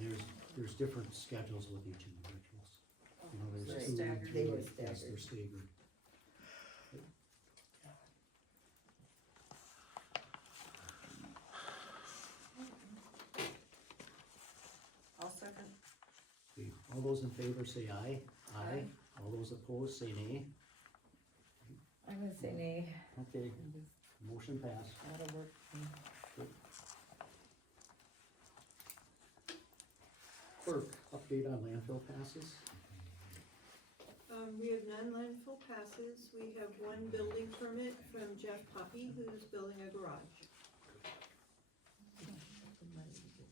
And there's different schedules with each individuals. You know, They're there's 2 and staggered. 3. They were Yes, staggered. they're staggered. I'll second. Okay, all those in favor say aye. Aye. All those opposed say nay. I'm gonna say nay. Okay, motion passed. That'll work. Clerk, update on landfill passes. We have none landfill passes. We have one building permit from Jeff Poppy, who's building a garage.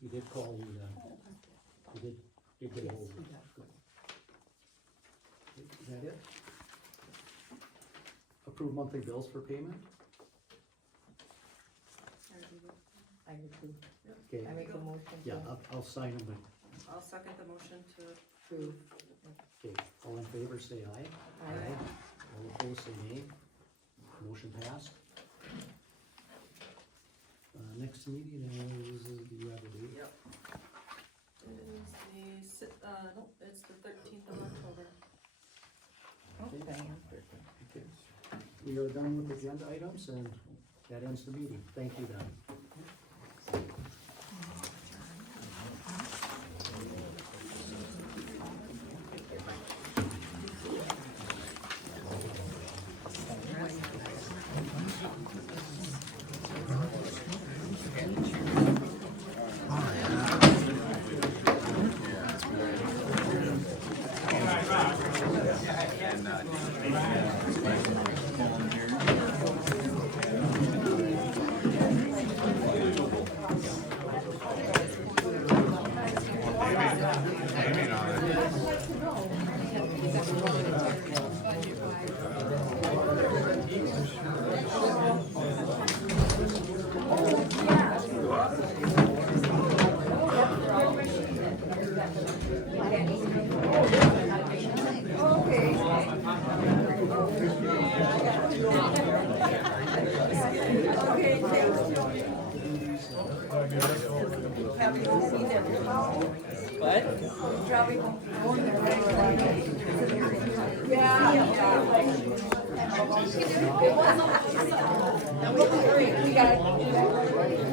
You did call you, you did get hold of it. Good. Is that it? Approve monthly bills for payment? I would too. Okay, I make a motion yeah, to I'll sign them, but, I'll second the motion to, approve. okay, all in favor say aye. Aye. All opposed say nay. Motion passed. Next meeting is, do you have a date? yep. Is no, it's the 13th of October. Okay. Okay. We are done with agenda items and that ends the meeting. Thank you, Don. Yeah.